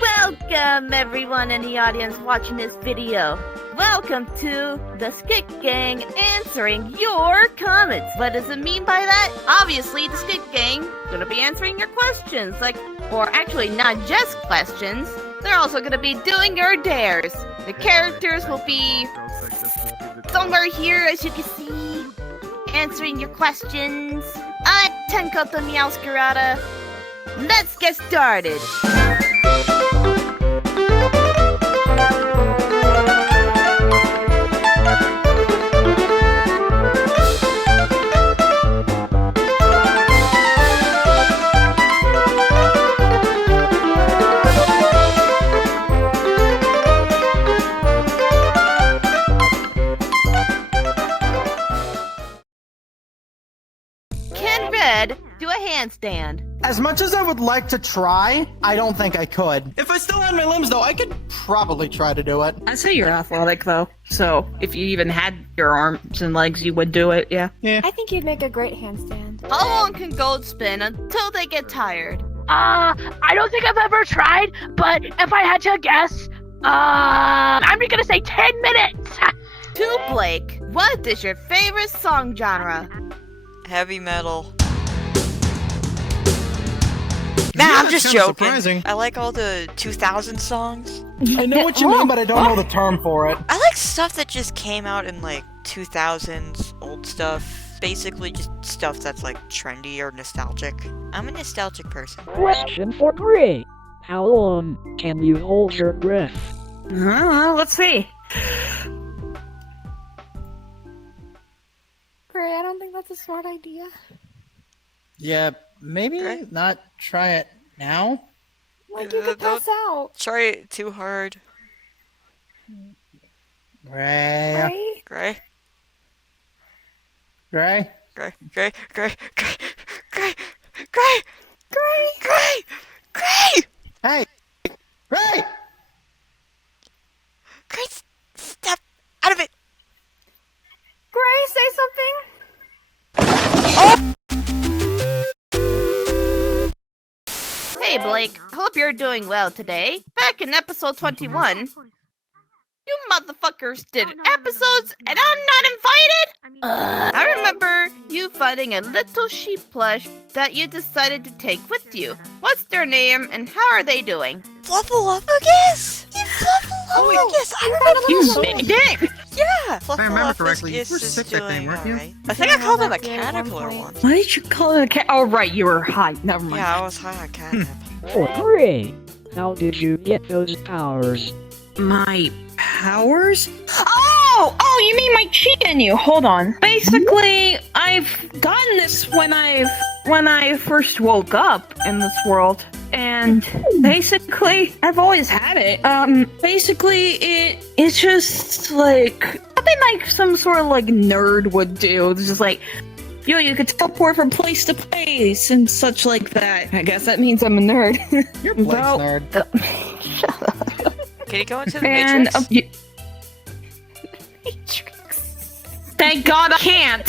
Welcome everyone in the audience watching this video. Welcome to the Skit Gang answering your comments. What does it mean by that? Obviously, the Skit Gang gonna be answering your questions, or actually not just questions. They're also gonna be doing your dares. The characters will be somewhere here, as you can see, answering your questions. I'm Gonta Gokuhara. Let's get started. Do a handstand. As much as I would like to try, I don't think I could. If I still had my limbs, though, I could probably try to do it. I'd say you're athletic, though. So if you even had your arms and legs, you would do it, yeah? Yeah. I think you'd make a great handstand. How long can goats spin until they get tired? I don't think I've ever tried, but if I had to guess, I'm gonna say 10 minutes! To Blake, what is your favorite song genre? Heavy metal. Nah, I'm just joking. Surprising. I like all the 2000 songs. I know what you mean, but I don't know the term for it. I like stuff that just came out in like 2000s, old stuff. Basically just stuff that's like trendy or nostalgic. I'm a nostalgic person. Question for Gray. How long can you hold your breath? Let's see. Gray, I don't think that's a smart idea. Yeah, maybe Okay. not try it now. Like, you could pass out. Try it too hard. Gray. Right? Gray? Gray. Gray? Gray? Gray? Gray? Gray? Gray? Gray? Gray? Gray? Hey! Gray! Gray, step out of it! Gray, say something. Hey Blake, hope you're doing well today. Back in episode 21, you motherfuckers did episodes and I'm not invited? I remember you finding a little sheep plush that you decided to take with you. What's their name and how are they doing? Fluffyfizz? You Fluffyfizz? I remember You that. big dick! Yeah, If I remember correctly, you Fluffyfizz were is sick that day, doing weren't you? alright. I think I called him a Yeah, at one caterpillar point. once. Why did you call it a cat? Oh, right, you were high. Never mind. Yeah, I was high on catnip. For Gray. How did you get those powers? My powers? Oh, you mean my cheat menu. Hold on. Basically, I've gotten this when I first woke up in this world. And basically, I've always had it. Basically, it's just like something like some sort of like nerd would do. It's just like, yo, you could teleport from place to place and such like that. I guess that means I'm a nerd. You're Blake's Well, nerd. Shut up. Can you go into the And Matrix? thank God I can't.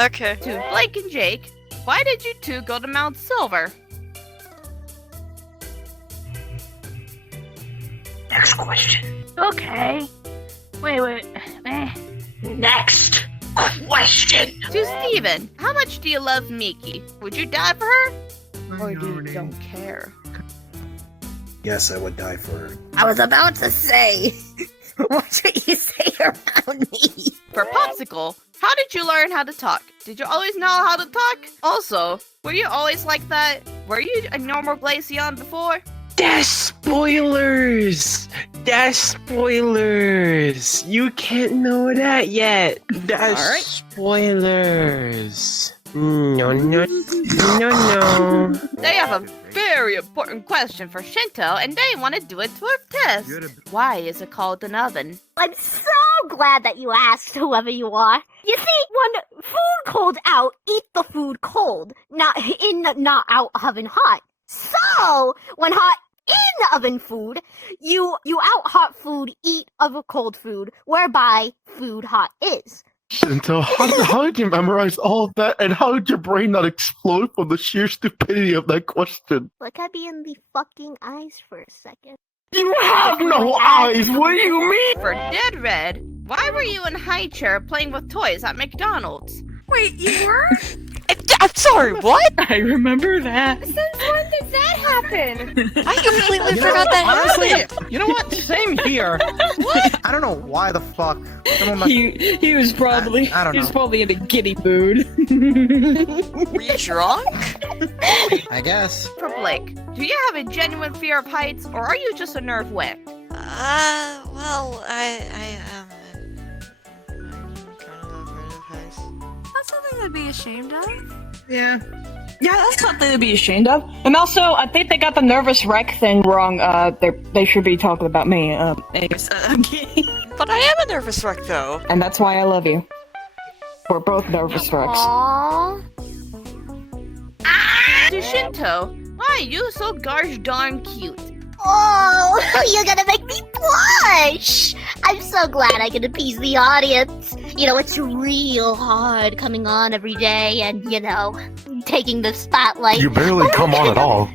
Okay. To Blake and Jake, why did you two go to Mount Silver? Next question. Okay. Wait. Next question. To Steven, how much do you love Miki? Would you die for her? Or do you don't care? Yes, I would die for her. I was about to say, what did you say around me? For Popsicle, how did you learn how to talk? Did you always know how to talk? Also, were you always like that? Were you a normal Glaceon before? That's spoilers! That's spoilers! You can't know that yet! That's Alright. spoilers! No. They have a very important question for Shinto, and they want to do a twerp test. Why is it called an oven? I'm so glad that you asked, whoever you are. You see, when food cold out, eat the food cold, not out oven hot. So, when hot in the oven food, you out hot food, eat of a cold food, whereby food hot is. So how did you memorize all of that, and how did your brain not explode from the sheer stupidity of that question? Look at me in the fucking eyes for a second. You have no eyes! What do you mean? For Dead Red, why were you in high chair playing with toys at McDonald's? Wait, you were? I'm sorry, what? I remember that. Since when did that happen? I completely You know, forgot that honestly, happened. you know what? Same here. What? I don't know why the fuck. Someone must... He was probably I don't he was know. probably in a giddy mood. Were you drunk? I guess. For Blake, do you have a genuine fear of heights, or are you just a nerve wick? Well, I am kind of afraid of heights. That's something to be ashamed of. Yeah. Yeah, that's something to be ashamed of. And also, I think they got the nervous wreck thing wrong. They should be talking about me. Anyways, But I am a nervous wreck, though. and that's why I love you. We're both nervous wrecks. Aww. To Shinto, why are you so gosh darn cute? Oh, you're gonna make me blush! I'm so glad I can appease the audience. You know, it's real hard coming on every day and, you know, taking the spotlight. You barely come on at all.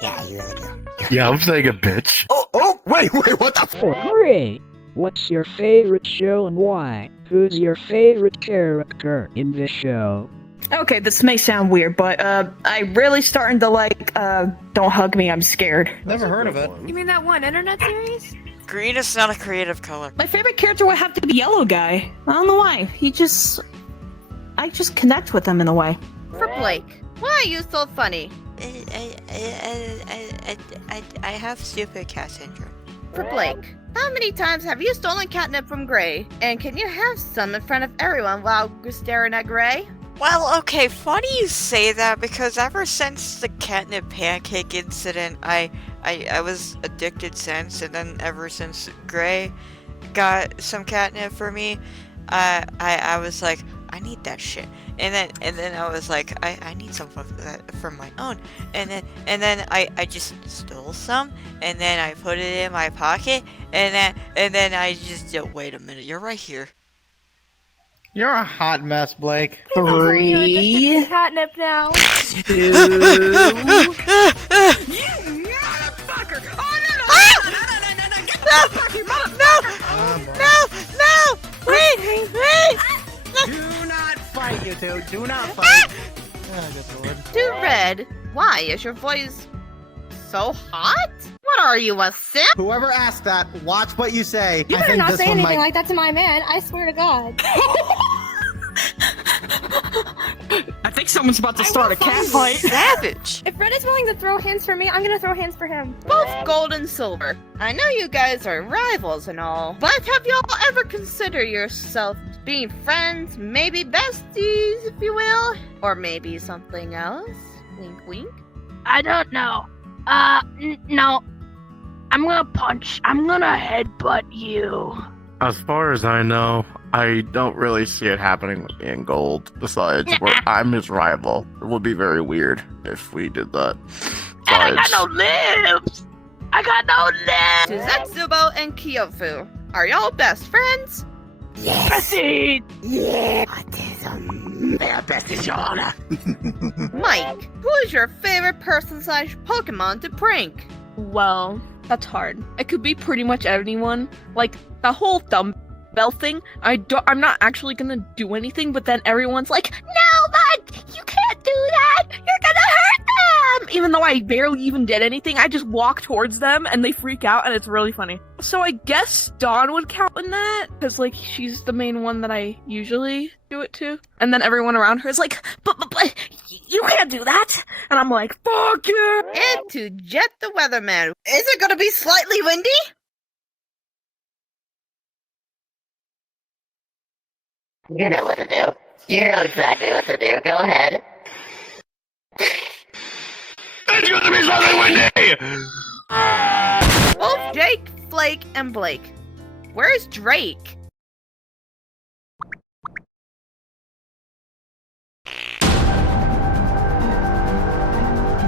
Yeah, you really do. Yeah, I'm saying a bitch. Oh, wait, what the f? Great! What's your favorite show and why? Who's your favorite character in the show? Okay, this may sound weird, but I'm really starting to like Don't Hug Me, I'm Scared. Never heard of it. You mean that one internet series? Green is not a creative color. My favorite character would have to be Yellow Guy. I don't know why. I just connect with him in a way. For Blake, why are you so funny? I have stupid cat syndrome. For Blake, how many times have you stolen catnip from Gray? And can you have some in front of everyone while you're staring at Gray? Well, okay, funny you say that, because ever since the catnip pancake incident, I was addicted since, and then ever since Gray got some catnip for me, I was like, I need that shit. And then I was like, I need some for my own. And then I just stole some, and then I put it in my pocket, and then I just wait a minute, you're right here. You're a hot mess, Blake. 3, Catnip now. 2. You motherfucker! Oh, No! Wait! Do not fight, you two. Do not fight. Oh, good lord. To Red, why is your voice so hot? What are you, a simp? Whoever asked that, watch what you say. You I better think not this say one anything might... like that to my man. I swear to God. I think someone's about to start a cat fight. Savage! If Red is willing to throw hands for me, I'm gonna throw hands for him. Both gold and silver. I know you guys are rivals and all, but have y'all ever considered yourself being friends, maybe besties, if you will? Or maybe something else? Wink, wink. I don't know. No. I'm gonna punch. I'm gonna headbutt you. As far as I know, I don't really see it happening with me and Gold. Besides, I'm his rival. It would be very weird if we did that. And I got no limbs. To Zetsubo and Kyofu, are y'all best friends? Proceed. Mike, who is your favorite person / Pokemon to prank? Well, that's hard. It could be pretty much anyone. Like, the whole dumbbell thing, I'm not actually gonna do anything, but then everyone's like, no, Mike, you can't do that! You're gonna hurt them! Even though I barely even did anything, I just walk towards them and they freak out and it's really funny. So I guess Dawn would count in that, because, like, she's the main one that I usually do it to. And then everyone around her is like, but, you can't do that! And I'm like, fuck you! And to Jet the Weatherman, is it gonna be slightly windy? You know what to do. You know exactly what to do. Go ahead. It's gonna be slightly windy! Both Jake, Flake, and Blake. Where's Drake?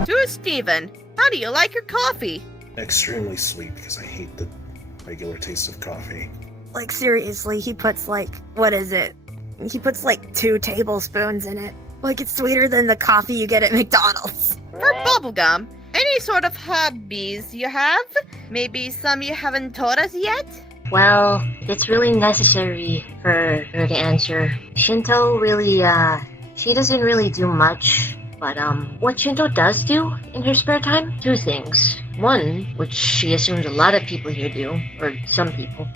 To Steven, how do you like your coffee? Extremely sweet because I hate the regular taste of coffee. Like, seriously, he puts, like, what is it? He puts, like, 2 tablespoons in it. Like, it's sweeter than the coffee you get at McDonald's. For bubblegum, any sort of hobbies you have? Maybe some you haven't told us yet? Well, it's really necessary for her to answer. Shinto really, she doesn't really do much. But, what Shinto does do in her spare time? 2 things. One, which she assumes a lot of people here do, or some people.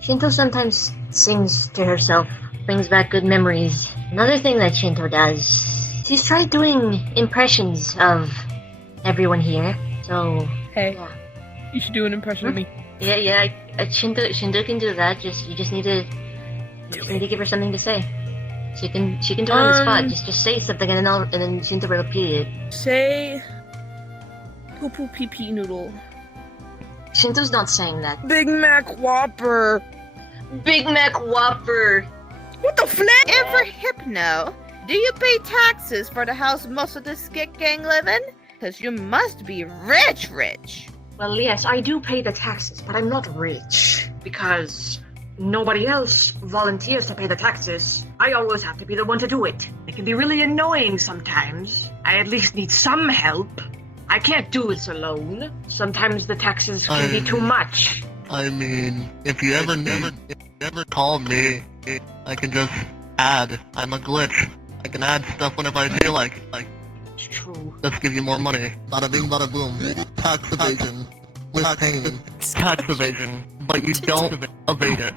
Shinto sometimes sings to herself, brings back good memories. Another thing that Shinto does, she's tried doing impressions of everyone here. So, Hey, yeah. you should do an impression of me. Yeah, Shinto can do that. You just need to give her something to say. She can do it on the spot. Just say something and then Shinto will repeat it. Say, poo poo pee pee noodle. Shinto's not saying that. Big Mac Whopper. Big Mac Whopper. What the flip? And for Hypno, do you pay taxes for the house most of the Skit Gang live in? Because you must be rich. Well, yes, I do pay the taxes, but I'm not rich. Because nobody else volunteers to pay the taxes. I always have to be the one to do it. It can be really annoying sometimes. I at least need some help. I can't do this alone. Sometimes the taxes can be too much. I mean, if you ever call me, I can just add. I'm a glitch. I can add stuff whenever I feel like. It's true. Let's give you more money. Bada bing, bada boom. Tax evasion. With pain. Tax evasion. But you don't evade it.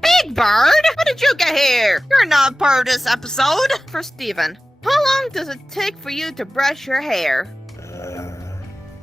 Big Bird, how did you get here? You're not part of this episode. For Steven, how long does it take for you to brush your hair?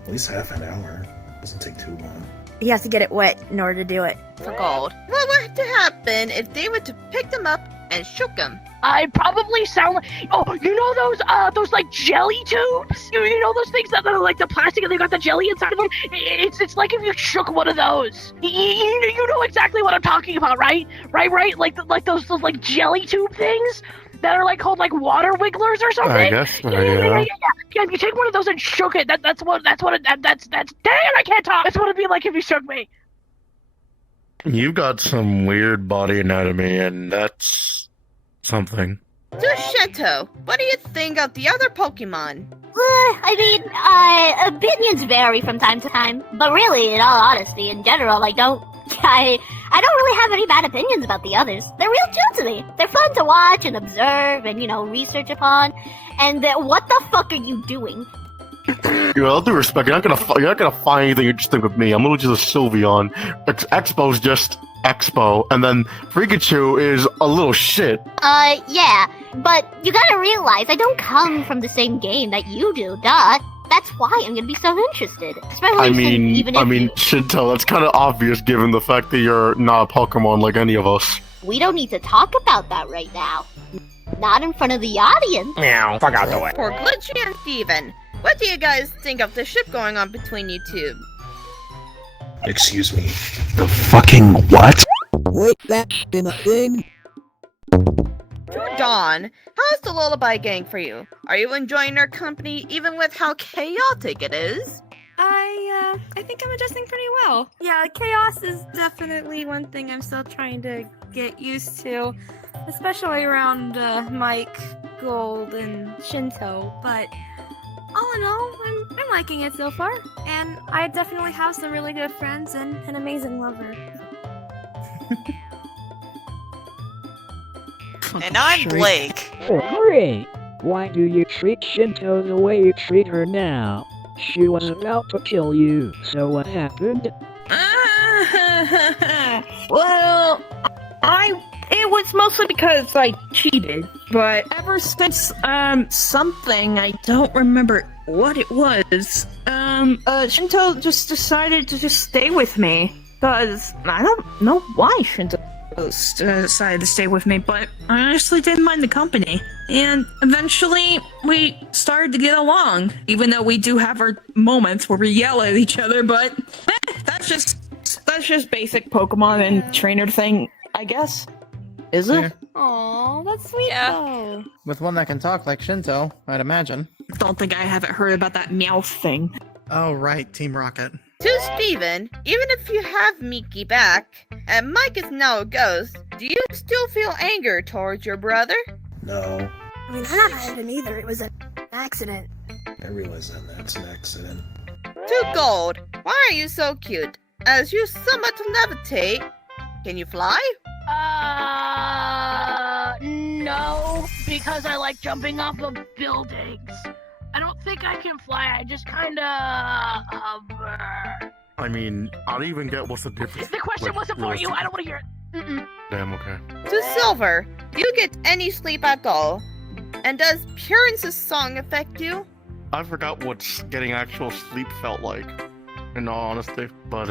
At least half an hour. Doesn't take too long. He has to get it wet in order to do it. For Gold, what would happen if they were to pick them up and shook them? I'd probably sound like, oh, you know those like jelly tubes? You know those things that are like the plastic and they got the jelly inside of them? It's like if you shook one of those. You know exactly what I'm talking about, right? Right? Like those like jelly tube things that are like called like water wigglers or something. I guess. Yeah. If you take one of those and shook it, that's damn, I can't talk. That's what it'd be like if you shook me. You got some weird body anatomy, and that's something. To Shinto, what do you think of the other Pokemon? I mean, opinions vary from time to time, but really, in all honesty, in general, I don't really have any bad opinions about the others. They're real chill to me. They're fun to watch and observe and, research upon. And what the fuck are you doing? With all due respect, you're not gonna find anything interesting with me. I'm literally just a Sylveon. Expo's just Expo, and then Freakachu is a little shit. Yeah, but you gotta realize I don't come from the same game that you do, duh. That's why I'm gonna be so interested. Especially Shinto, that's kind of obvious given the fact that you're not a Pokemon like any of us. We don't need to talk about that right now. Not in front of the audience. Meow, fuck out the way. For Glitchy and Steven, what do you guys think of the ship going on between you two? Excuse me. The fucking what? Wait, that's been a thing? To Dawn, how's the Lullaby Gang for you? Are you enjoying their company even with how chaotic it is? I think I'm adjusting pretty well. Yeah, chaos is definitely one thing I'm still trying to get used to, especially around Mike, Gold, and Shinto, but all in all, I'm liking it so far, and I definitely have some really good friends and an amazing lover. And I'm Blake. Oh, great! Why do you treat Shinto the way you treat her now? She was about to kill you, so what happened? Well, it was mostly because I cheated, but ever since, something, I don't remember what it was, Shinto just decided to just stay with me, cause I don't know why Shinto decided to stay with me, but I honestly didn't mind the company. And eventually, we started to get along, even though we do have our moments where we yell at each other, but that's just basic Pokemon and trainer thing, I guess. Is it? Aw, that's sweet though. With one that can talk like Shinto, I'd imagine. Don't think I haven't heard about that Meowth thing. Oh, right, Team Rocket. To Steven, even if you have Miki back, and Mike is now a ghost, do you still feel anger towards your brother? No, I mean, I haven't either. It was an accident. I realize that's an accident. To Gold, why are you so cute? As you somewhat levitate, can you fly? No, because I like jumping off of buildings. I don't think I can fly, I just kinda hover. I mean, I don't even get what's the difference. The question wasn't for you, I don't want to hear it. Mm-mm. Damn, okay. To Silver, do you get any sleep at all? And does Purence's song affect you? I forgot what getting actual sleep felt like, in all honesty. But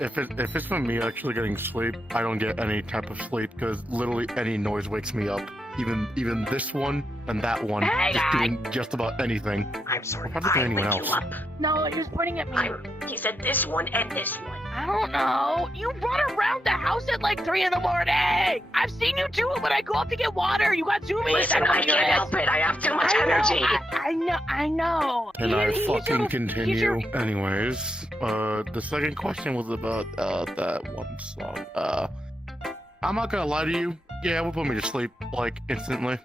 if it's for me actually getting sleep, I don't get any type of sleep because literally any noise wakes me up. Even this one and that one, doing just about anything. I'm sorry. Or probably anyone else. No, he was pointing at me. He said this one and this one. I don't know. You run around the house at like 3 in the morning. I've seen you do it when I go up to get water. You got zoomies. Listen, I can't help it. I have too much energy. I know. Can I fucking continue? Anyways, the second question was about that one song. I'm not gonna lie to you. Yeah, it would put me to sleep, like, instantly.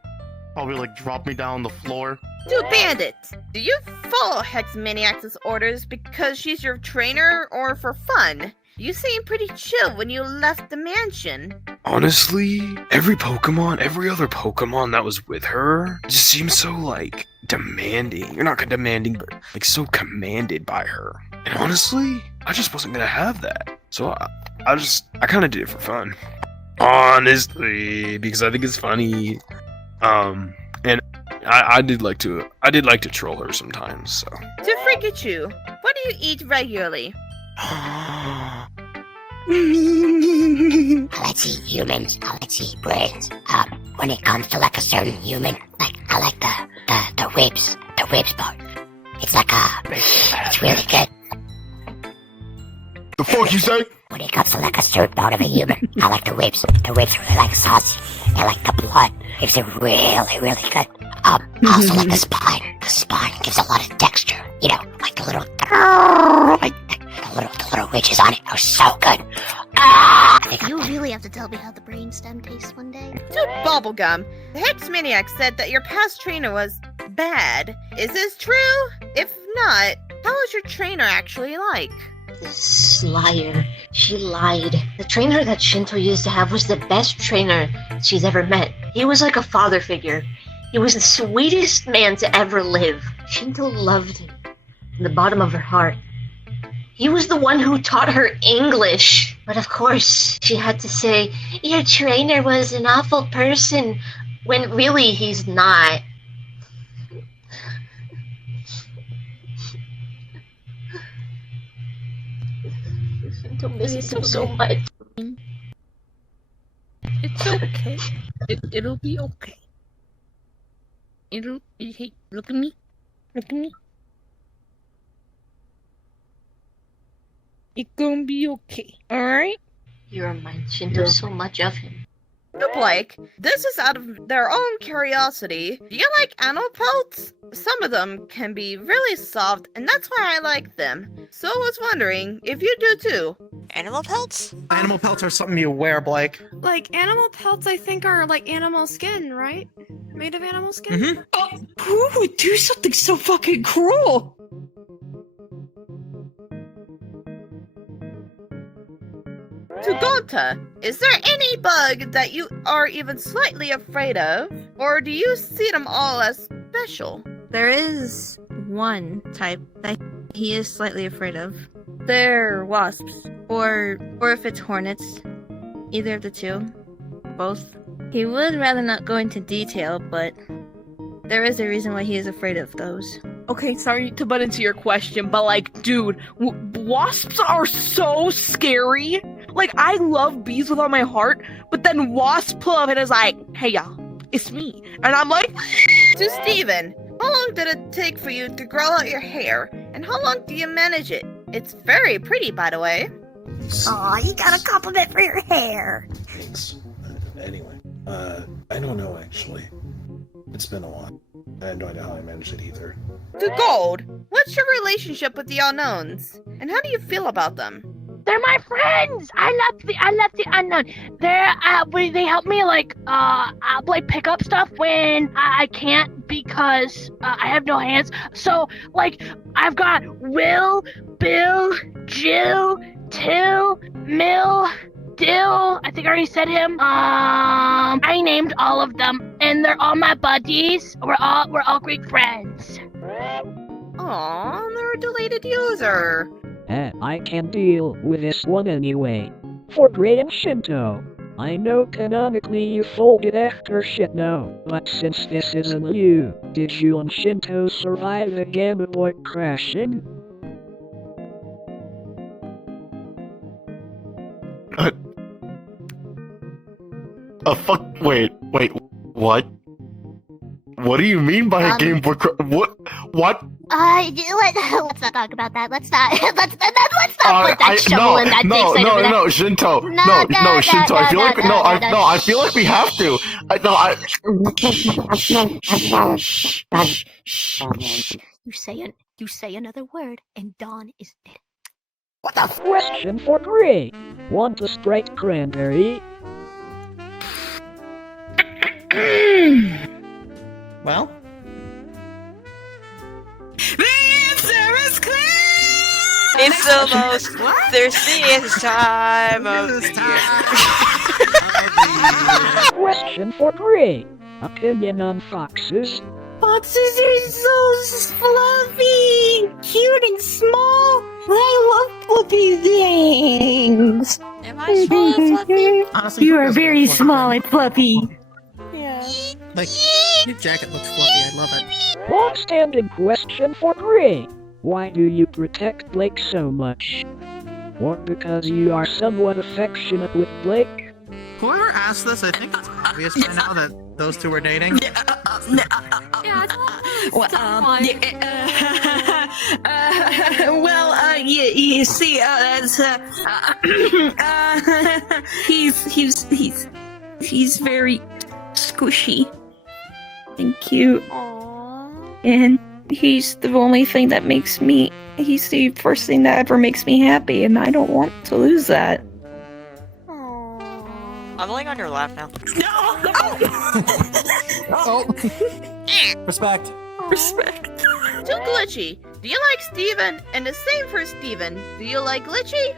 Probably, like, drop me down on the floor. To Bandit, do you follow Hex Maniac's orders because she's your trainer or for fun? You seem pretty chill when you left the mansion. Honestly, every other Pokemon that was with her just seems so, like, demanding. You're not demanding, but, like, so commanded by her. And honestly, I just wasn't gonna have that. So I kind of did it for fun. Honestly, because I think it's funny. And I did like to troll her sometimes, so. To Freakachu, what do you eat regularly? I like to eat humans. I like to eat brains. When it comes to like a certain human, like I like the ribs part. It's like it's really good. The fuck you say? When it comes to like a certain part of a human, I like the ribs. The ribs are really like saucy. And like the blood gives it really, really good. I also like the spine. The spine gives a lot of texture. You know, like the little the little ridges on it are so good. You really have to tell me how the brainstem tastes one day. To Bubblegum, the Hex Maniac said that your past trainer was bad. Is this true? If not, how is your trainer actually like? This liar. She lied. The trainer that Shinto used to have was the best trainer she's ever met. He was like a father figure. He was the sweetest man to ever live. Shinto loved him from the bottom of her heart. He was the one who taught her English. But of course, she had to say, your trainer was an awful person, when really he's not. Shinto misses him so much. It's okay. It'll be okay. Hey, look at me. Look at me. It's gonna be okay, alright? You remind Shinto so much of him. To Blake, this is out of their own curiosity. Do you like animal pelts? Some of them can be really soft, and that's why I like them. So I was wondering if you do too. Animal pelts? Animal pelts are something you wear, Blake. Like, animal pelts, I think, are like animal skin, right? Made of animal skin? Mm-hmm. Oh, who would do something so fucking cruel? To Gonta, is there any bug that you are even slightly afraid of? Or do you see them all as special? There is one type that he is slightly afraid of. They're wasps. Or if it's hornets. Either of the two. Both. He would rather not go into detail, but there is a reason why he is afraid of those. Okay, sorry to butt into your question, but like, dude, wasps are so scary. Like, I love bees with all my heart, but then wasp pull up and is like, hey y'all, it's me. And I'm like, to Steven, how long did it take for you to grow out your hair? And how long do you manage it? It's very pretty, by the way. Aw, you got a compliment for your hair. Thanks. Anyway, I don't know actually. It's been a while. I had no idea how I managed it either. To Gold, what's your relationship with the unknowns? And how do you feel about them? They're my friends. I love the unknown. They help me like pick up stuff when I can't because I have no hands. So like I've got Will, Bill, Jill, Till, Mill, Dill. I think I already said him. I named all of them, and they're all my buddies. We're all great friends. Aw, they're a deleted user. I can deal with this one anyway. For Gray and Shinto, I know canonically you folded after Shitno, but since this isn't you, did you and Shinto survive again avoid crashing? Wait, what? What do you mean by a Game Boy What? Let's not talk about that. Let's not put that shovel in that dig site over there. No, Shinto. No, Shinto. I feel like we have to. You say another word, and Dawn is dead. What the question for Gray? Want a Sprite Cranberry? Well? The answer is clear! It's the most thirstiest time of the year. Question for Gray. Opinion on foxes? Foxes are so fluffy, cute and small. I love fluffy things. Am I small and fluffy? Honestly, You are very small and fluffy. Yeah. Like, your jacket looks fluffy. I love it. Long-standing question for Gray. Why do you protect Blake so much? Or because you are somewhat affectionate with Blake? Whoever asked this, I think it's obvious by now that those two are dating. You see, he's very squishy and cute. And he's the only thing that makes me, he's the first thing that ever makes me happy, and I don't want to lose that. I'm laying on your lap now. Oh. Respect. Respect. To Glitchy, do you like Steven? And the same for Steven, do you like Glitchy?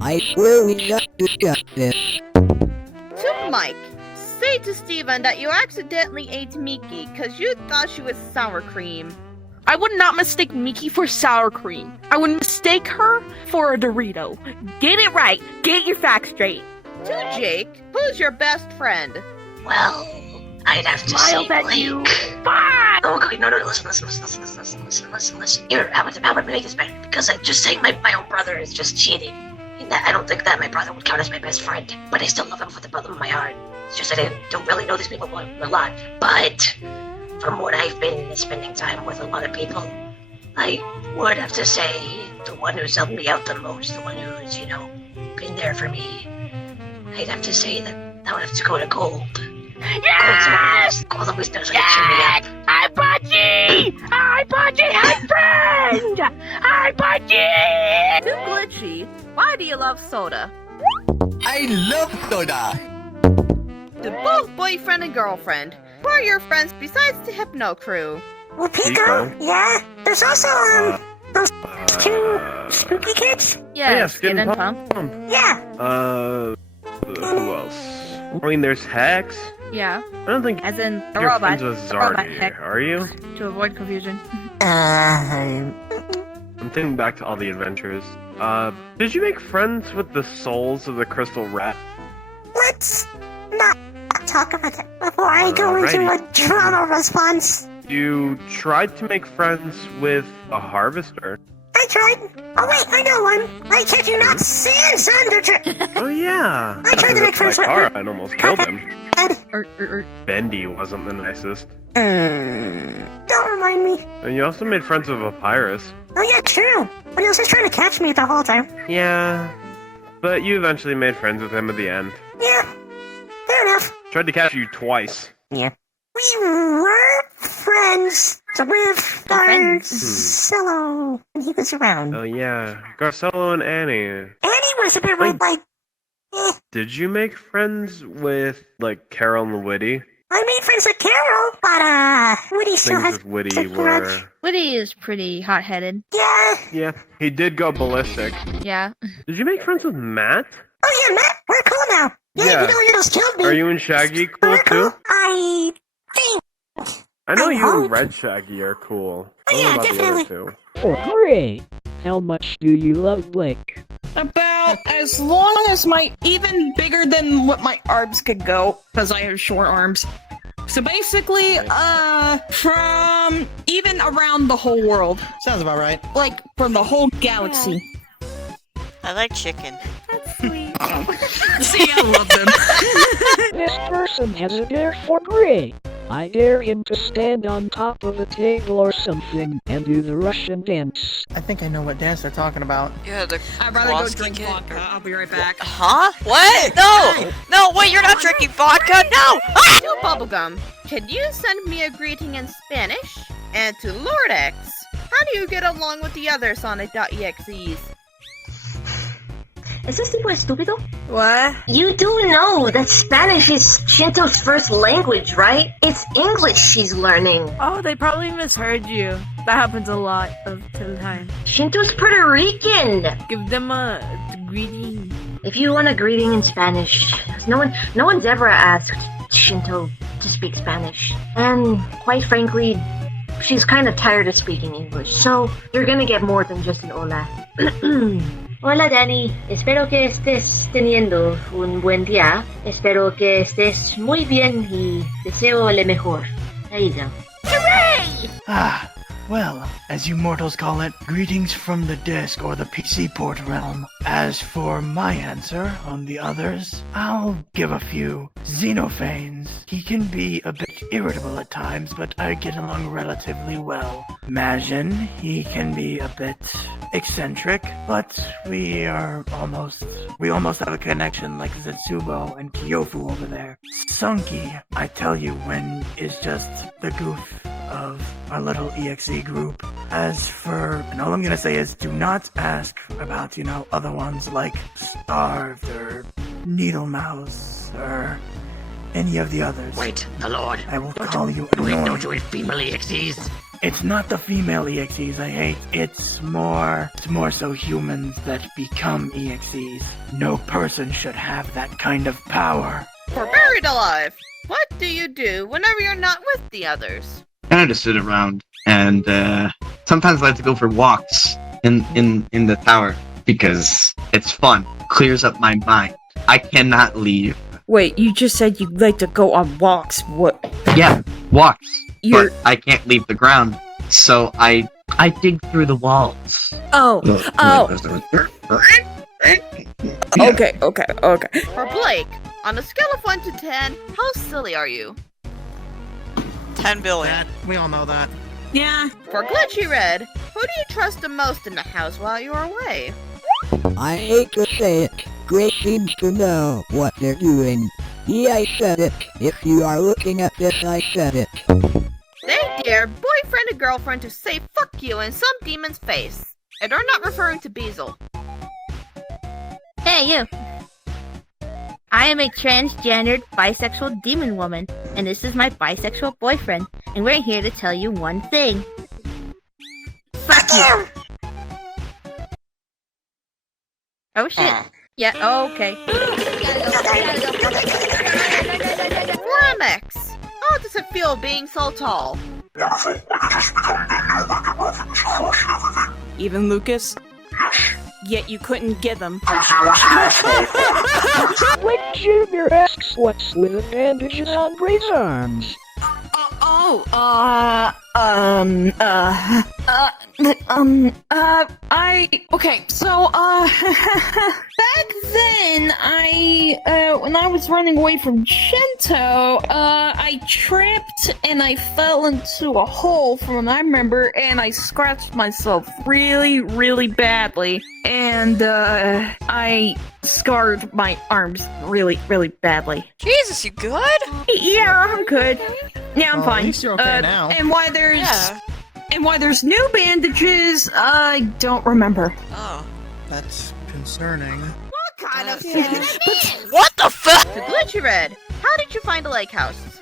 I swear we just discussed this. To Mike, say to Steven that you accidentally ate Miki because you thought she was sour cream. I would not mistake Miki for sour cream. I would mistake her for a Dorito. Get it right. Get your facts straight. To Jake, who's your best friend? Well, I'd have to say Blake. Fine! Oh, okay, no, listen. Here, how about we make this better? Because just saying my own brother is just cheating. I don't think that my brother would count as my best friend, but I still love him with the bottom of my heart. It's just that I don't really know these people a lot. But from what I've been spending time with a lot of people, I would have to say the one who's helped me out the most, the one who's, been there for me, I'd have to say that I would have to go to Gold. Yes! Gold always knows how to cheer me up. Hi, Budgie! Hi, friend! Hi, Budgie! To Glitchy, why do you love soda? I love soda! To both boyfriend and girlfriend, who are your friends besides the Hypno crew? Well, Pico, yeah. There's also, those two spooky kids. Yeah, Skit and Pump. Yeah. Who else? I mean, there's Hex. Yeah. I don't think As in the you're robot. friends with The robot Zardy, heck. are you? To avoid confusion. I'm thinking back to all the adventures. Did you make friends with the souls of the crystal rat? Let's not talk about that before I go into a drama response. You tried to make friends with a harvester. I tried. Oh wait, I know one. I kid you not, Sans Underdrift. Oh yeah. I tried to make friends with Kara and almost killed him. Er. Bendy wasn't the nicest. Don't remind me. And you also made friends with a Papyrus. Oh yeah, true. But he was just trying to catch me the whole time. Yeah. But you eventually made friends with him at the end. Yeah. Fair enough. Tried to catch you twice. Yeah. We were friends with Garcello when he was around. Oh yeah, Garcello and Annie. Annie was a bit like, Did you make friends with, like, Carol and Witty? I made friends with Carol, but Woody still Things has with Witty a grudge. were... Woody is pretty hot-headed. Yeah. Yeah, he did go ballistic. Yeah. Did you make friends with Matt? Oh yeah, Matt, we're cool now. Yeah, you almost killed me. Are you and Shaggy cool too? I think. I know I you and hope. Red Shaggy are cool. Oh, I don't yeah, know about definitely. the other two. Oh, great! How much do you love Blake? About as long as even bigger than what my arms could go, because I have short arms. So basically, from even around the whole world. Sounds about right. Like, from the whole galaxy. I like chicken. That's sweet. See, I love them. This person has a dare for Gray. I dare him to stand on top of a table or something and do the Russian dance. I think I know what dance they're talking about. Yeah, the I'd rather go Kowalski drink kid. vodka. I'll be right back. Huh? What? No! No, wait, you're not drinking vodka! No! Ah! To Bubblegum, could you send me a greeting in Spanish? And to Lord X, how do you get along with the other Sonic.exes? ¿Es ese tipo estúpido? What? You do know that Spanish is Shinto's first language, right? It's English she's learning. Oh, they probably misheard you. That happens a lot of the time. Shinto's Puerto Rican. Give them a greeting. If you want a greeting in Spanish, no one's ever asked Shinto to speak Spanish. And quite frankly, she's kind of tired of speaking English. So you're gonna get more than just an hola. Hola Danny, espero que estés teniendo un buen día. Espero que estés muy bien y deseo lo mejor. There you go. Hooray! Ah, well, as you mortals call it, greetings from the disk or the PC port realm. As for my answer on the others, I'll give a few. Xenophanes. He can be a bit irritable at times, but I get along relatively well. Majin, he can be a bit eccentric, but we almost have a connection like Zetsubo and Kyofu over there. Sunky, I tell you when, is just the goof of our little EXE group. As for, and all I'm gonna say is, do not ask about, other ones like Starved or Needle Mouse or any of the others. Wait, the Lord. I will call you Wait, annoying. don't you hate female EXEs? It's not the female EXEs I hate, it's more so humans that become EXEs. No person should have that kind of power. For Buried Alive, what do you do whenever you're not with the others? Kind of just sit around, and sometimes I like to go for walks in the tower because it's fun, clears up my mind. I cannot leave. Wait, you just said you'd like to go on walks. What? Yeah, walks. But I can't leave the ground, so I dig through the walls. Oh. Okay. For Blake, on a scale of 1 to 10, how silly are you? 10 billion. We all know that. Yeah. For Glitchy Red, who do you trust the most in the house while you're away? I hate to say it, Grace seems to know what they're doing. Yeah, I said it. If you are looking at this, I said it. They dare boyfriend and girlfriend to say fuck you in some demon's face. And are not referring to Beazle. Hey, you. I am a transgendered bisexual demon woman, and this is my bisexual boyfriend, and we're here to tell you one thing. Fuck you! Oh shit. Yeah, okay. Flamex! How does it feel being so tall? Even Lucas? Yet you couldn't get them. Blake Jr. asks what's with the bandages on Gray's arms. Okay, so, back then, when I was running away from Shinto, I tripped and I fell into a hole from what I remember, and I scratched myself really, really badly, and, I scarred my arms really, really badly. Jesus, you good? Yeah, I'm good. Yeah, I'm Well, at fine. least you're okay now. And why there's new bandages, I don't remember. Oh. That's concerning. What kind of shit is this? What the fuck? The Glitchy Red, how did you find a lake house?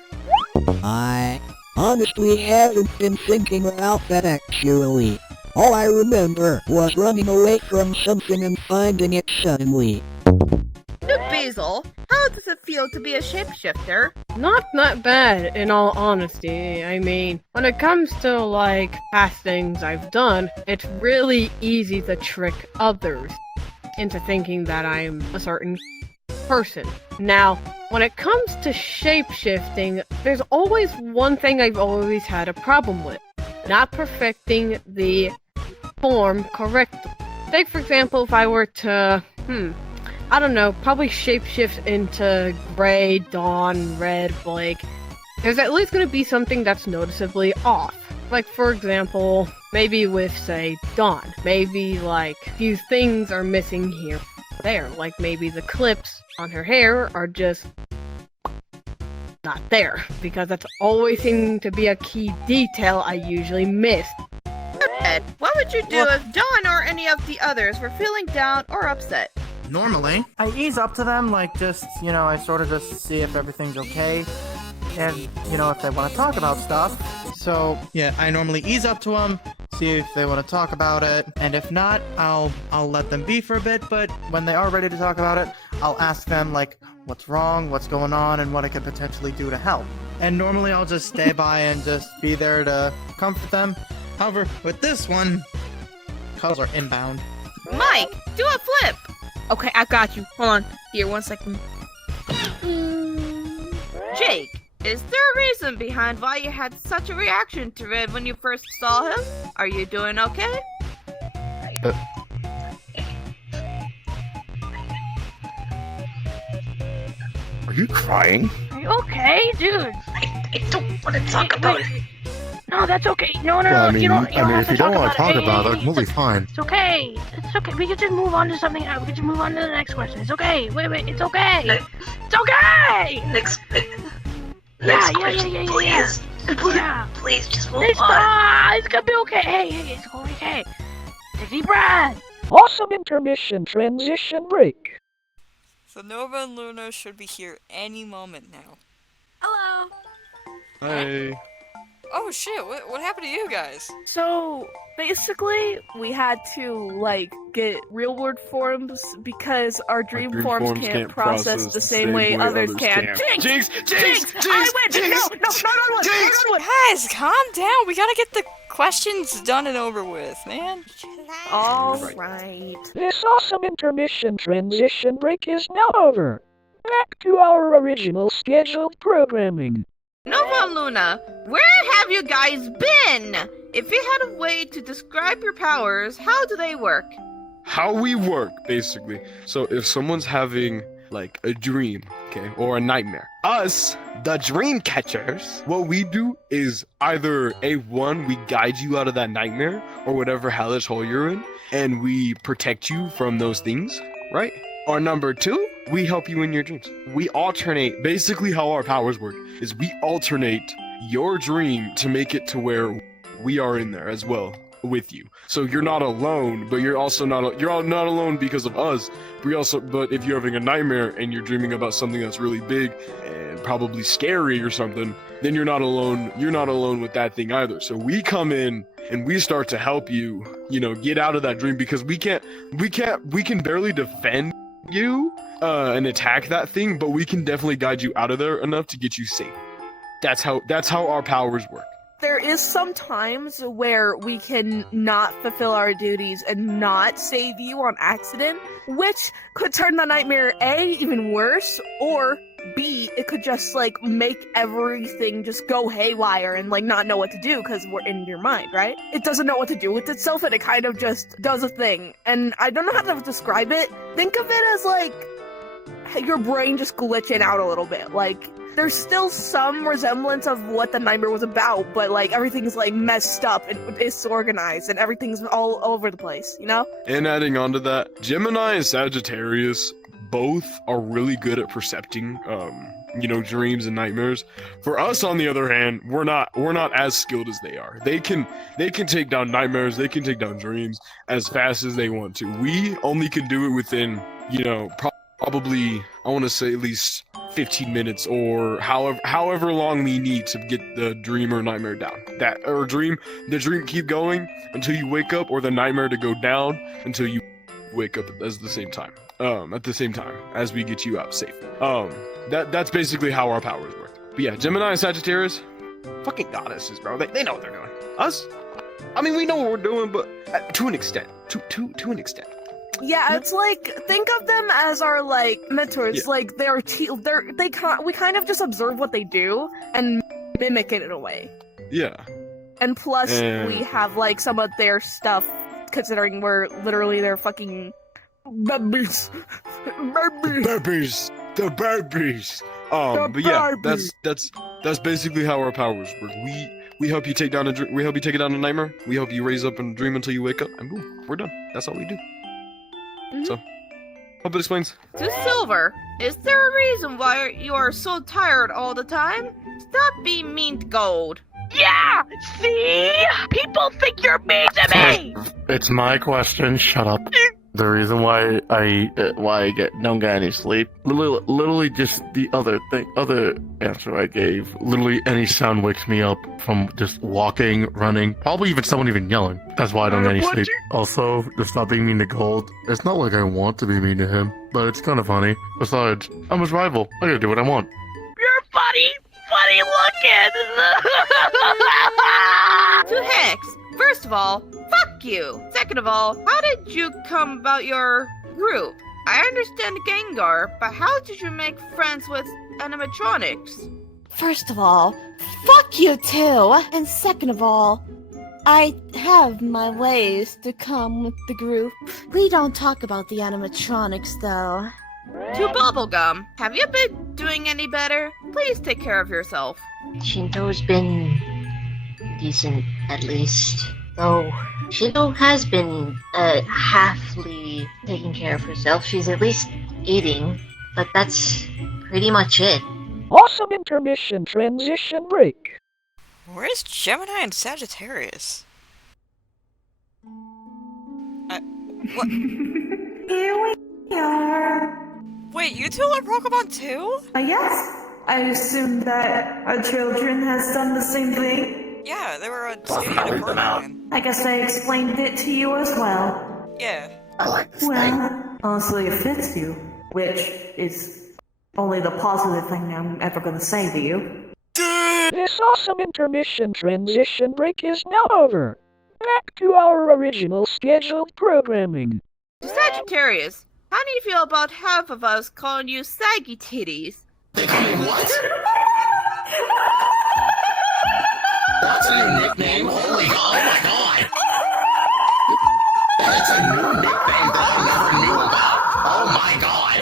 I honestly haven't been thinking about that actually. All I remember was running away from something and finding it suddenly. New Basil, how does it feel to be a shapeshifter? Not that bad, in all honesty. I mean, when it comes to, like, past things I've done, it's really easy to trick others into thinking that I'm a certain person. Now, when it comes to shapeshifting, there's always one thing I've always had a problem with. Not perfecting the form correctly. Take, for example, if I were to, I don't know, probably shapeshift into Gray, Dawn, Red, Blake. There's at least going to be something that's noticeably off. Like, for example, maybe with, say, Dawn. Maybe, like, a few things are missing here or there. Like, maybe the clips on her hair are just not there. Because that's always seemed to be a key detail I usually miss. Ed, what would you do if Dawn or any of the others were feeling down or upset? Normally, I ease up to them, like just, I sort of just see if everything's okay. And, if they want to talk about stuff. So, yeah, I normally ease up to them, see if they want to talk about it. And if not, I'll let them be for a bit, but when they are ready to talk about it, I'll ask them, like, what's wrong, what's going on, and what I could potentially do to help. And normally I'll just stay by and just be there to comfort them. However, with this one, calls are inbound. Mike, do a flip! Okay, I got you. Hold on. Here, 1 second. Jake, is there a reason behind why you had such a reaction to Red when you first saw him? Are you doing okay? Are you crying? Are you okay, dude? I don't want to talk about it. No, that's okay. No, Well, I mean, you don't have if to you don't want to talk it. about it, we'll be fine. It's okay. It's okay. We can just move on to something else. We can just move on to the next question. It's okay. Wait. It's okay. It's okay. Next question, please. Yeah. Please, just move It's on. It's gonna be okay. Hey, it's going okay. Take a deep breath. Awesome intermission transition break. So Nova and Luna should be here any moment now. Hello. Hey. Oh shit, what happened to you guys? So, basically, we had to, like, get real world forms because our dream forms can't process the same way others can. Jinx! I win! No! Guys, calm down. We gotta get the questions done and over with, man. Alright. This awesome intermission transition break is now over. Back to our original scheduled programming. Nova and Luna, where have you guys been? If you had a way to describe your powers, how do they work? How we work, basically. So if someone's having, like, a dream, okay, or a nightmare, us, the dream catchers, what we do is either A1, we guide you out of that nightmare, or whatever hellish hole you're in, and we protect you from those things, right? Or number 2, we help you in your dreams. We alternate, basically how our powers work is we alternate your dream to make it to where we are in there as well with you. So you're not alone, but you're also not not alone because of us. But if you're having a nightmare and you're dreaming about something that's really big and probably scary or something, then you're not alone. You're not alone with that thing either. So we come in and we start to help you, get out of that dream because we can barely defend you and attack that thing, but we can definitely guide you out of there enough to get you safe. That's how our powers work. There is some times where we can not fulfill our duties and not save you on accident, which could turn the nightmare A, even worse, or B, it could just, like, make everything just go haywire and, like, not know what to do because we're in your mind, right? It doesn't know what to do with itself and it kind of just does a thing. And I don't know how to describe it. Think of it as, like, your brain just glitching out a little bit. Like, there's still some resemblance of what the nightmare was about, but, like, everything's, like, messed up and disorganized and everything's all over the place, And adding on to that, Gemini and Sagittarius both are really good at percepting dreams and nightmares. For us, on the other hand, we're not as skilled as they are. They can take down nightmares, they can take down dreams as fast as they want to. We only can do it within, probably, I want to say at least 15 minutes or however long we need to get the dream or nightmare down. The dream keep going until you wake up, or the nightmare to go down until you wake up at the same time as we get you out safe. That's basically how our powers work. But yeah, Gemini and Sagittarius, fucking goddesses, bro. They know what they're doing. Us, I mean, we know what we're doing, but to an extent. To an extent. Yeah, it's like, think of them as our like mentors. Yeah. Like we kind of just observe what they do and mimic it in a way. Yeah. And plus, we have like some of their stuff, considering we're literally their fucking babies. The babies. But yeah, that's basically how our powers work. We help you take down a nightmare. We help you raise up and dream until you wake up, and boom, we're done. That's all we do. So, hope it explains. To Silver, is there a reason why you are so tired all the time? Stop being mean to Gold. Yeah! See? People think you're mean to me! It's my question. Shut up. The reason why I don't get any sleep, literally just the other answer I gave. Literally any sound wakes me up from just walking, running, probably even someone even yelling. That's why I don't get any sleep. Also, just not being mean to Gold. It's not like I want to be mean to him, but it's kind of funny. Besides, I'm his rival. I gotta do what I want. You're funny looking! To Hex, first of all, fuck you. Second of all, how did you come about your group? I understand Gengar, but how did you make friends with animatronics? First of all, fuck you too. And second of all, I have my ways to come with the group. We don't talk about the animatronics though. To Bubblegum, have you been doing any better? Please take care of yourself. Shinto's been decent, at least. Though Shinto has been halfly taking care of herself. She's at least eating, but that's pretty much it. Awesome intermission transition break. Where's Gemini and Sagittarius? What? Here we are. Wait, you two are Pokemon too? Yes. I assume that our children has done the same thing. Yeah, they were on Skit and Pokemon. I guess I explained it to you as well. Yeah. I like this well, honestly, it fits you, which is only the positive thing I'm ever gonna say to you. This awesome intermission transition break is now over. Back to our original scheduled programming. To Sagittarius, how do you feel about half of us calling you saggy titties? They call me what? That's a new nickname? Holy god, oh my god! That's a new nickname that I never knew about. Oh my god!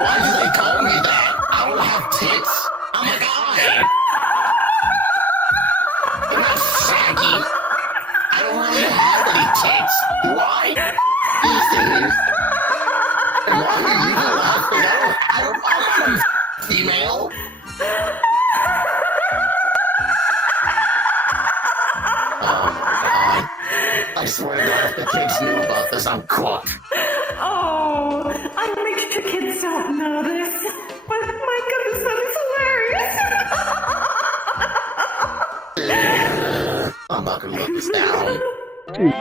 Why do they call me that? I don't have tits? Oh my god! I'm not saggy. I don't really have any tits. Do I? These days. And why are you laughing out? I'm not a female. I swear to God, if the kids knew about this, I'm cooked. Oh, I make sure kids don't know this. But my goodness, that is hilarious. I'm not gonna let this down.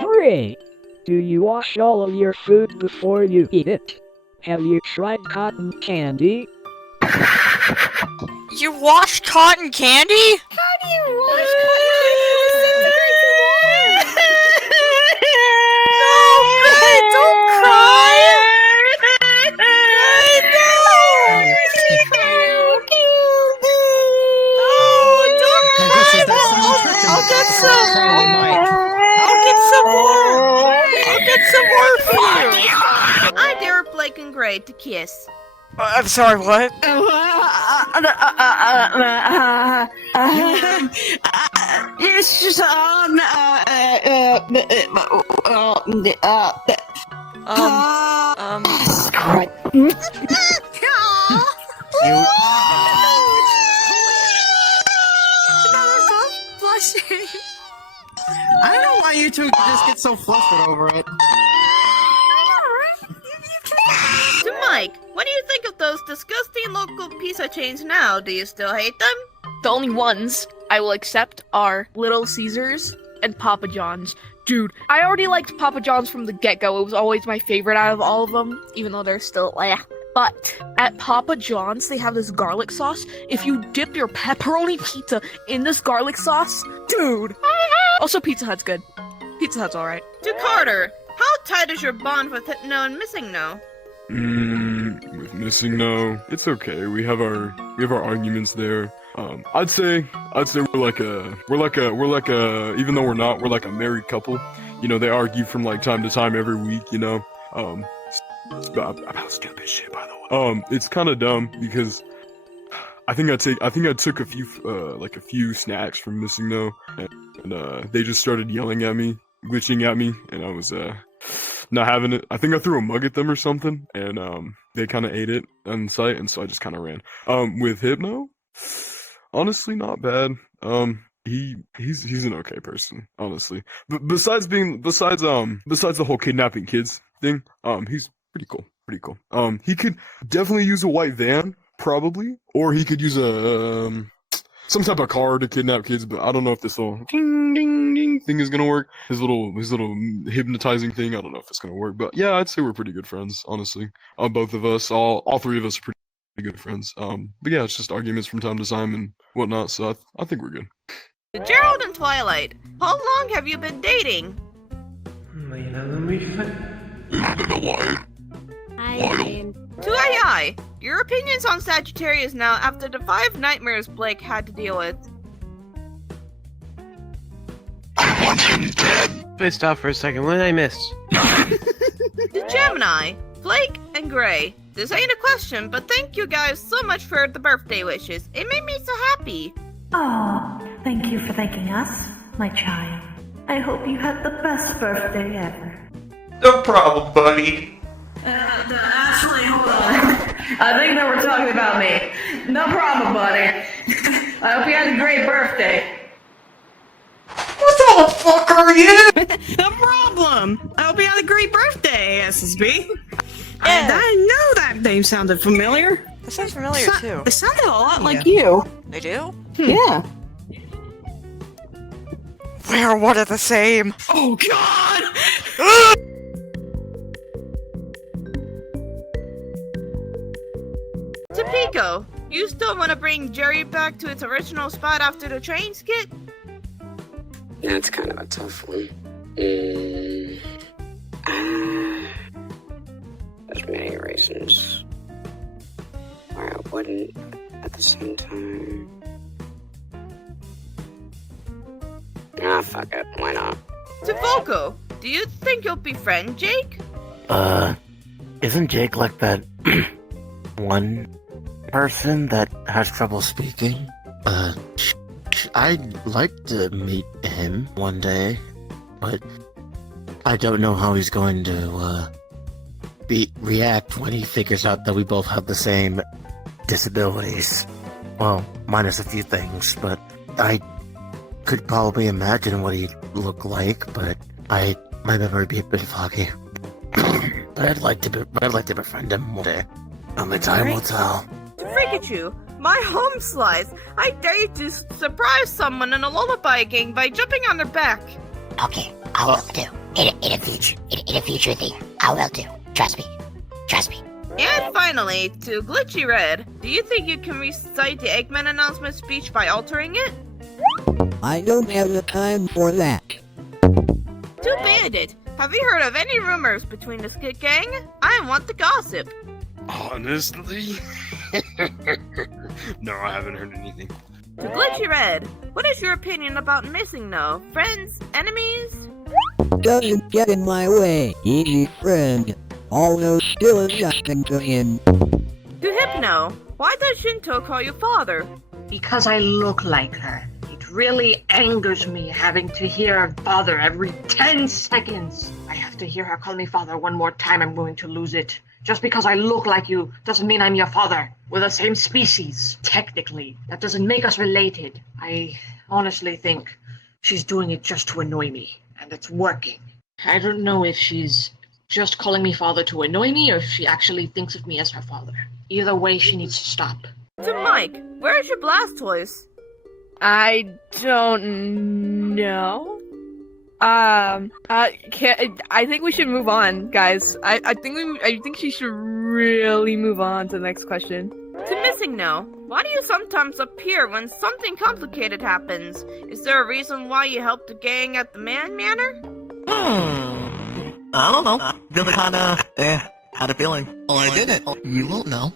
Great. Do you wash all of your food before you eat it? Have you tried cotton candy? You wash cotton candy? How do you wash cotton No, don't cry! I'll get some more for you! I dare Blake and Gray to kiss. I'm sorry, what? It's just You. Now they're both blushing. I don't know why you two just get so flustered over it. To Mike, what do you think of those disgusting local pizza chains now? Do you still hate them? The only ones I will accept are Little Caesars and Papa John's. Dude, I already liked Papa John's from the get-go. It was always my favorite out of all of them, even though they're still But at Papa John's, they have this garlic sauce. If you dip your pepperoni pizza in this garlic sauce, dude. Also, Pizza Hut's good. Pizza Hut's alright. To Carter, how tight is your bond with Hypno and Missing No? With Missing No, it's okay. We have our arguments there. I'd say we're like a even though we're not, we're like a married couple. You know, they argue from like time to time every week, you know. It's about stupid shit, by the way. It's kind of dumb because I think I took a few snacks from Missing No, and they just started yelling at me, glitching at me, and I was not having it. I think I threw a mug at them or something, and they kind of ate it on sight, and so I just kind of ran. With Hypno, honestly, not bad. He's an okay person, honestly. But besides the whole kidnapping kids thing, he's pretty cool. He could definitely use a white van, probably, or he could use a some type of car to kidnap kids. But I don't know if this little ding ding ding thing is gonna work. His little hypnotizing thing. I don't know if it's gonna work. But yeah, I'd say we're pretty good friends, honestly. Both of us, all three of us, are pretty good friends. But yeah, it's just arguments from time to time and whatnot. So I think we're good. To Gerald and Twilight, how long have you been dating? To AI, your opinions on Sagittarius now after the 5 nightmares Blake had to deal with. Wait, stop for a second. What did I miss? To Gemini, Blake and Gray, this ain't a question, but thank you guys so much for the birthday wishes. It made me so happy. Oh, thank you for thanking us, my child. I hope you had the best birthday ever. No problem, buddy. Ashley, hold on. I think they were talking about me. No problem, buddy. I hope you had a great birthday. What the fuck are you? No problem. I hope you had a great birthday, SSB. I know that name sounded familiar. That sounds familiar too. It sounded a lot like you. They do? Yeah. We're one of the same. Oh God! To Pico, you still want to bring Jerry back to its original spot after the train skit? That's kind of a tough one. There's many reasons why I wouldn't at the same time. Fuck it. Why not? To Volko, do you think you'll befriend Jake? Isn't Jake like that one person that has trouble speaking? I'd like to meet him one day, but I don't know how he's going to react when he figures out that we both have the same disabilities. Well, minus a few things, but I could probably imagine what he'd look like, but my memory would be a bit foggy. But I'd like to befriend him one day. Only time will tell. To Freakachu, my home slice. I dare you to surprise someone in a Lullaby Gang by jumping on their back. Okay, I will do. In a future thing, I will do. Trust me. And finally, to Glitchy Red, do you think you can recite the Eggman announcement speech by altering it? I don't have the time for that. To Bandit, have you heard of any rumors between the Skit Gang? I want the gossip. Honestly? No, I haven't heard anything. To Glitchy Red, what is your opinion about Missing No? Friends? Enemies? Doesn't get in my way, easy friend. Although still adjusting to him. To Hypno, why does Shinto call you father? Because I look like her. It really angers me having to hear her father every 10 seconds. I have to hear her call me father one more time, I'm going to lose it. Just because I look like you doesn't mean I'm your father. We're the same species, technically. That doesn't make us related. I honestly think she's doing it just to annoy me, and it's working. I don't know if she's just calling me father to annoy me or if she actually thinks of me as her father. Either way, she needs to stop. To Mike, where's your Blastoise? I don't know. I think we should move on, guys. I think she should really move on to the next question. To Missing No, why do you sometimes appear when something complicated happens? Is there a reason why you helped the gang at the Man Manor? I don't know. Just kinda, had a feeling. Oh, I did it. You won't know.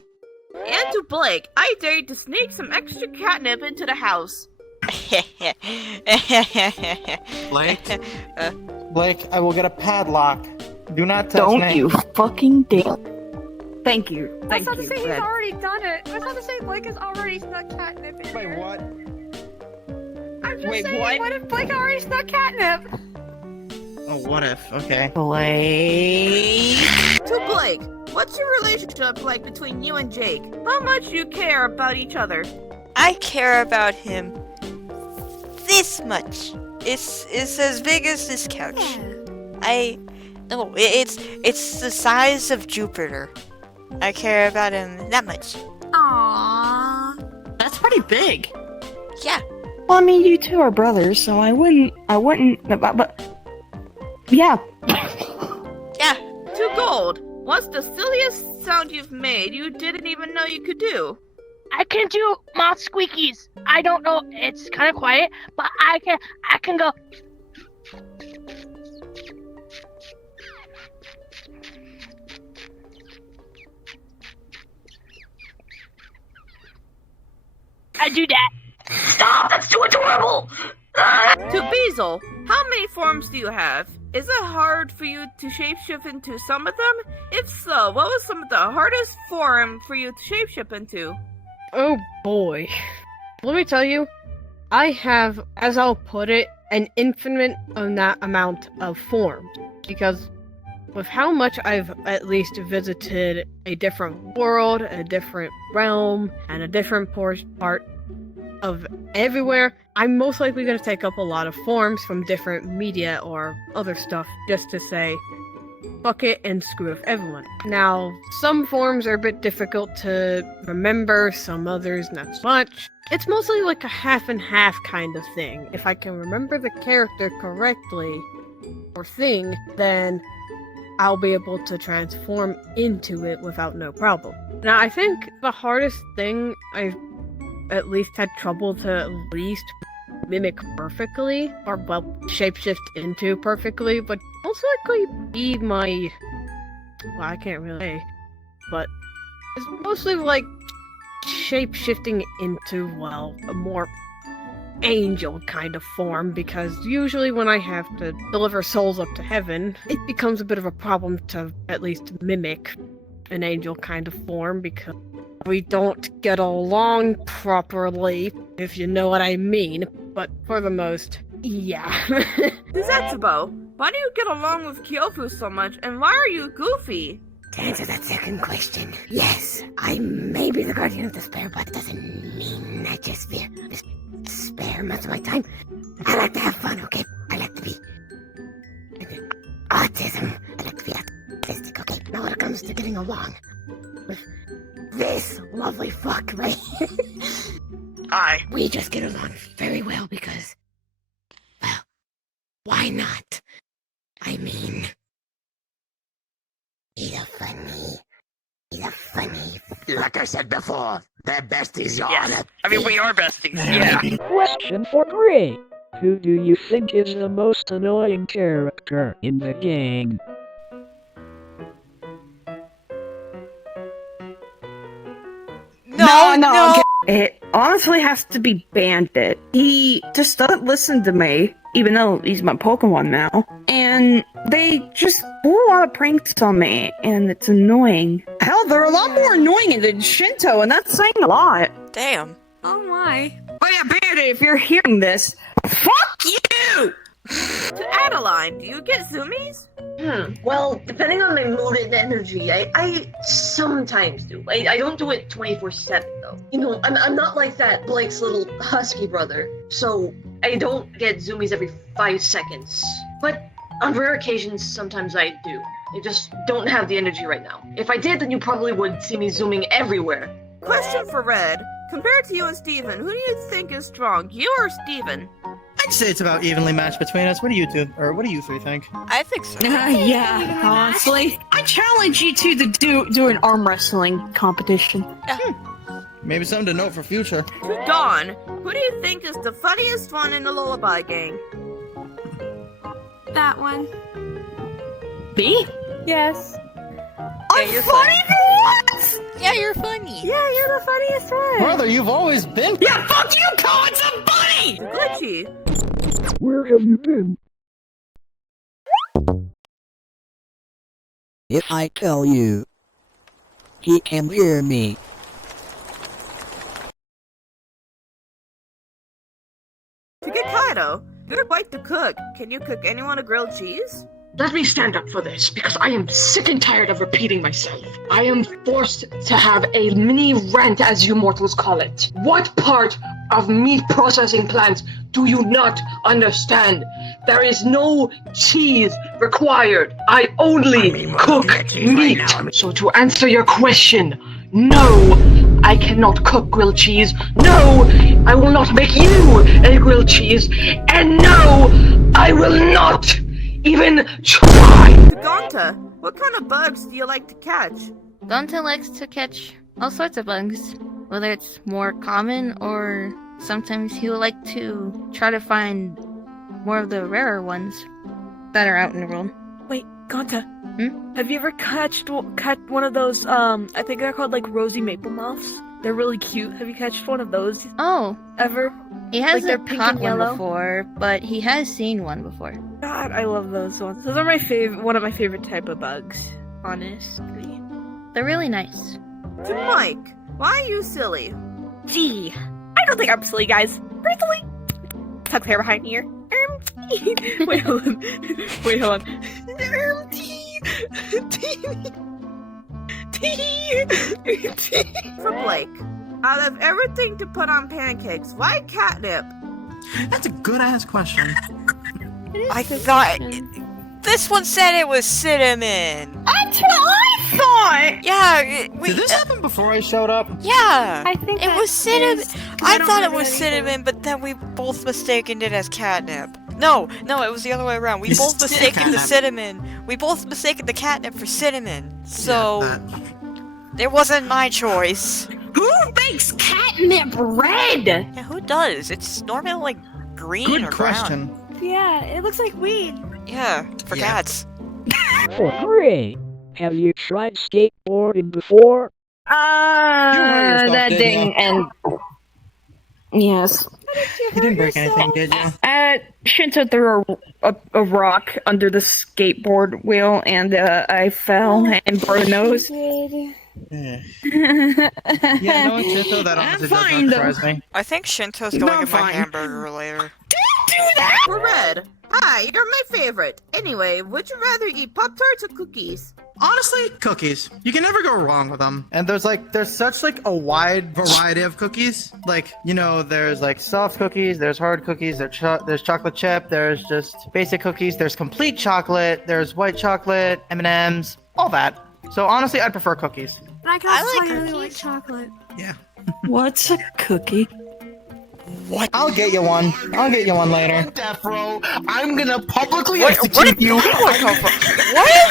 And to Blake, I dare you to sneak some extra catnip into the house. Blake? Blake, I will get a padlock. Do not touch Don't me. you fucking dare. Thank you. I was Thank about to you. say he's Red. already done it. I was about to say Blake has already snuck catnip in Wait, what? I'm just Wait, saying, what if Blake already snuck catnip? Oh, what if? Okay. Blake. To Blake, what's your relationship like between you and Jake? How much do you care about each other? I care about him this much. It's as big as this couch. No, it's the size of Jupiter. I care about him that much. Aww. That's pretty big. Yeah. Well, I mean, you two are brothers, so I wouldn't, but yeah. Yeah. To Gold, what's the silliest sound you've made you didn't even know you could do? I can do mouth squeakies. I don't know, it's kind of quiet, but I can go. I do that. Stop! That's too adorable! To Beazle, how many forms do you have? Is it hard for you to shapeshift into some of them? If so, what was some of the hardest form for you to shapeshift into? Oh boy. Let me tell you, I have, as I'll put it, an infinite amount of forms. Because with how much I've at least visited a different world, a different realm, and a different part of everywhere, I'm most likely going to take up a lot of forms from different media or other stuff just to say, fuck it and screw with everyone. Now, some forms are a bit difficult to remember, some others not so much. It's mostly like a half and half kind of thing. If I can remember the character correctly, or thing, then I'll be able to transform into it without no problem. Now, I think the hardest thing I've at least had trouble to at least mimic perfectly, or well, shapeshift into perfectly, but most likely be my, well, I can't really say, but it's mostly like shapeshifting into, well, a more angel kind of form, because usually when I have to deliver souls up to heaven, it becomes a bit of a problem to at least mimic an angel kind of form, because we don't get along properly, if you know what I mean, but for the most, yeah. Zetsubo, why do you get along with Kyofu so much, and why are you goofy? To answer that second question, yes, I may be the guardian of despair, but it doesn't mean I just fear despair most of my time. I like to have fun, okay? I like to be autism. I like to be autistic, okay? Now when it comes to getting along with this lovely fuck right here, we just get along very well because, well, why not? I mean, he's a funny. Like I said before, they're besties, y'all. Yes. I mean, we are besties, yeah. Question for Gray. Who do you think is the most annoying character in the gang? No. Okay. It honestly has to be Bandit. He just doesn't listen to me, even though he's my Pokemon now. And they just pull a lot of pranks on me, and it's annoying. Hell, they're a lot more annoying than Shinto, and that's saying a lot. Damn. Oh my. Oh yeah, Bandit, if you're hearing this, fuck you! To Adeline, do you get zoomies? Well, depending on my mood and energy, I sometimes do. I don't do it 24/7 though. You know, I'm not like that Blake's little husky brother, so I don't get zoomies every 5 seconds. But on rare occasions, sometimes I do. I just don't have the energy right now. If I did, then you probably would see me zooming everywhere. Question for Red. Compared to you and Steven, who do you think is strong, you or Steven? I'd say it's about evenly matched between us. What do you two, or what do you three think? I think so. Yeah, honestly. I challenge you two to do an arm wrestling competition. Maybe something to note for future. To Dawn, who do you think is the funniest one in the Lullaby Gang? That one. Me? Yes. Yeah, you're funny funny. once! Yeah, you're funny. Yeah, you're the funniest one. Brother, you've always been. Yeah, fuck you, Collins, I'm funny! Glitchy. Where have you been? If I tell you, he can hear me. To get Kaido, you're quite the cook. Can you cook anyone a grilled cheese? Let me stand up for this, because I am sick and tired of repeating myself. I am forced to have a mini rant, as you mortals call it. What part of meat processing plants do you not understand? There is no cheese required. I only cook meat. So to answer your question, no, I cannot cook grilled cheese. No, I will not make you a grilled cheese. And no, I will not even try. To Gonta, what kind of bugs do you like to catch? Gonta likes to catch all sorts of bugs, whether it's more common or sometimes he will like to try to find more of the rarer ones that are out in the world. Wait, Gonta. Have you ever catched one of those, I think they're called like rosy maple moths? They're really cute. Have you catched one of those? Oh. Ever? He Like they're hasn't pink caught and one yellow? before, but he has seen one before. God, I love those ones. Those are one of my favorite type of bugs, honestly. They're really nice. To Mike, why are you silly? Gee, I don't think I'm silly, guys. Personally, tuck hair behind here. Wait, hold on. Wait, hold on. For Blake, out of everything to put on pancakes, why catnip? That's a good ass question. I thought this one said it was cinnamon. That's what I thought! Yeah, Did this happen before I showed up? Yeah, I think it was cinnamon. I I don't thought it remember was that cinnamon, but then we both mistaken it as catnip. No, it was the other way around. We It's both still mistaken the catnip. cinnamon. We both mistaken the catnip for cinnamon. So it wasn't my choice. Who makes catnip red? Yeah, who does? It's normally like green Good or question. brown. Yeah, it looks like weed. Yeah, for cats. Oh, great. Have you tried skateboarding before? yourself, That didn't ding you? and... Yes. You didn't break anything, did you? Shinto threw a rock under the skateboard wheel and I fell and broke a nose. Yeah, knowing Shinto, that honestly does fine, not though. surprise me. I think Shinto's No, going I'm to my fine. hamburger later. For Red, hi, you're my favorite. Anyway, would you rather eat Pop-Tarts or cookies? Honestly, cookies. You can never go wrong with them. And there's such like a wide variety of cookies. Like, you know, there's like soft cookies, there's hard cookies, there's chocolate chip, there's just basic cookies, there's complete chocolate, there's white chocolate, M&Ms, all that. So honestly, I'd prefer cookies. But I can also tell you really like chocolate. Yeah. What's a cookie? What? I'll get you one. I'll get you one later. That, bro. I'm gonna publicly Where execute did you. that one come from? Where did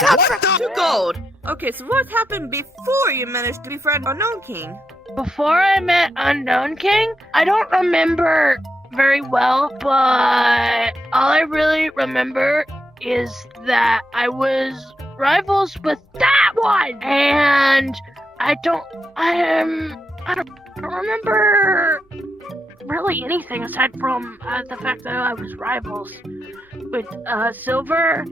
that one come from? To Gold. Okay, so what happened before you managed to befriend Unknown King? Before I met Unknown King, I don't remember very well, but all I really remember is that I was rivals with that one, and I don't remember really anything aside from the fact that I was rivals with Silver.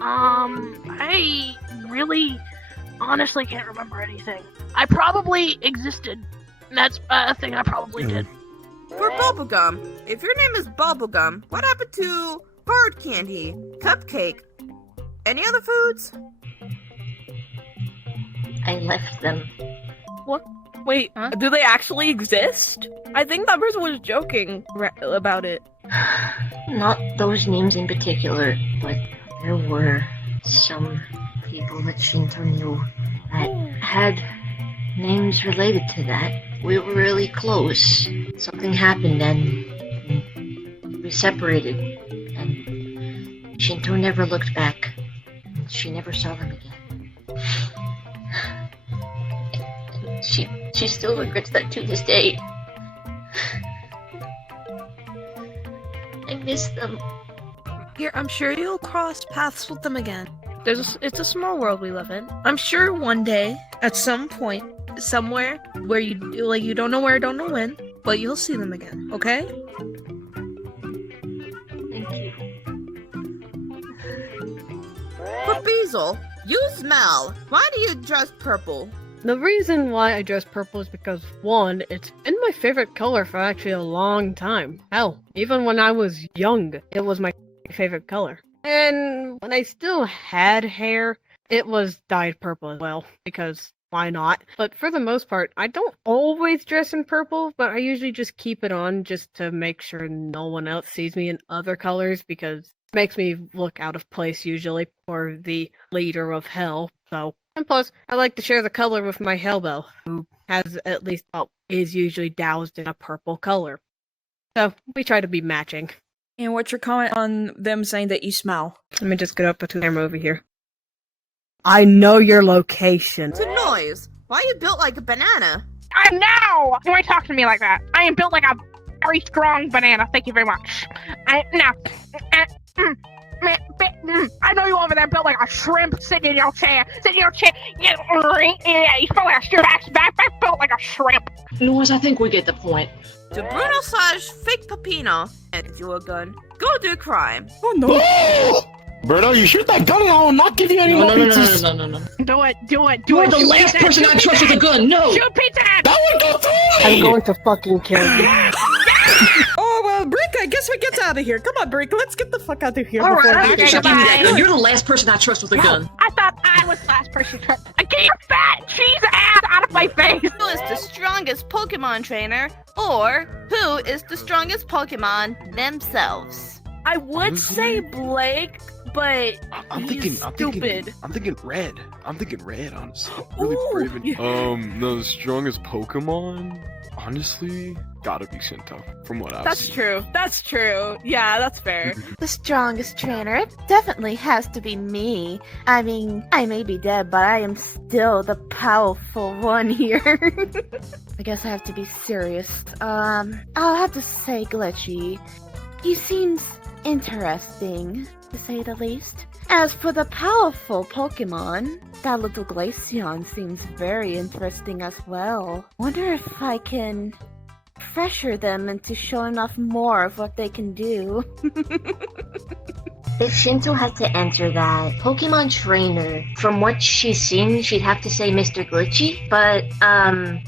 I really honestly can't remember anything. I probably existed. That's a thing I probably did. For Bubblegum, if your name is Bubblegum, what happened to Bird Candy, Cupcake? Any other foods? I left them. What? Wait, do they actually exist? I think that person was joking about it. Not those names in particular, but there were some people that Shinto knew that had names related to that. We were really close. Something happened and we separated, and Shinto never looked back. She never saw them again. She still regrets that to this day. I miss them. Here, I'm sure you'll cross paths with them again. It's a small world we live in. I'm sure one day, at some point, somewhere where you don't know where, don't know when, but you'll see them again. Okay? Thank you. But Beazle, you smell. Why do you dress purple? The reason why I dress purple is because, one, it's been my favorite color for actually a long time. Hell, even when I was young, it was my favorite color. And when I still had hair, it was dyed purple as well, because why not? But for the most part, I don't always dress in purple, but I usually just keep it on just to make sure no one else sees me in other colors, because it makes me look out of place usually for the leader of hell, so... And plus, I like to share the color with my Hellbell, who has at least, is usually doused in a purple color. So, we try to be matching. And what's your comment on them saying that you smell? Let me just get up to the camera over here. I know your location. It's a noise. Why are you built like a banana? I know! Why talk to me like that? I am built like a very strong banana. Thank you very much. I know you over there built like a shrimp sitting in your chair. You feel like a shrimp back built like a shrimp. Noise, I think we get the point. To Bruno / Fake Peppino, and you a gun. Go do crime. Oh no! Bruno, you shoot that gun and I will not give you any more pizzas. No. Do it. You are the last person I trust with a gun, no! Shoot pizza! That would go through me! I'm going to fucking kill you. Oh, well, Brick, I guess we get out of here. Come on, Brick, let's get the fuck out of here. Alright, you're the last person I trust with a gun. I thought I was the last person. Get your fat cheese ass out of my face! Who is the strongest Pokemon trainer, or who is the strongest Pokemon themselves? I would say Blake, but I'm he's stupid. I'm thinking red. Honestly. Really brave. The strongest Pokemon, honestly, gotta be Shinto, from what I've seen. That's true. Yeah, that's fair. The strongest trainer? It definitely has to be me. I mean, I may be dead, but I am still the powerful one here. I guess I have to be serious. I'll have to say Glitchy. He seems interesting, to say the least. As for the powerful Pokemon, that little Glaceon seems very interesting as well. Wonder if I can pressure them into showing off more of what they can do. If Shinto had to answer that, Pokemon trainer, from what she's seen, she'd have to say Mr. Glitchy, but,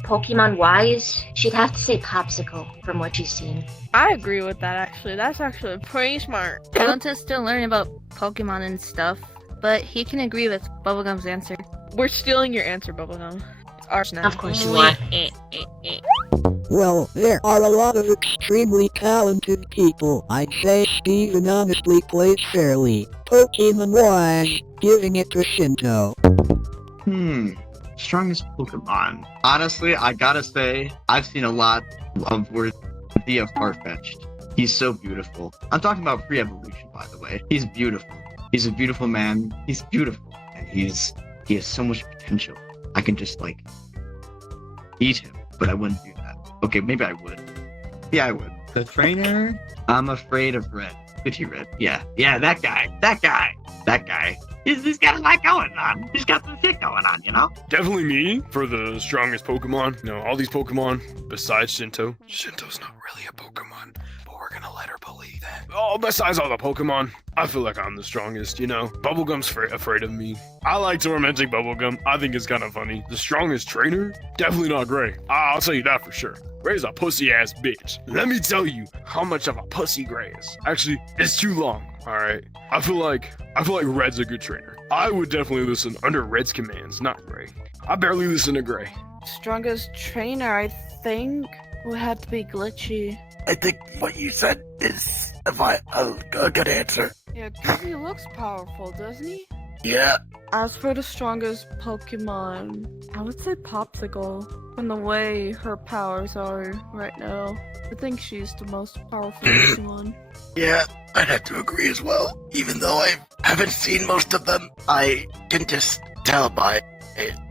Pokemon-wise, she'd have to say Popsicle, from what she's seen. I agree with that, actually. That's actually pretty smart. Gonta's still learning about Pokemon and stuff, but he can agree with Bubblegum's answer. We're stealing your answer, Bubblegum. It's ours now. Of course you are. Well, there are a lot of extremely talented people. I'd say Steven honestly plays fairly. Pokemon-wise, giving it to Shinto. Strongest Pokemon. Honestly, I gotta say, I've seen a lot of words of Farfetch'd. He's so beautiful. I'm talking about pre-evolution, by the way. He's beautiful. He's a beautiful man. He's beautiful. And he has so much potential. I can just, eat him. But I wouldn't do that. Okay, maybe I would. Yeah, I would. The trainer? I'm afraid of Red. Glitchy Red. Yeah, that guy. He's got a lot going on. He's got some shit going on, you know? Definitely me for the strongest Pokemon. All these Pokemon besides Shinto. Shinto's not real. really a Pokemon, but we're gonna let her believe that. Oh, besides all the Pokemon, I feel like I'm the strongest, you know? Bubblegum's afraid of me. I like tormenting Bubblegum. I think it's kind of funny. The strongest trainer? Definitely not Gray. I'll tell you that for sure. Gray's a pussy-ass bitch. Let me tell you how much of a pussy Gray is. Actually, it's too long, alright? I feel like Red's a good trainer. I would definitely listen under Red's commands, not Gray. I barely listen to Gray. Strongest trainer, I think, would have to be Glitchy. I think what you said is a good answer. Yeah, because he looks powerful, doesn't he? Yeah. As for the strongest Pokemon, I would say Popsicle. From the way her powers are right now, I think she's the most powerful Pokemon. Yeah, I'd have to agree as well. Even though I haven't seen most of them, I can just tell by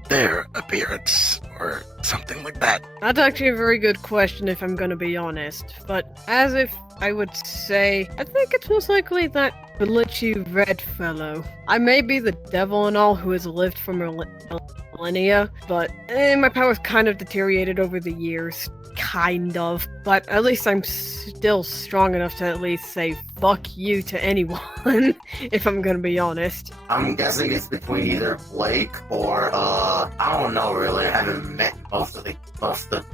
their appearance or something like that. That's actually a very good question if I'm gonna be honest, but as if I would say, I think it's most likely that glitchy red fellow. I may be the devil and all who has lived for millennia, but my powers kind of deteriorated over the years. Kind of. But at least I'm still strong enough to at least say fuck you to anyone, if I'm gonna be honest. I'm guessing it's between either Blake or, I don't know really. I haven't met most of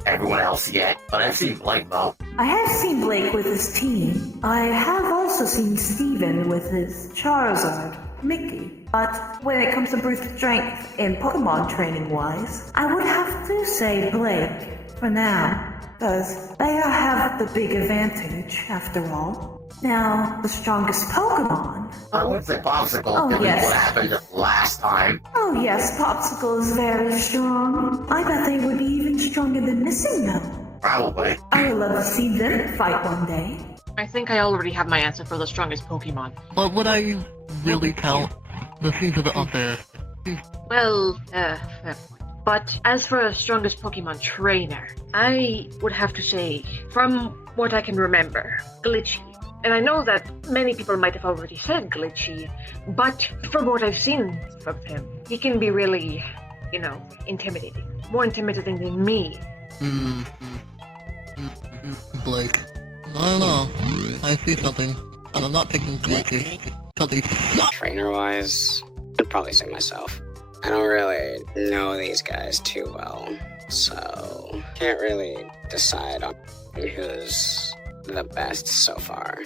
everyone else yet, but I've seen Blake though. I have seen Blake with his team. I have also seen Steven with his Charizard, Mickey. But when it comes to brute strength and Pokemon training wise, I would have to say Blake for now. Because they have the big advantage, after all. Now, the strongest Pokemon... I would say Popsicle, oh, given yes. what happened last time. Oh yes, Popsicle is very strong. I bet they would be even stronger than Missing No. Probably. I would love to see them fight one day. I think I already have my answer for the strongest Pokemon. But would I really count the season out there? Well, fair point. But as for the strongest Pokemon trainer, I would have to say, from what I can remember, Glitchy. And I know that many people might have already said Glitchy, but from what I've seen from him, he can be really, intimidating. More intimidating than me. Blake. I don't know. I see something, and I'm not picking Glitchy. Trainer-wise, I'd probably say myself. I don't really know these guys too well, so can't really decide on who's the best so far.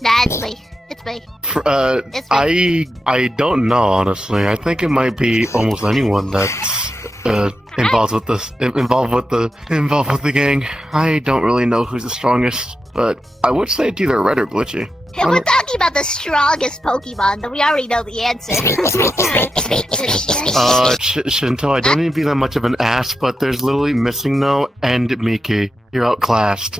That's me. It's me. I don't know, honestly. I think it might be almost anyone that's involved with the gang. I don't really know who's the strongest, but I would say it's either Red or Glitchy. Hey, we're talking about the strongest Pokemon, though we already know the answer. Shinto, I don't need to be that much of an ass, but there's literally Missing No and Miki. You're outclassed.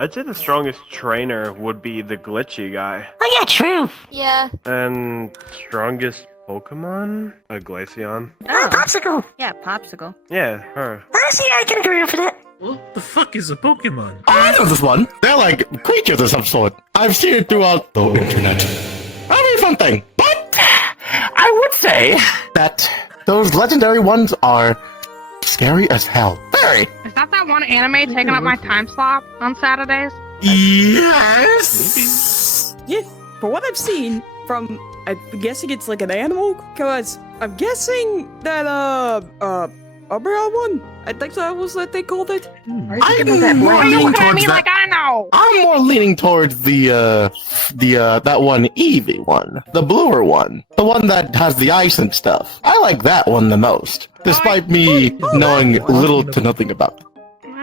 I'd say the strongest trainer would be the glitchy guy. Oh yeah, true. Yeah. And strongest Pokemon? A Glaceon. Oh, Popsicle! Yeah, Popsicle. Yeah, her. Honestly, I can agree with it. What the fuck is a Pokemon? Oh, I know this one. They're like creatures of some sort. I've seen it throughout the internet. A very fun thing. But I would say that those legendary ones are scary as hell. Very. Is that one anime taking up my time slot on Saturdays? Yes! Yeah, for what I've seen from, I'm guessing it's like an animal, because I'm guessing that, Umbreon one? I think that was what they called it. I'm more leaning towards that. Like I know. I'm more leaning towards the that one Eevee one, the bluer one, the one that has the ice and stuff. I like that one the most, despite me knowing little to nothing about it.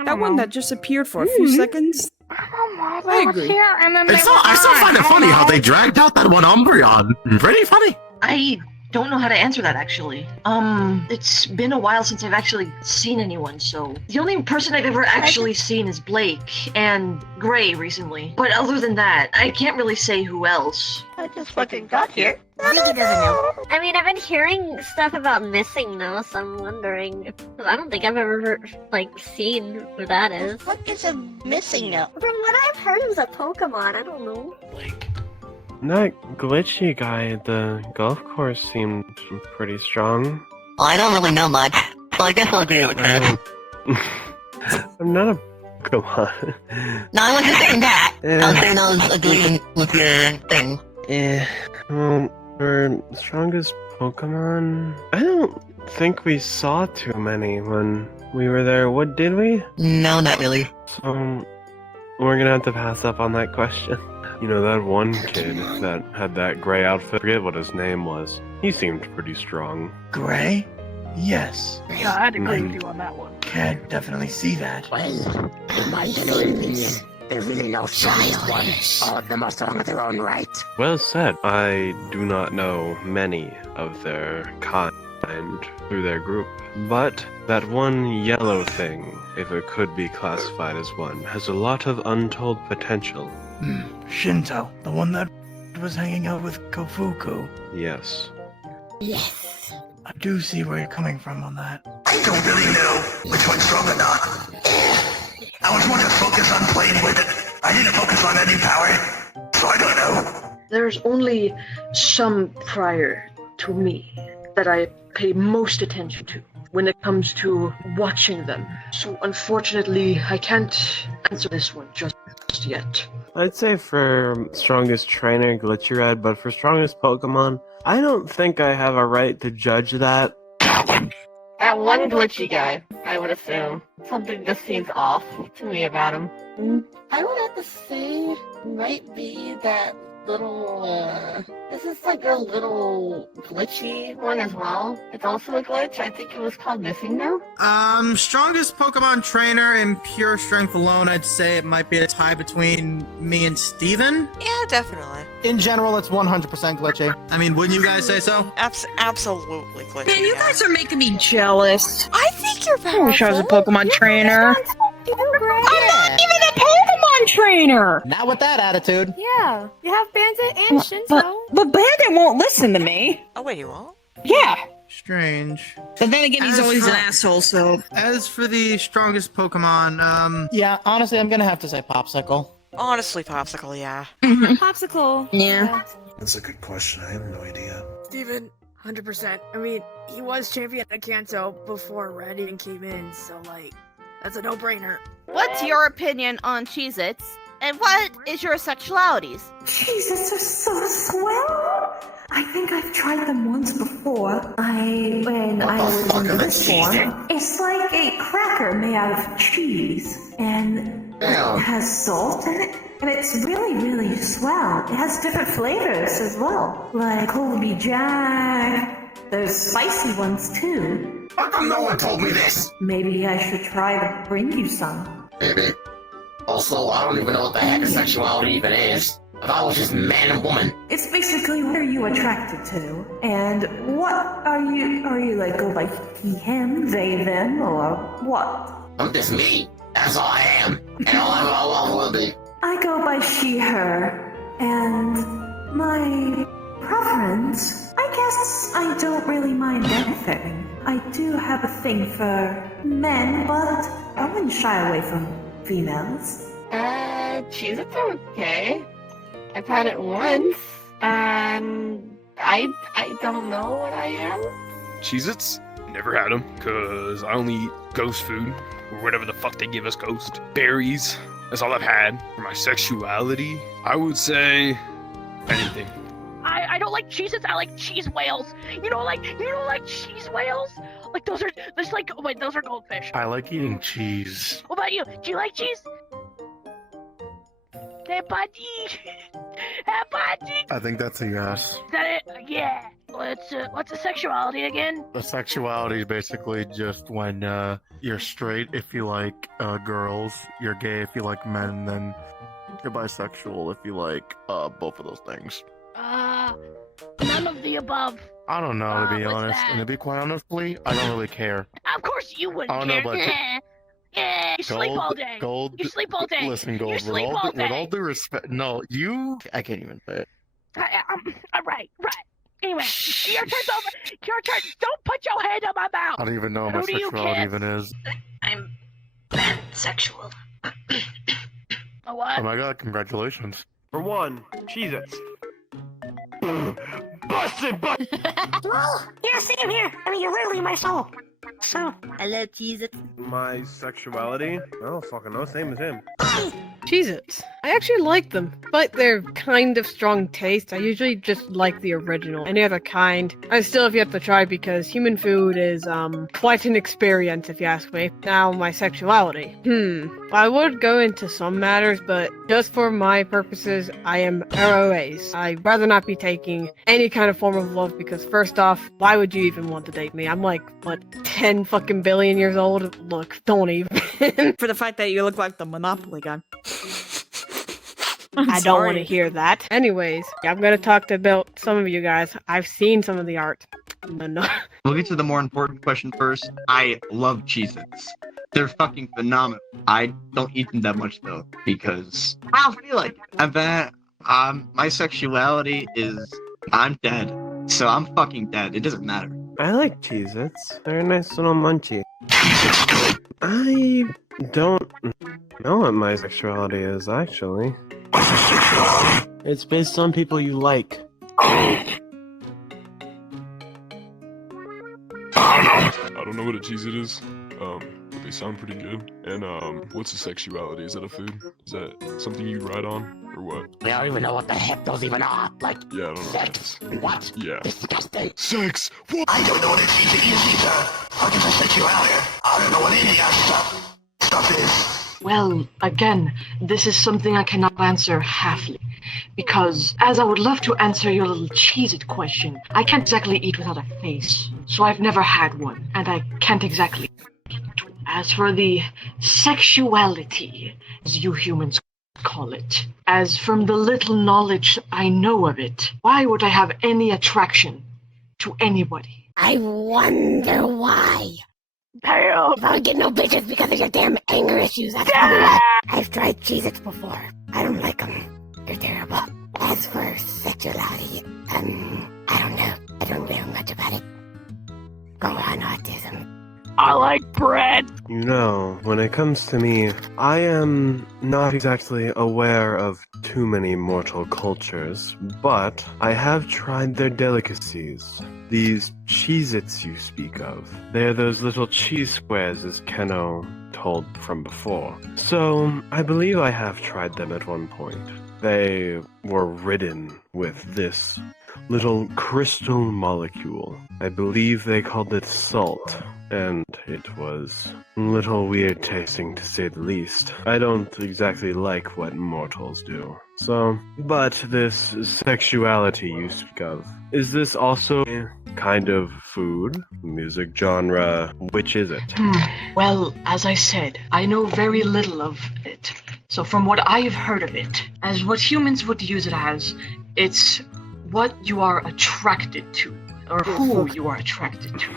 That one that just appeared for a few seconds. I agree. Here, and then I still find it funny how they dragged out that one Umbreon. Pretty funny. I don't know how to answer that, actually. It's been a while since I've actually seen anyone, so... The only person I've ever actually seen is Blake, and Gray recently. But other than that, I can't really say who else. I just fucking got here. Ziggy doesn't know. I mean, I've been hearing stuff about Missing No, so I'm wondering. I don't think I've ever, seen who that is. What is a Missing No? From what I've heard, it was a Pokemon. I don't know. That glitchy guy at the golf course seemed pretty strong. I don't really know much, Well, I guess I'll agree with that. I'm not a Pokemon. No, I wasn't saying that. I was saying I was agreeing with your thing. Yeah. Well, for strongest Pokemon, I don't think we saw too many when we were there. What did we? No, not really. So we're gonna have to pass up on that question. You know, that one kid that had that gray outfit, I forget what his name was. He seemed pretty strong. Gray? Yes. Yeah, I'd agree with you on that one. Can definitely see that. Well, in my genuine opinion, there's really no strongest one. All of them are strong in their own right. Well said. I do not know many of their kind through their group, but that one yellow thing, if it could be classified as one, has a lot of untold potential. Shinto, the one that was hanging out with Kofuku. Yes. Yes. I do see where you're coming from on that. I don't really know which one's strong or not. I was more to focus on playing with it. I didn't focus on any power, so I don't know. There's only some prior to me that I pay most attention to when it comes to watching them. So unfortunately, I can't answer this one just yet. I'd say for strongest trainer, Glitcherad, but for strongest Pokemon, I don't think I have a right to judge that. That one glitchy guy, I would assume. Something just seems off to me about him. I would have to say, might be that little, this is like a little glitchy one as well. It's also a glitch. I think it was called Missing Now. Strongest Pokemon trainer in pure strength alone, I'd say it might be a tie between me and Steven. Yeah, definitely. In general, it's 100% glitchy. I mean, wouldn't you guys say so? Absolutely glitchy. Man, you guys are making me jealous. I think you're I powerful. wish I was a Pokemon trainer. I'm not even a Pokemon trainer! Not with that attitude. Yeah, you have Bandit and Shinto. But Bandit won't listen to me. Oh, wait, he won't? Yeah. Strange. But then again, he's always an asshole, so... As for the strongest Pokemon, yeah, honestly, I'm gonna have to say Popsicle. Honestly, Popsicle, yeah. Popsicle. Yeah. That's a good question. I have no idea. Steven, 100%. I mean, he was champion at Kanto before Radiant came in, so, like, that's a no-brainer. What's your opinion on Cheez-Its? And what is your sexualities? Cheez-Its are so swell! I think I've tried them once before. When I was in this form. It's like a cracker made out of cheese. And it has salt in it. And it's really, really swell. It has different flavors as well. Like Lullaby Gang. There's spicy ones too. How come no one told me this? Maybe I should try to bring you some. Maybe. Also, I don't even know what the heck a sexuality even is. If I was just man and woman. It's basically what are you attracted to? And what are you like go by he, him, they, them, or what? I'm just me. That's all I am. And all I ever will be. I go by she, her. And my preference, I guess I don't really mind anything. I do have a thing for men, but I wouldn't shy away from females. Cheez-Its are okay. I've had it once, and I don't know what I am. Cheez-Its? Never had them, cause I only eat ghost food, or whatever the fuck they give us ghost. Berries, that's all I've had. For my sexuality, I would say anything. I don't like Cheez-Its, I like cheese whales. You don't like cheese whales? Like those are goldfish. I like eating cheese. What about you? Do you like cheese? Hey buddy! Hey buddy! I think that's a yes. Is that it? Yeah. What's a sexuality again? The sexuality is basically just when you're straight if you like girls, you're gay if you like men, then you're bisexual if you like both of those things. None of the above. I don't know, to be what's honest. that? And to be quite honestly, I don't really care. Of course you wouldn't I don't know care. about Yeah, you sleep all day. You sleep all day. Listen, You Gold, sleep all with all day. due respect, no, you... I can't even say it. Right. Anyway, your turn's over. Your turn. Don't put your hand on my mouth. I don't even know what my Who do you sexuality kiss? even is. I'm pansexual. A what? Oh my god, congratulations. For one, Cheez-Its. Well, yeah, same here. I mean, you're literally my soul. Oh, hello, Cheez-It. My sexuality? I don't fucking know. Same as him. Cheez-Its. I actually like them, but they're kind of strong taste. I usually just like the original. Any other kind, I still have yet to try because human food is, quite an experience if you ask me. Now, my sexuality. I would go into some matters, but just for my purposes, I am ROAs. I'd rather not be taking any kind of form of love because first off, why would you even want to date me? I'm like, what, 10 fucking billion years old? Look, don't even. For the fact that you look like the Monopoly guy. I don't want to hear that. Anyways, I'm gonna talk about some of you guys. I've seen some of the art. No. We'll get to the more important question first. I love Cheez-Its. They're fucking phenomenal. I don't eat them that much though, because I don't feel like it. I bet my sexuality is I'm dead. So I'm fucking dead. It doesn't matter. I like Cheez-Its. They're a nice little munchie. I don't know what my sexuality is, actually. It's based on people you like. I don't know what a Cheez-It is, but they sound pretty good. And, what's a sexuality? Is that a food? Is that something you ride on, or what? I don't even know what the heck those even are. Like, Yeah, I don't know. sex. What? Yeah. Disgusting. Sex! What? I don't know what a cheesy is either. What is a sexuality? I don't know what any of that stuff is. Well, again, this is something I cannot answer halfly. Because, as I would love to answer your little Cheez-It question, I can't exactly eat without a face. So I've never had one, and I can't exactly eat. As for the sexuality, as you humans call it, as from the little knowledge I know of it, why would I have any attraction to anybody? I wonder why. You don't get no bitches because of your damn anger issues. That's probably why. I've tried Cheez-Its before. I don't like them. They're terrible. As for sexuality, I don't know. I don't know much about it. Go on, autism. I like bread. You know, when it comes to me, I am not exactly aware of too many mortal cultures, but I have tried their delicacies. These Cheez-Its you speak of, they're those little cheese squares as Keno told from before. So, I believe I have tried them at one point. They were ridden with this little crystal molecule. I believe they called it salt, and it was a little weird tasting to say the least. I don't exactly like what mortals do. So, but this sexuality you speak of, is this also a kind of food, music genre? Which is it? Well, as I said, I know very little of it. So from what I've heard of it, as what humans would use it as, it's what you are attracted to, or who you are attracted to.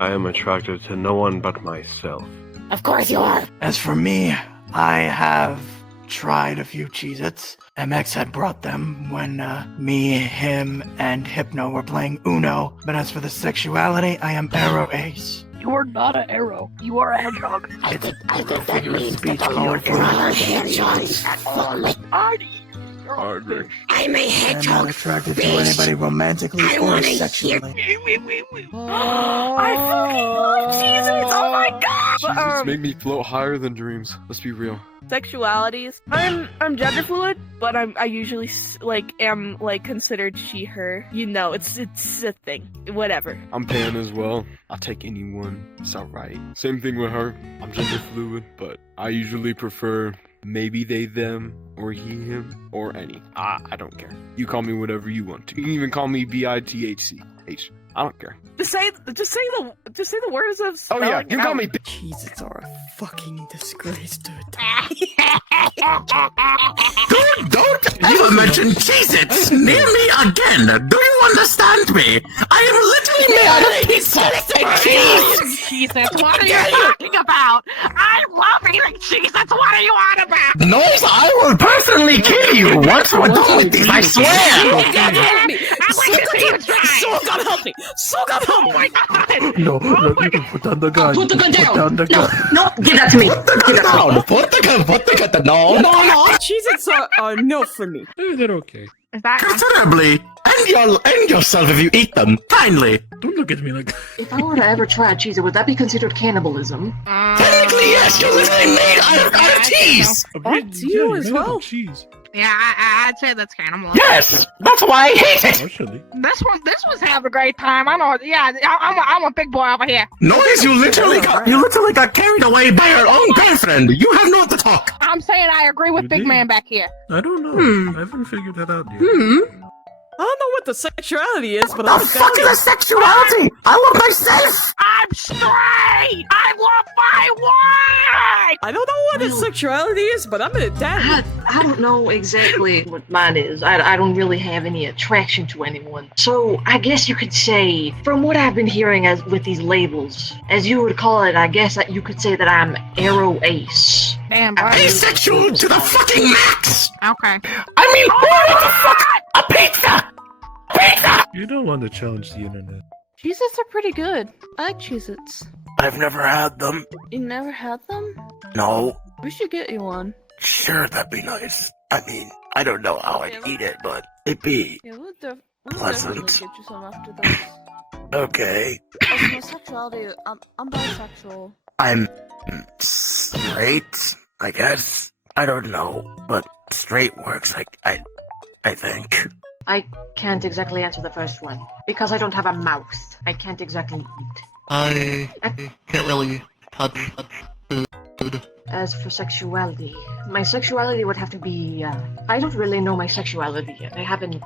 I am attracted to no one but myself. Of course you are. As for me, I have tried a few Cheez-Its. MX had brought them when me, him, and Hypno were playing Uno. But as for the sexuality, I am Arrow Ace. You are not an arrow. You are a hedgehog. I think that means that you're not a hedgehog. I'm a hedgehog. I'm not attracted to anybody romantically or sexually. I fucking love Cheez-Its. Oh my gosh. Cheez-Its make me float higher than dreams. Let's be real. Sexualities. I'm gender fluid, but I usually am considered she her. You know, it's a thing. Whatever. I'm pan as well. I'll take anyone. It's alright. Same thing with her. I'm gender fluid, but I usually prefer maybe they, them, or he, him, or any. I don't care. You call me whatever you want to. You can even call me BITHCH. I don't care. Just say the words of. Oh yeah, you call me. Cheez-Its are a fucking disgrace, dude. Don't ever mention Cheez-Its near me again! Do you understand me? I am literally made of pieces! Cheez-Its, what are you talking about? I love eating Cheez-Its, what are you on about? Noise, I will personally kill you once we're done with this, I swear! So God help me! So God help me! So God help me! No, you can put down the gun. Put the gun down! Put down the gun. No, give that to me! Put the gun down! Put the gun down! No! Cheez-Its are no for me. They're okay. Is that Considerably! And and yourself if you eat them. Kindly. Don't look at me like. If I were to ever try a cheese, would that be considered cannibalism? Technically, yes. You're literally made out of cheese. What? You as well? Cheese. Yeah, I'd say that's cannibal. Yes. That's why I hate it. Partially. This was having a great time. I know. Yeah, I'm a big boy over here. Noise, you literally got carried away by your own girlfriend. You have no to talk. I'm saying I agree with Big Man back here. I don't know. I haven't figured that out yet. I don't know what the sexuality is, but The fuck is a sexuality? I love myself. I'm straight. I love my wife. I don't know what his sexuality is, but I'm gonna tell you. I don't know exactly what mine is. I don't really have any attraction to anyone. So I guess you could say, from what I've been hearing as with these labels, as you would call it, I guess that you could say that I'm Arrow Ace. Damn, Asexual to the fucking max. Okay. I mean, what the fuck? A pizza. Pizza. You don't want to challenge the internet. Cheez-Its are pretty good. I like Cheez-Its. I've never had them. You never had them? No. We should get you one. Sure, that'd be nice. I mean, I don't know how I'd eat it, but it'd be We'll pleasant. definitely get you some after this. Okay. As my sexuality, I'm bisexual. I'm straight, I guess. I don't know, but straight works. I think. I can't exactly answer the first one because I don't have a mouth. I can't exactly eat. I can't really touch food. As for sexuality, my sexuality would have to be, I don't really know my sexuality yet. I haven't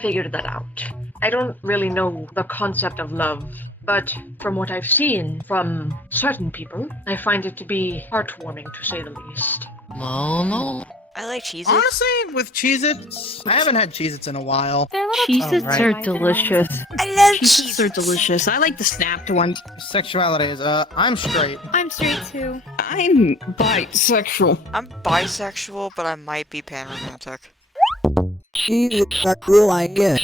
figured that out. I don't really know the concept of love, but from what I've seen from certain people, I find it to be heartwarming, to say the least. No. I like Cheez-Its. Honestly, with Cheez-Its, I haven't had Cheez-Its in a while. Cheez-Its are delicious. I love Cheez-Its are delicious. I like the snapped ones. Sexuality is, I'm straight. I'm straight too. I'm bisexual. I'm bisexual, but I might be panromantic. Cheez-Its are cool, I guess.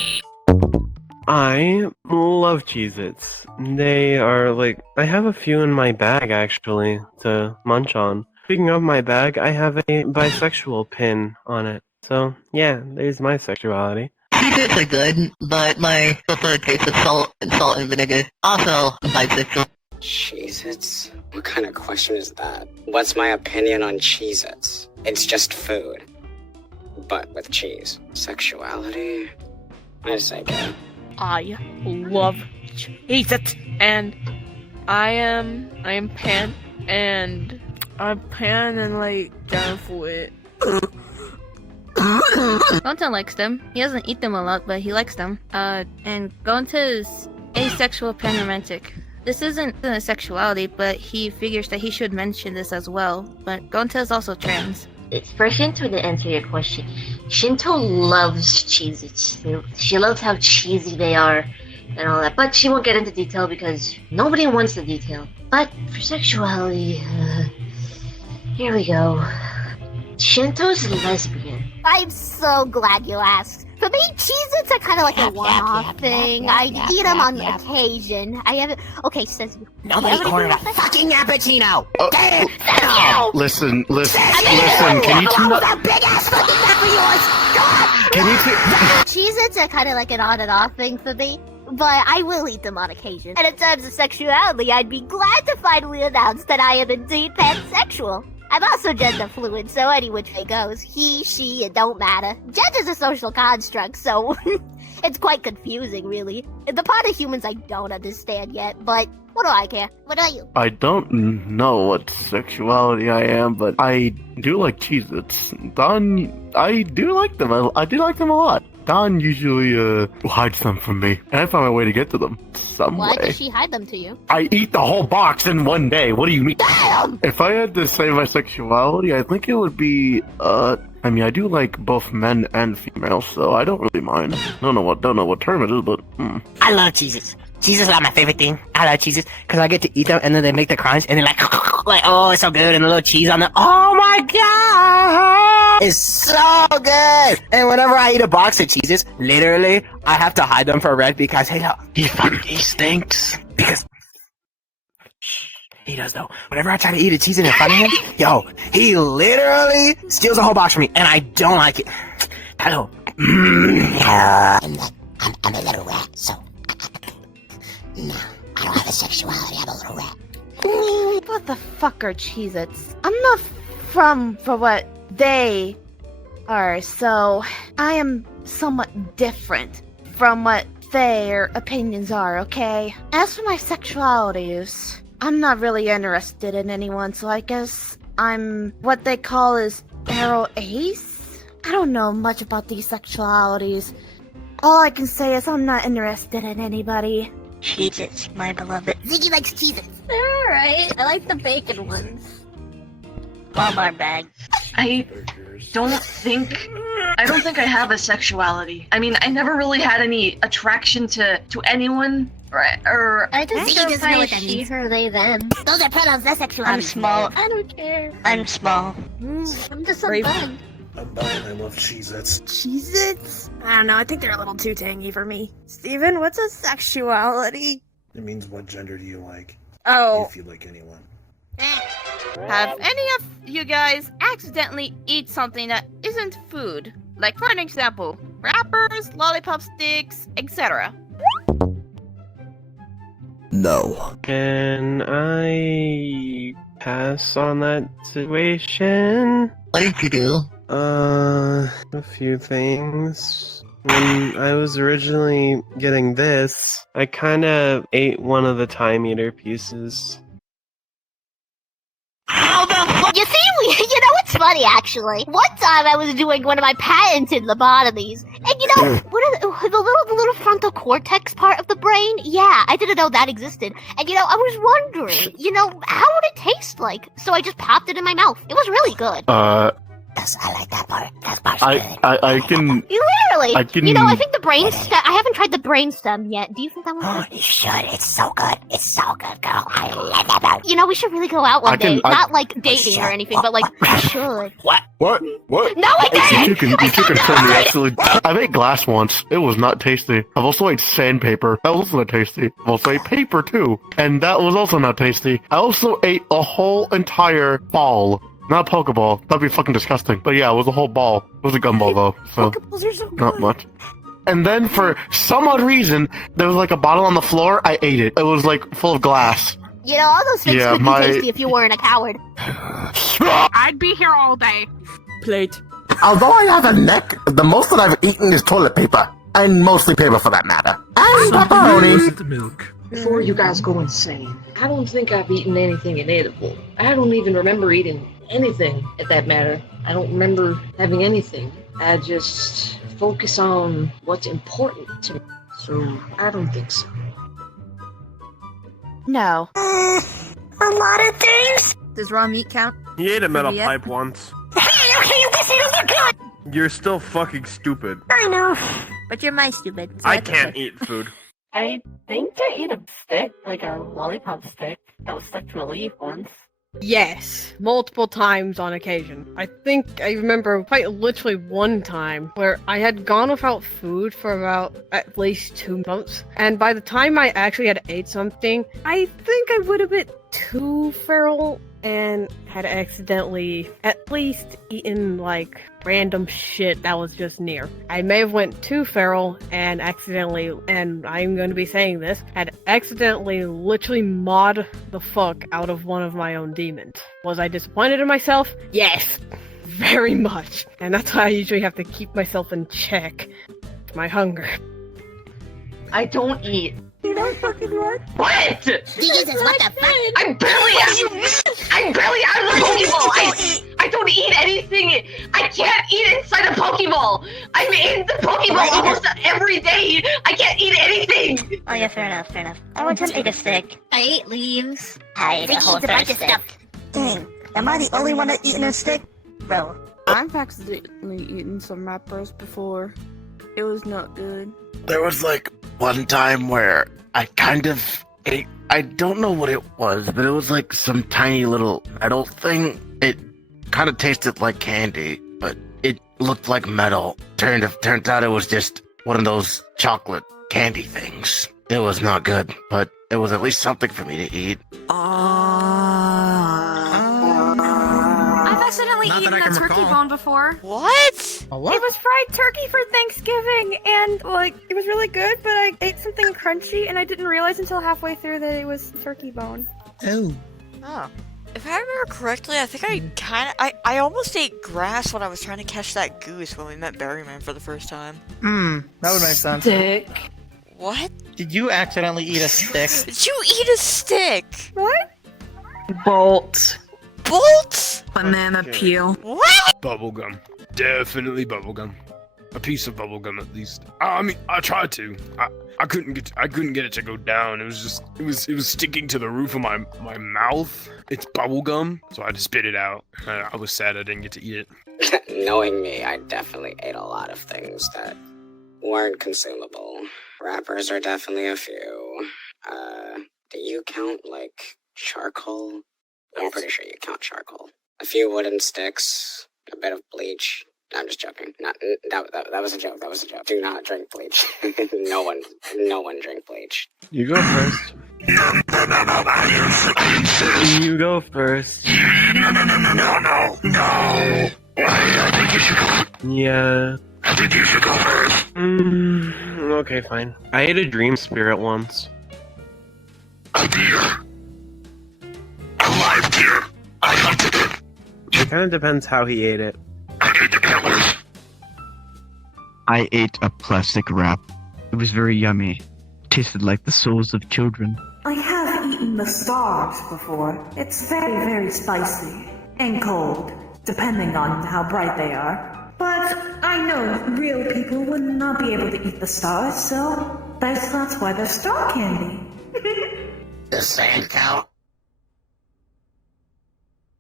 I love Cheez-Its. They are like, I have a few in my bag actually to munch on. Speaking of my bag, I have a bisexual pin on it. So, yeah, there's my sexuality. Cheez-Its are good, but my preferred taste is salt and vinegar. Also, bisexual. Cheez-Its? What kind of question is that? What's my opinion on Cheez-Its? It's just food. But with cheese. Sexuality? I say gay. I love Cheez-Its, and I am pan, and I'm pan and like down for it. Gonta likes them. He doesn't eat them a lot, but he likes them. And Gonta is asexual panromantic. This isn't a sexuality, but he figures that he should mention this as well. But Gonta is also trans. For Shinto to answer your question, Shinto loves Cheez-Its. She loves how cheesy they are and all that, but she won't get into detail because nobody wants the detail. But for sexuality, here we go. Shinto's lesbian. I'm so glad you asked. For me, Cheez-Its are kind of like a one-off thing. I eat them on occasion. I haven't. Okay, says you. Nobody ordered a fucking cappuccino! Listen, can you tune up? That big ass fucking neck of yours! God! Can you Cheez-Its are kind of like an on and off thing for me. But I will eat them on occasion. And in terms of sexuality, I'd be glad to finally announce that I am indeed pansexual. I'm also gender fluid, so any which way goes. He, she, it don't matter. Gender's a social construct, so it's quite confusing, really. The part of humans I don't understand yet, but what do I care? What are you? I don't know what sexuality I am, but I do like Cheez-Its. I do like them. I do like them a lot. Don usually hides them from me, and I find my way to get to them some Why way. does she hide them to you? I eat the whole box in one day. What do you mean? Damn! If I had to say my sexuality, I think it would be I mean, I do like both men and females, so I don't really mind. Don't know what term it is, but I love Cheez-Its. Cheez-Its are my favorite thing. I love Cheez-Its because I get to eat them and then they make the crunch and they're like, oh, it's so good, and a little cheese on them. Oh my god! It's so good! And whenever I eat a box of Cheez-Its, literally, I have to hide them for Red because, hey, he stinks. Because he does though. Whenever I try to eat a Cheez-It in front of him, yo, he literally steals a whole box from me, and I don't like it. Hello. I'm a little rat, so no, I don't have a sexuality. I'm a little rat. What the fuck are Cheez-Its? I'm not for what they are, so I am somewhat different from what their opinions are, okay? As for my sexualities, I'm not really interested in anyone, so I guess I'm what they call is arrow ace? I don't know much about these sexualities. All I can say is I'm not interested in anybody. Cheez-Its, my beloved. Ziggy likes Cheez-Its. They're alright. I like the bacon ones. Walmart bag. I don't think I have a sexuality. I mean, I never really had any attraction to anyone, or I just Ziggy go doesn't know by what that she, means. her, they, them. Those are pronouns, that's sexuality. I'm small. I don't care. I'm small. I'm just a bug. I'm buying. I love Cheez-Its. Cheez-Its? I don't know, I think they're a little too tangy for me. Steven, what's a sexuality? It means what gender do you like? Oh. If you like anyone. Have any of you guys accidentally eat something that isn't food? Like, for an example, wrappers, lollipop sticks, etc. No. Can I pass on that situation? What did you do? A few things. When I was originally getting this, I kinda ate one of the time eater pieces. You see, you know what's funny actually? One time I was doing one of my patented lobotomies, and you know, what are the little frontal cortex part of the brain? Yeah, I didn't know that existed. And you know, I was wondering, you know, how would it taste like? So I just popped it in my mouth. It was really good. I like that part. That part's I can. Literally. I can. You know, I think the brain stem. I haven't tried the brain stem yet. Do you think that one's Oh, good? you should. It's so good. It's so good, girl. I love that part. You know, we should really go out one day. I- Not like dating or anything, but like we should. What? What? No, I didn't! You can confirm me, actually. I've ate glass once. It was not tasty. I've also ate sandpaper. That was also not tasty. I've also ate paper, too. And that was also not tasty. I also ate a whole entire ball. Not a Pokeball. That'd be fucking disgusting. But yeah, it was a whole ball. It was a gumball, though. So, Pokeballs are so good. not much. And then, for some odd reason, there was like a bottle on the floor. I ate it. It was like full of glass. You know, all those things Yeah, could my- be tasty if you weren't a coward. I'd be here all day. Plate. Although I have a neck, the most that I've eaten is toilet paper. And mostly paper for that matter. And pepperoni. Milk. Before you guys go insane, I don't think I've eaten anything inedible. I don't even remember eating anything at that matter. I don't remember having anything. I just focus on what's important to me. So I don't think so. No. A lot of things. Does raw meat count? He ate a metal Yeah. pipe once. Hey, okay, this is good. You're still fucking stupid. I know. But you're my stupid. So I that's can't okay. eat food. I think I ate a stick, like a lollipop stick, that was stuck to a leaf once. Yes, multiple times on occasion. I think I remember quite literally one time where I had gone without food for about at least 2 months, and by the time I actually had ate something, I think I would have been too feral and had accidentally at least eaten like random shit that was just near. I may have went too feral and accidentally, and I'm going to be saying this, had accidentally literally mod the fuck out of one of my own demons. Was I disappointed in myself? Yes, very much. And that's why I usually have to keep myself in check. My hunger. I don't eat. You don't fucking what? What? Jesus, what the fuck? I'm barely out of the Pokeball! I don't eat anything! I can't eat inside a Pokeball! I'm in the Pokeball almost every day! I can't eat anything! Oh yeah, fair enough. I want to eat a stick. I ate leaves. I ate a whole bunch of stuff. Dang, am I the only one that eating a stick? Bro. I've accidentally eaten some wrappers before. It was not good. There was like one time where I kind of ate. I don't know what it was, but it was like some tiny little metal thing. It kind of tasted like candy, but it looked like metal. Turns out it was just one of those chocolate candy things. It was not good, but it was at least something for me to eat. I've accidentally Not that eaten I a can turkey recall. bone before. What? A It what? was fried turkey for Thanksgiving, and like it was really good. But I ate something crunchy, and I didn't realize until halfway through that it was turkey bone. Oh. Oh. If I remember correctly, I think I almost ate grass when I was trying to catch that goose when we met Berryman for the first time. That would make sense. Stick. What? Did you accidentally eat a stick? Did you eat a stick? What? Bolt. Bolt? Banana peel. What? Bubblegum. Definitely bubblegum. A piece of bubblegum at least. I mean, I tried to. I couldn't get it to go down. It was sticking to the roof of my mouth. It's bubblegum, so I had to spit it out. I was sad I didn't get to eat it. Knowing me, I definitely ate a lot of things that weren't consumable. Wrappers are definitely a few. Do you count, like, charcoal? I'm pretty sure you count charcoal. A few wooden sticks, a bit of bleach. I'm just joking. Not that was a joke. That was a joke. Do not drink bleach. No one drink bleach. You go first. You go first. No. I think you should go. Yeah. I think you should go first. Okay, fine. I ate a dream spirit once. A deer. A live deer. I hunted it. It kind of depends how he ate it. I ate the antlers. I ate a plastic wrap. It was very yummy. Tasted like the souls of children. I have eaten the stars before. It's very, very spicy. And cold, depending on how bright they are. But I know real people would not be able to eat the stars, so that's why they're star candy. The sand count.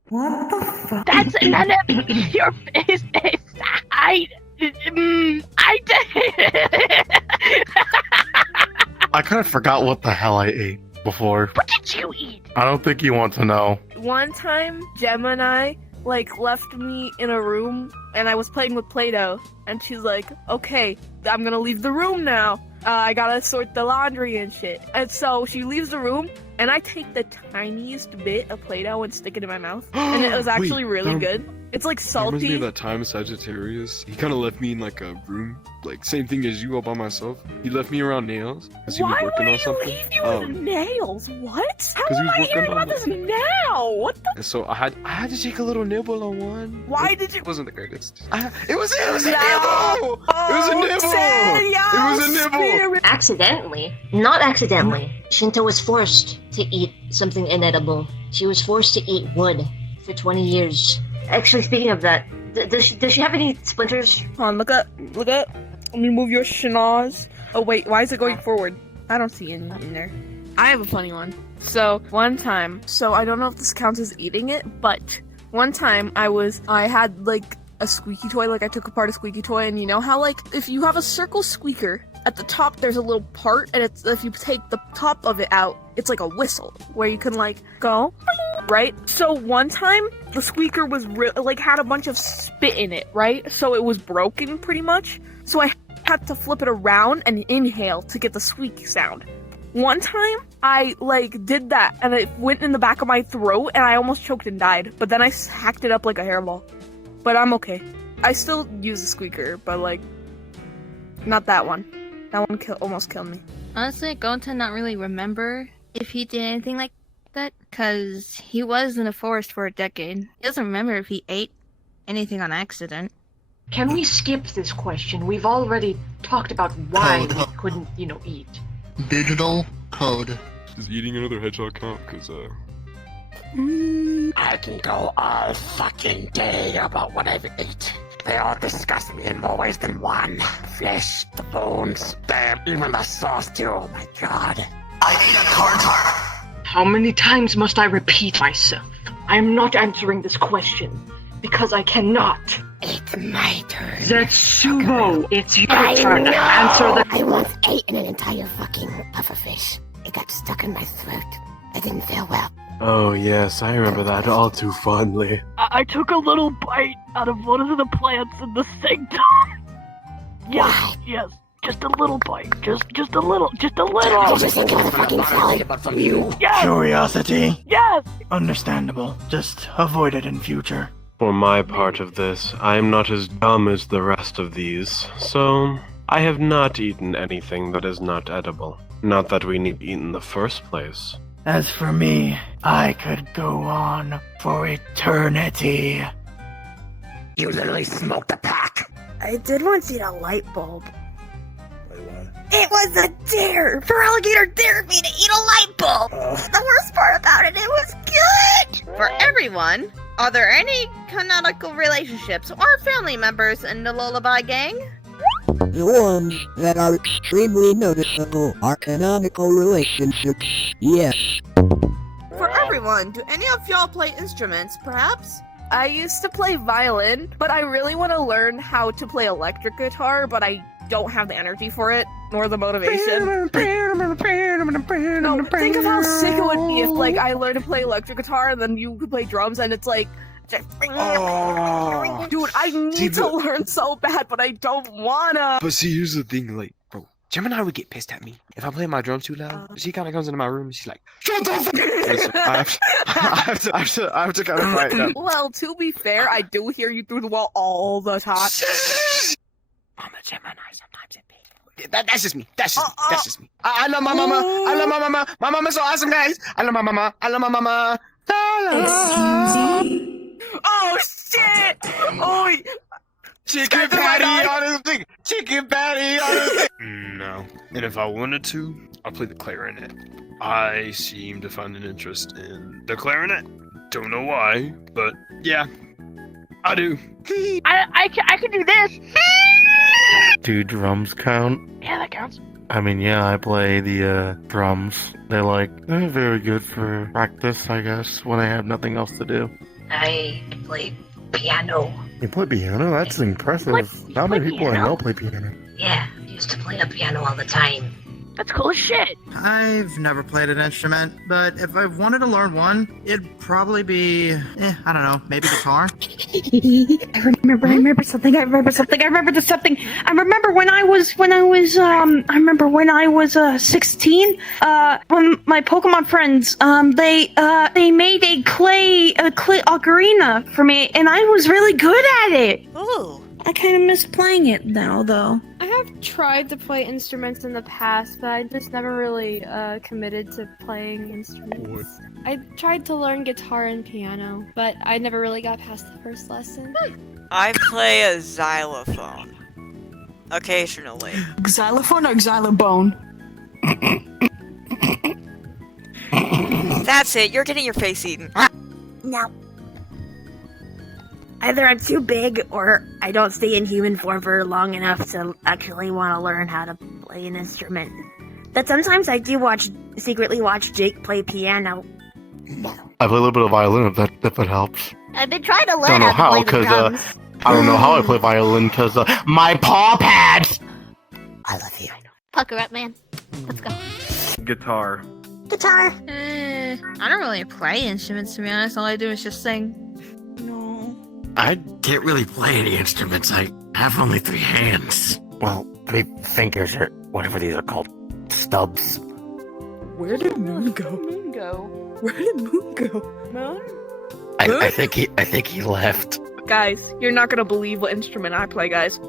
What the fuck? That's none of your business. I did it. I kind of forgot what the hell I ate before. What did you eat? I don't think you want to know. One time, Gemma and I, left me in a room, and I was playing with Play-Doh, and she's like, okay, I'm gonna leave the room now. I gotta sort the laundry and shit. And so she leaves the room, and I take the tiniest bit of Play-Doh and stick it in my mouth, and it was actually really good. It's like Reminds me salty. of that time Sagittarius. He kind of left me in like a room, like same thing as you all by myself. He left me around nails because he was Why working would on he something. leave you with nails? What? How 'Cause he am was I working hearing on about this now? What the? And so I had to take a little nibble on one. Why did you? It wasn't the greatest. It was a No. nibble. It was a nibble. It was a nibble. Accidentally. Not accidentally. Shinto was forced to eat something inedible. She was forced to eat wood for 20 years. Actually, speaking of that, does she have any splinters? Hold on, look up. Let me move your schnoz. Oh wait, why is it going forward? I don't see any in there. I have a funny one. So one time, I don't know if this counts as eating it, but one time I had like a squeaky toy. Like I took apart a squeaky toy, and you know how like if you have a circle squeaker, at the top there's a little part, and it's if you take the top of it out, it's like a whistle where you can like go, right? So one time the squeaker was had a bunch of spit in it, right? So it was broken pretty much. So I had to flip it around and inhale to get the squeak sound. One time I did that and it went in the back of my throat and I almost choked and died. But then I hacked it up like a hairball. But I'm okay. I still use the squeaker, but not that one. That one almost killed me. Honestly, Gonta not really remember if he did anything like that, because he was in the forest for a decade. He doesn't remember if he ate anything on accident. Can we skip this question? We've already talked about why we couldn't, eat. Digital code. Does eating another hedgehog count? Because I can go all fucking day about what I've ate. They all disgust me in more ways than one. Flesh, the bones, damn, even the sauce too, oh my god. I ate a corn tart. How many times must I repeat myself? I am not answering this question because I cannot. It's my turn. Zetsubo, it's your I turn to know. answer the. I once ate an entire fucking pufferfish. It got stuck in my throat. I didn't feel well. Oh yes, I remember that all too fondly. I took a little bite out of one of the plants in the sanctum. Yes, yes, just a little bite, just a little. Did you think it was a fucking salad? But from you? Yes. Curiosity. Yes. Understandable. Just avoid it in future. For my part of this, I am not as dumb as the rest of these, so I have not eaten anything that is not edible. Not that we need to eat in the first place. As for me, I could go on for eternity. You literally smoked a pack. I did once eat a light bulb. Wait, what? It was a dare! For alligator dared me to eat a light bulb! The worst part about it was good! For everyone, are there any canonical relationships or family members in the Lullaby Gang? The ones that are extremely noticeable are canonical relationships, yes. For everyone, do any of y'all play instruments, perhaps? I used to play violin, but I really want to learn how to play electric guitar, but I don't have the energy for it, nor the motivation. No, think of how sick it would be if, like, I learned to play electric guitar and then you could play drums and it's like... Dude, I need to learn so bad, but I don't wanna. But see, here's the thing, like, bro, Gemini would get pissed at me if I play my drums too loud. She kind of comes into my room and she's like, "Shut the fuck up!" I have to kind of fight that. Well, to be fair, I do hear you through the wall all the time. I'm a Gemini, sometimes it be. That's just me. That's just me. I love my mama. I love my mama. My mama's so awesome, guys. I love my mama. I love my mama. Excuse me? Oh shit! Oh, chicken patty on his thing. Chicken patty on his thing. No. And if I wanted to, I'll play the clarinet. I seem to find an interest in the clarinet. Don't know why, but yeah, I do. I can do this. Do drums count? Yeah, that counts. I mean, yeah, I play the drums. They're very good for practice, I guess, when I have nothing else to do. I play piano. You play piano? That's impressive. Not many people I know play piano. Yeah, I used to play the piano all the time. That's cool as shit. I've never played an instrument, but if I wanted to learn one, it'd probably be, I don't know, maybe guitar. I remember something. I remember when I was 16, when my Pokemon friends, they made a clay ocarina for me, and I was really good at it. Ooh. I kind of miss playing it now, though. I have tried to play instruments in the past, but I just never really committed to playing instruments. I tried to learn guitar and piano, but I never really got past the first lesson. I play a xylophone. Occasionally. Xylophone or xylobone? That's it, you're getting your face eaten. No. Either I'm too big, or I don't stay in human form for long enough to actually want to learn how to play an instrument. But sometimes I do secretly watch Jake play piano. I play a little bit of violin if that helps. I've been trying to Don't learn know how to how, play the drums. I don't know how I play violin, because my paw pads! I love you. Pucker up, man. Let's go. Guitar. Guitar. I don't really play instruments, to be honest. All I do is just sing. I can't really play any instruments. I have only 3 hands. Well, 3 fingers or whatever these are called. Stubs. Where did Moon go? Where did Moon go? Moon? I think he left. Guys, you're not gonna believe what instrument I play, guys.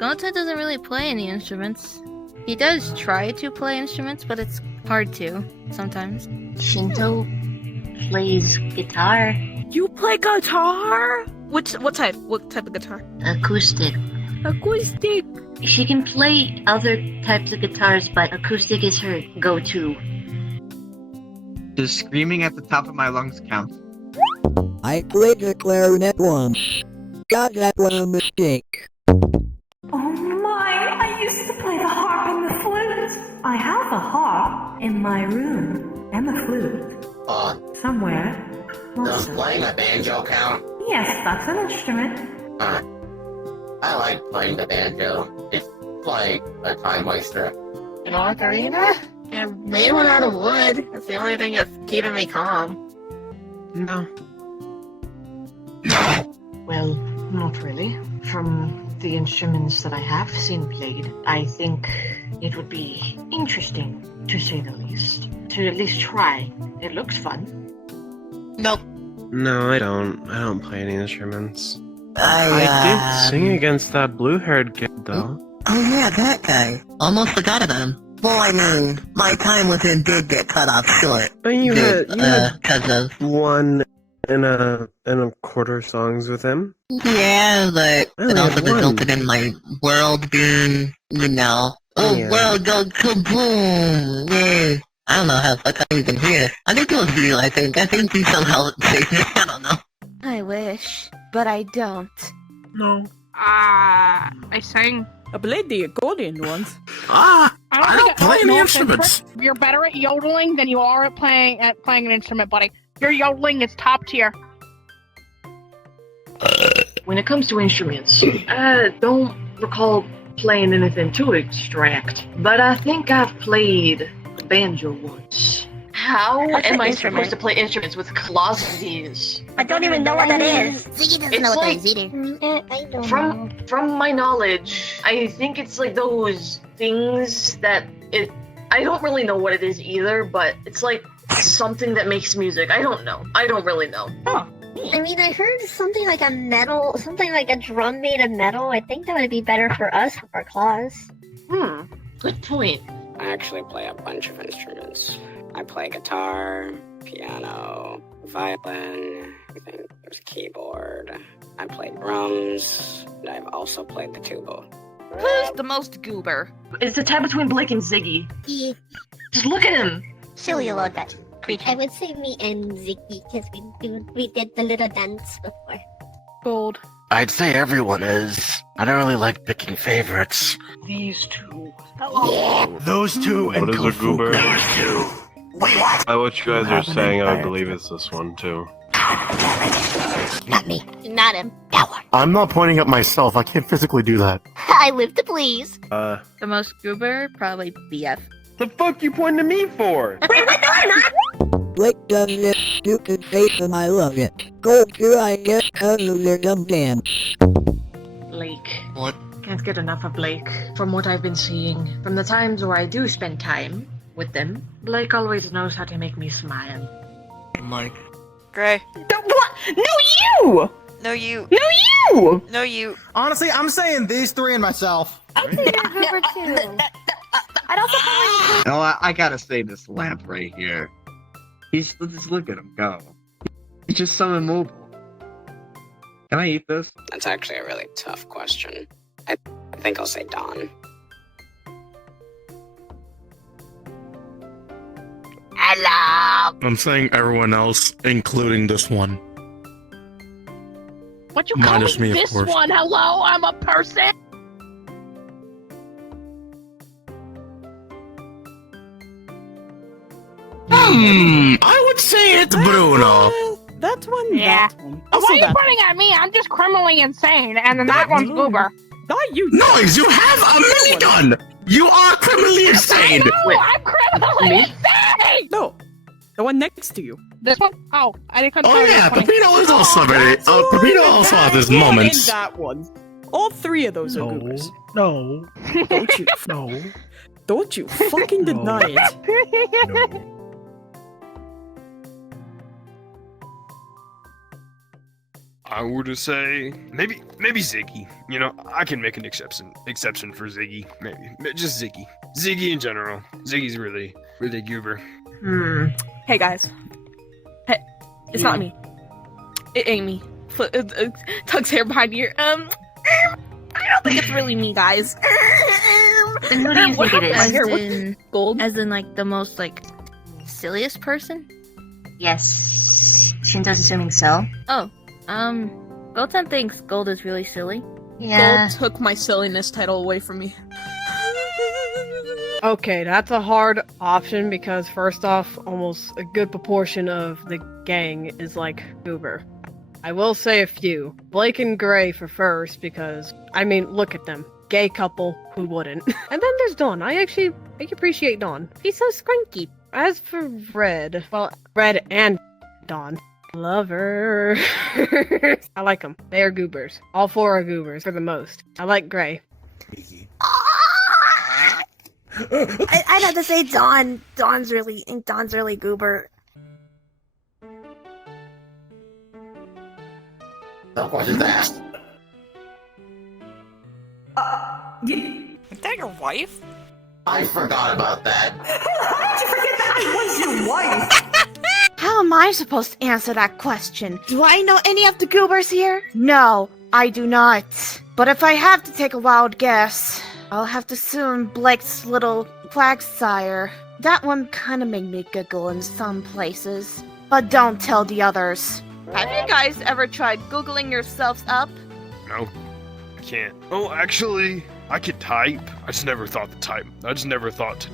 Gonta doesn't really play any instruments. He does try to play instruments, but it's hard to, sometimes. Shinto plays guitar. You play guitar? What type? What type of guitar? Acoustic. Acoustic. She can play other types of guitars, but acoustic is her go-to. Does screaming at the top of my lungs count? I played the clarinet once. Got that one a mistake. Oh my, I used to play the harp and the flute. I have a harp in my room and the flute. Somewhere. Does playing a banjo count? Yes, that's an instrument. I like playing the banjo. It's like a time waster. An ocarina? I made one out of wood. That's the only thing that's keeping me calm. No. Well, not really. From the instruments that I have seen played, I think it would be interesting, to say the least. To at least try. It looks fun. Nope. No, I don't. I don't play any instruments. I did sing against that blue-haired kid, though. Oh yeah, that guy. Almost forgot about him. Well, I mean, my time with him did get cut off short. But you had Cause of... 1 and a quarter songs with him. Yeah, but Only it also had one. resulted in my world being, world goes kaboom! Yay! I don't know how the fuck I'm even here. I think it was you, I think you somehow saved me. I don't know. I wish, but I don't. No. I sang. I played the accordion once. I don't play any instruments. You're better at yodeling than you are at playing an instrument, buddy. Your yodeling is top tier. When it comes to instruments, I don't recall playing anything too extract, but I think I've played the banjo once. How That's am an I instrument. supposed to play instruments with clauses? I don't even know what that is. Ziggy doesn't It's know what like- that is either. I don't know. From my knowledge, I think it's like those things that I don't really know what it is either, but it's like something that makes music. I don't know. I don't really know. I mean, I heard something like a drum made of metal. I think that would be better for us with our claws. Good point. I actually play a bunch of instruments. I play guitar, piano, violin, I think there's keyboard. I play drums, and I've also played the tuba. Who's the most goober? It's a tie between Blake and Ziggy. Just look at him. Silly a lot that creature. I would say me and Ziggy because we did the little dance before. Gold. I'd say everyone is. I don't really like picking favorites. These two. Those two and What is a Kofu. goober? Those two. By what you guys are saying, I believe it's this one, too. Not me. Not him. I'm not pointing at myself. I can't physically do that. I live to please. The most goober, probably BF. The fuck you pointing to me for? Wait, what? No, I'm not. Blake does this stupid face and I love it. Go to, I guess, cause of their dumb dance. Blake. What? Can't get enough of Blake. From what I've been seeing, from the times where I do spend time with them, Blake always knows how to make me smile. Mike. Gray. What? No, you! No, you. No, you! No, you. Honestly, I'm saying these three and myself. I'd say you're goober too. I'd also probably. No, I gotta say this lamp right here. Let's just look at him go. He's just so immobile. Can I eat this? That's actually a really tough question. I think I'll say Dawn. Hello. I'm saying everyone else, including this one. What you call Minus me, of this course. one? Hello, I'm a person. I would say it's Bruno. That one, Yeah. that one. Why are you that pointing at me? I'm just criminally insane, and then that one's goober. Not you. Noise, you have a minigun! You are criminally insane! No, I'm criminally insane! No, the one next to you. This one? Oh, I didn't Oh yeah, Pepino is also very. Pepino also has his And moments. that one. All three of those are goobers. No. Don't you? No. Don't you fucking deny it. I would say maybe Ziggy. You know, I can make an exception for Ziggy. Maybe just Ziggy. Ziggy in general. Ziggy's really goober. Hey guys. Hey, it's not me. It ain't me. Tug's hair behind your I don't think it's really me, guys. Then who do you think it is? As in gold? As in like the most like silliest person? Yes. Shinto's assuming so. Oh, Goten thinks gold is really silly. Yeah. Gold took my silliness title away from me. Okay, that's a hard option because first off, almost a good proportion of the gang is like goober. I will say a few. Blake and Gray for first because, I mean, look at them. Gay couple, who wouldn't? And then there's Dawn. I appreciate Dawn. He's so scrunky. As for Red, well, Red and Dawn. Lover. I like them. They are goobers. All 4 are goobers for the most. I like Gray. I'd have to say Dawn. Dawn's really goober. What is that? Is that your wife? I forgot about that. How did you forget that I was your wife? How am I supposed to answer that question? Do I know any of the goobers here? No, I do not. But if I have to take a wild guess, I'll have to assume Blake's little quagsire. That one kind of made me giggle in some places. But don't tell the others. Have you guys ever tried Googling yourselves up? No, I can't. Oh, actually, I could type. I just never thought to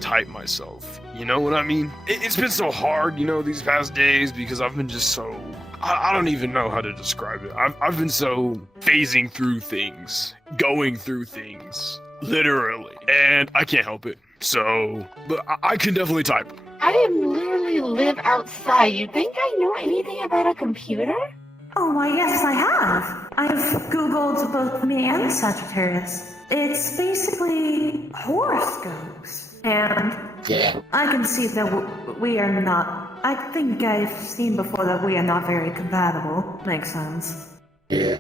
type myself. You know what I mean? It's been so hard, these past days because I've been just so... I don't even know how to describe it. I've been so phasing through things, going through things, literally, and I can't help it. So, but I can definitely type. I didn't literally live outside. You think I know anything about a computer? Oh, why, yes, I have. I've Googled both me and Sagittarius. It's basically horoscopes. And I can see that we are not... I think I've seen before that we are not very compatible. Makes sense. Yeah.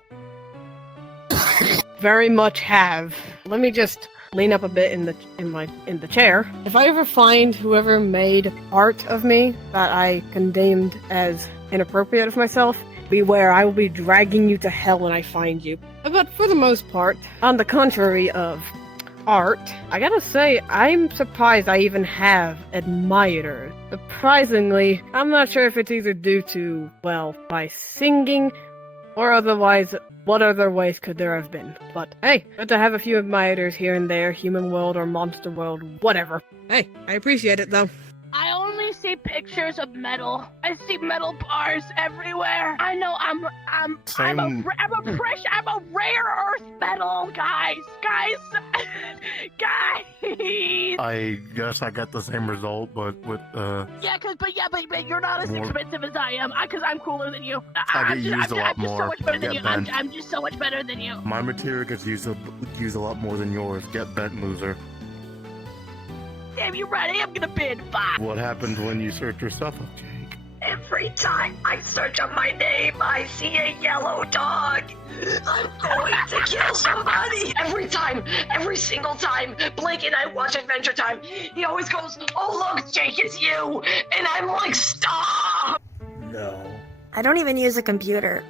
Very much have. Let me just lean up a bit in the chair. If I ever find whoever made art of me that I condemned as inappropriate of myself, beware, I will be dragging you to hell when I find you. But for the most part, on the contrary of art, I gotta say, I'm surprised I even have admirers. Surprisingly, I'm not sure if it's either due to, well, my singing, or otherwise, what other ways could there have been? But hey, good to have a few admirers here and there, human world or monster world, whatever. Hey, I appreciate it though. I only see pictures of metal. I see metal bars everywhere. I know I'm a rare earth metal, guys. I guess I got the same result, but with Yeah, but you're not as expensive as I am. Because I'm cooler than you. I get used a lot more. So much better than you. Bent. I'm just so much better than you. My material gets used a lot more than yours. Get bent, loser. Damn, you're right. I am gonna bid. Fuck. What happens when you search yourself up, Jake? Every time I search up my name, I see a yellow dog. I'm going to kill somebody. Every single time, Blake and I watch Adventure Time, he always goes, "Oh look, Jake, it's you," and I'm like, "Stop!" No. I don't even use a computer.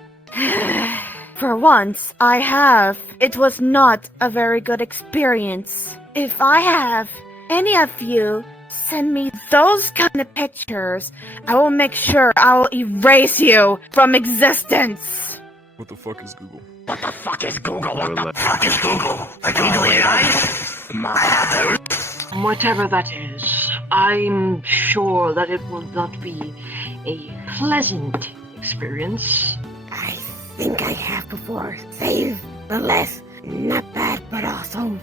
For once, I have. It was not a very good experience. If I have any of you send me those kind of pictures, I will make sure I will erase you from existence. What the fuck is Google? What the fuck is Google? What the fuck is Google? A googly eyes? Mother. Whatever that is, I'm sure that it will not be a pleasant experience. I think I have before. Save the less. Not bad, but also...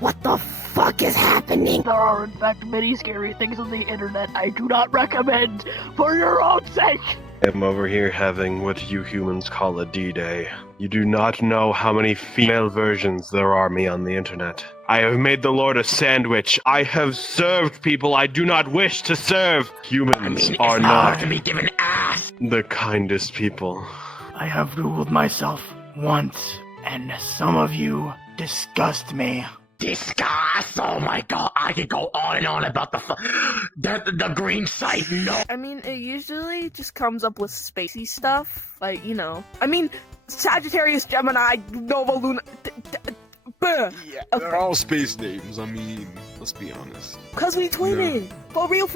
What the fuck is happening? There are, in fact, many scary things on the internet I do not recommend for your own sake. I'm over here having what you humans call a D-Day. You do not know how many female versions there are me on the internet. I have made the Lord a sandwich. I have served people I do not wish to serve. Humans are not to be given ass. the kindest people. I have Googled myself once, and some of you disgust me. Disgust! Oh my god, I could go on and on about the green site. No. I mean, it usually just comes up with spacey stuff, like, I mean, Sagittarius, Gemini, Nova, Luna. Yeah, they're all space names. I mean, let's be honest. Cause we twinning. For real.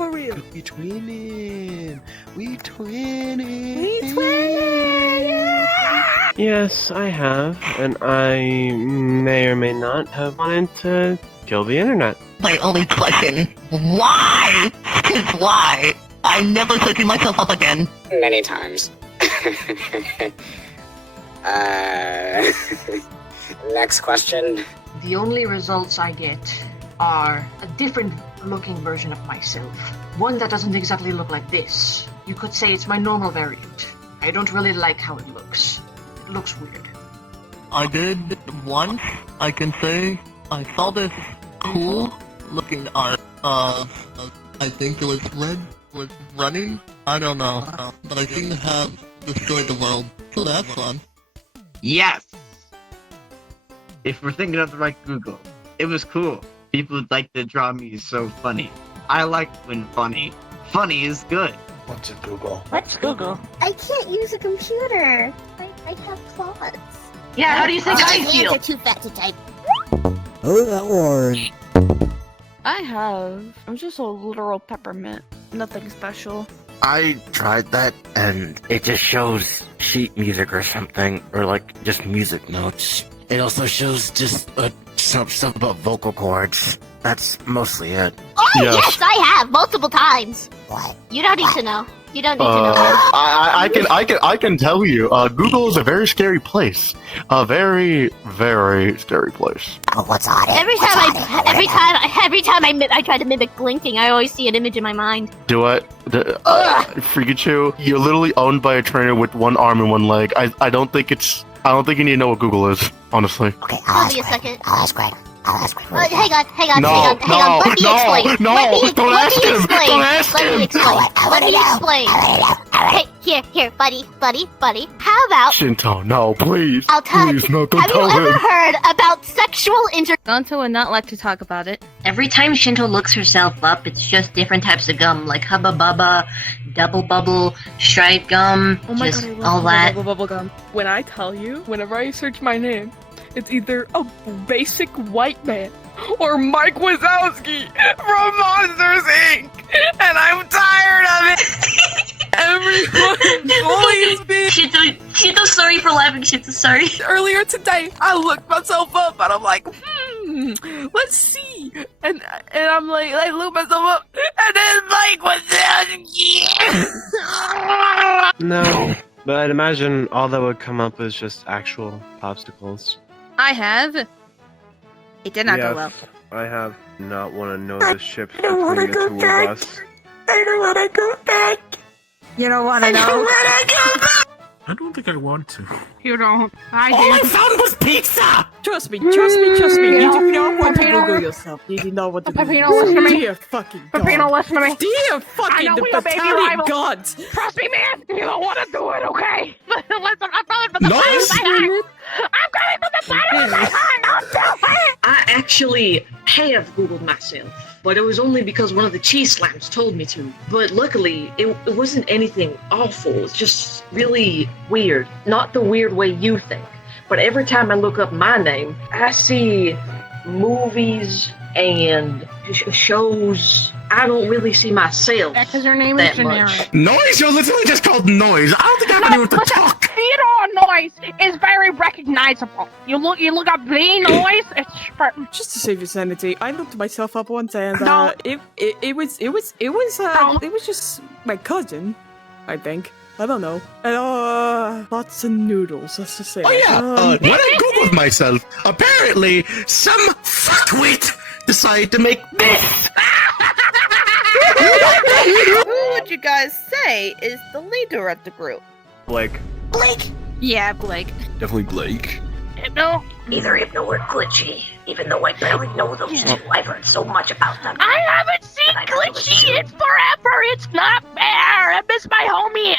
We twinning. We twinning. We twinning. Yeah! Yes, I have, and I may or may not have wanted to kill the internet. My only question, why? Just why? I'm never searching myself up again. Many times. Next question. The only results I get are a different looking version of myself. One that doesn't exactly look like this. You could say it's my normal variant. I don't really like how it looks. It looks weird. I did once. I can say I saw this cool looking art of I think it was Red was running. I don't know, but I seem to have destroyed the world, so that's fun. Yes! If we're thinking of the right Google, it was cool. People would like to draw me so funny. I like when funny. Funny is good. What's a Google? What's Google? I can't use a computer. I have claws. Yeah, how do you think I feel? Hands are too fat to type. Oh, that word. I have. I'm just a literal peppermint. Nothing special. I tried that, and it just shows sheet music or something, or like just music notes. It also shows just some stuff about vocal cords. That's mostly it. Oh, yes, I have multiple times. What? You don't need to know. You don't need to know. I can tell you, Google is a very scary place. A very, very scary place. Oh, what's on it? Every time I try to mimic blinking, I always see an image in my mind. Do it. Freakachu, you're literally owned by a trainer with one arm and one leg. I don't think you need to know what Google is, honestly. Okay, Give me a second. I'll ask Greg. Hang on. No, Let me explain. don't ask him. Let me explain. Hey, here, buddy. How about Shinto, no, please. I'll tell you. Please, no, don't Have tell you ever him. heard about sexual Gonta would not like to talk about it. Every time Shinto looks herself up, it's just different types of gum, like Hubba Bubba, Double Bubble, Stripe Gum, just all that. Bubble gum. When I tell you, whenever I search my name, it's either a basic white man or Mike Wazowski from Monsters Inc. And I'm tired of it. Everyone bullies me. Shinto's sorry for laughing. Shinto's sorry. Earlier today, I looked myself up and I'm like, let's see. And I'm like, I look myself up, and then Mike Wazowski. No, but I'd imagine all that would come up is just actual popsicles. I have. It did not go well. I have not want to know the ships between the two of us. I don't want to go back. You don't want to know. I don't think I want to. You don't. I All I do. found was pizza! Trust me. You do not want to Google yourself. You do not want to Pepino, listen to me. Dear fucking God. Pepino, listen to me. Dear fucking I know the we are baby battalion rivals. gods. Trust me, man. You don't want to do it, okay? Listen, I'm going from the bottom Nice. of my heart. I'm going from the bottom of my heart. Don't do it. I actually have Googled myself, but it was only because one of the cheese slams told me to. But luckily, it wasn't anything awful. It's just really weird. Not the weird way you think. But every time I look up my name, I see movies and shows. I don't really see myself. That's because your name is that generic. much. Noise? You're literally just called Noise. I don't think I can even talk. Theodore Noise is very recognizable. You look up the Noise. It's Just to save your sanity, I looked myself up once and No. it was just my cousin, I think. I don't know. And lots of noodles. Let's just say. Oh yeah, when I googled myself, apparently some fuckwit decided to make this. Who would you guys say is the leader of the group? Blake. Yeah, Blake. Definitely Blake. Hypno. Either Hypno or Glitchy, even though I barely know those two. I've heard so much about them. I haven't seen Glitchy in forever. It's not fair. I miss my homie.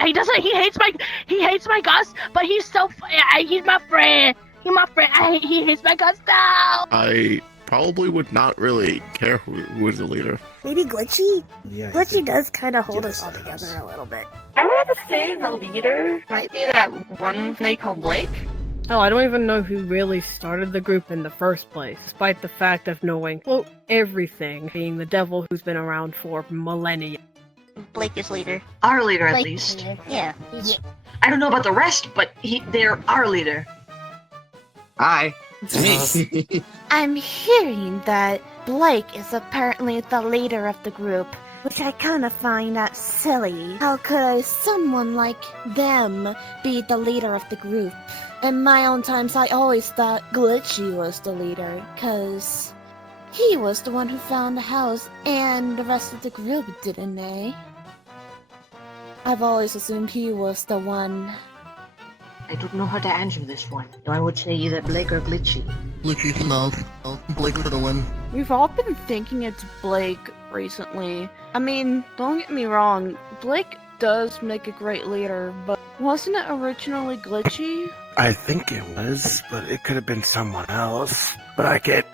He hates my Gus, but he's so. He's my friend. He's my friend. He hates my Gus now. I probably would not really care who is the leader. Maybe Glitchy? Yeah. Glitchy does kind of hold us all together a little bit. I would have to say the leader might be that one they call Blake. Oh, I don't even know who really started the group in the first place, despite the fact of knowing, well, everything, being the devil who's been around for millennia. Blake is leader. Our leader, at Blake least. is leader. Yeah. I don't know about the rest, but they're our leader. Hi. I'm hearing that Blake is apparently the leader of the group, which I kind of find that silly. How could someone like them be the leader of the group? In my own times, I always thought Glitchy was the leader, cause he was the one who found the house, and the rest of the group didn't, eh? I've always assumed he was the one. I don't know how to answer this one. I would say either Blake or Glitchy. Glitchy smells. Blake for the win. We've all been thinking it's Blake recently. I mean, don't get me wrong, Blake does make a great leader, but wasn't it originally Glitchy? I think it was, but it could have been someone else. But I can't.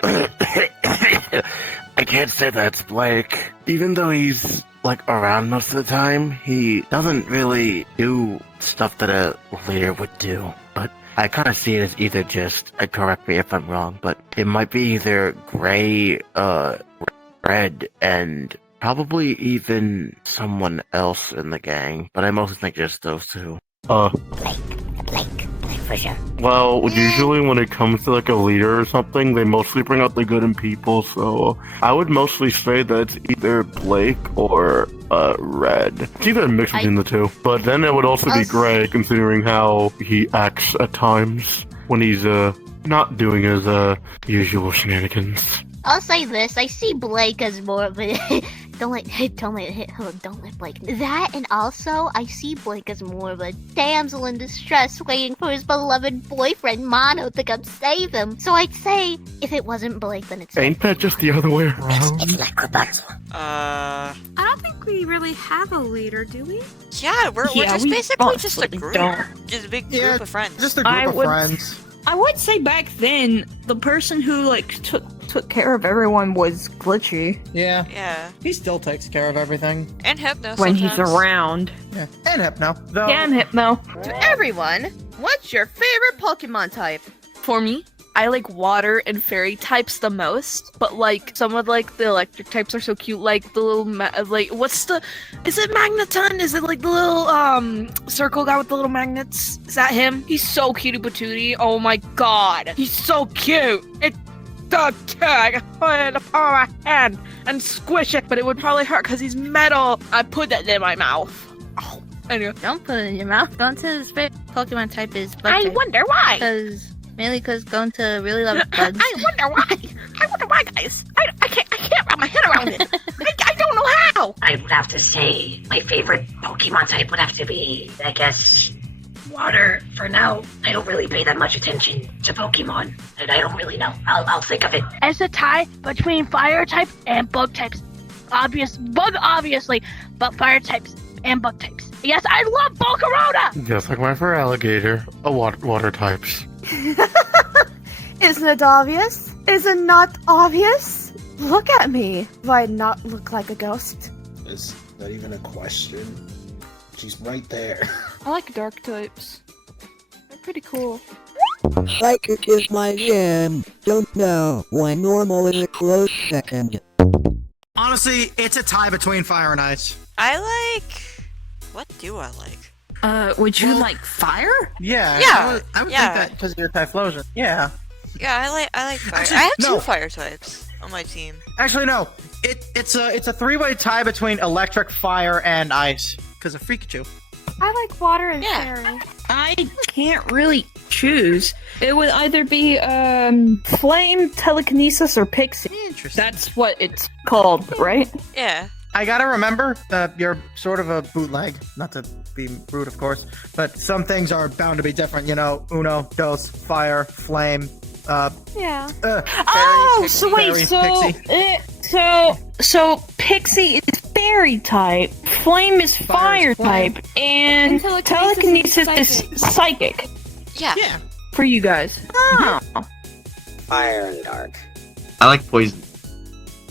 I can't say that's Blake. Even though he's like around most of the time, he doesn't really do stuff that a leader would do. But I kind of see it as either just, correct me if I'm wrong, but it might be either Gray, Red, and probably even someone else in the gang. But I mostly think just those two. Blake for sure. Well, usually when it comes to like a leader or something, they mostly bring out the good in people, so I would mostly say that it's either Blake or Red. It's either a mix between the two. But then it would also be Gray, considering how he acts at times when he's not doing his usual shenanigans. I'll say this, I see Blake as more of a don't let Blake. That, and also I see Blake as more of a damsel in distress waiting for his beloved boyfriend Mono to come save him. So I'd say if it wasn't Blake, then it's Ain't that just the other way around? It's like Rapunzel. I don't think we really have a leader, do we? Yeah, we're just basically just a group. Just a big group of friends. Just a group of friends. I would say back then, the person who like took care of everyone was Glitchy. Yeah. Yeah. He still takes care of everything. And Hypno when sometimes. he's around. Yeah. And Hypno. Though... Yeah, and Hypno. To everyone, what's your favorite Pokemon type? For me, I like water and fairy types the most, but like some of like the electric types are so cute, like the little is it Magneton? Is it like the little circle guy with the little magnets? Is that him? He's so cutie patootie. Oh my god, he's so cute. It's so cute. I can put it in the palm of my hand and squish it, but it would probably hurt because he's metal. I put that in my mouth. Oh, anyway. Don't put it in your mouth. Gonta's favorite Pokemon type is bug type. I wonder why. Mainly because Gonta really loves bugs. I wonder why, guys. I can't wrap my head around it. I don't know how. I would have to say my favorite Pokemon type would have to be, I guess, water. For now, I don't really pay that much attention to Pokemon, and I don't really know. I'll think of it. As a tie between fire type and bug types. Bug obviously, but fire types and bug types. Yes, I love Volcarona! Just like my fur alligator, water types. Isn't it obvious? Is it not obvious? Look at me. Do I not look like a ghost? Is that even a question? She's right there. I like dark types. They're pretty cool. Psychic is my jam. Don't know why normal is a close second. Honestly, it's a tie between fire and ice. I like... What do I like? Would you like fire? Yeah. Yeah. I would think that because of your Typhlosion. Yeah. Yeah, I like fire. Actually, I have no. 2 fire types on my team. Actually, no. It's a three-way tie between electric, fire, and ice because of Freakachu. I like water and fairy. I can't really choose. It would either be flame, telekinesis, or pixie. Interesting. That's what it's called, right? Yeah. I gotta remember that you're sort of a bootleg. Not to be rude, of course, but some things are bound to be different. You know, uno, dos, fire, flame. Yeah. So wait, so pixie is fairy type, flame is fire type, and telekinesis is psychic. Yeah. Yeah. For you guys. Oh. Fire and dark. I like poison.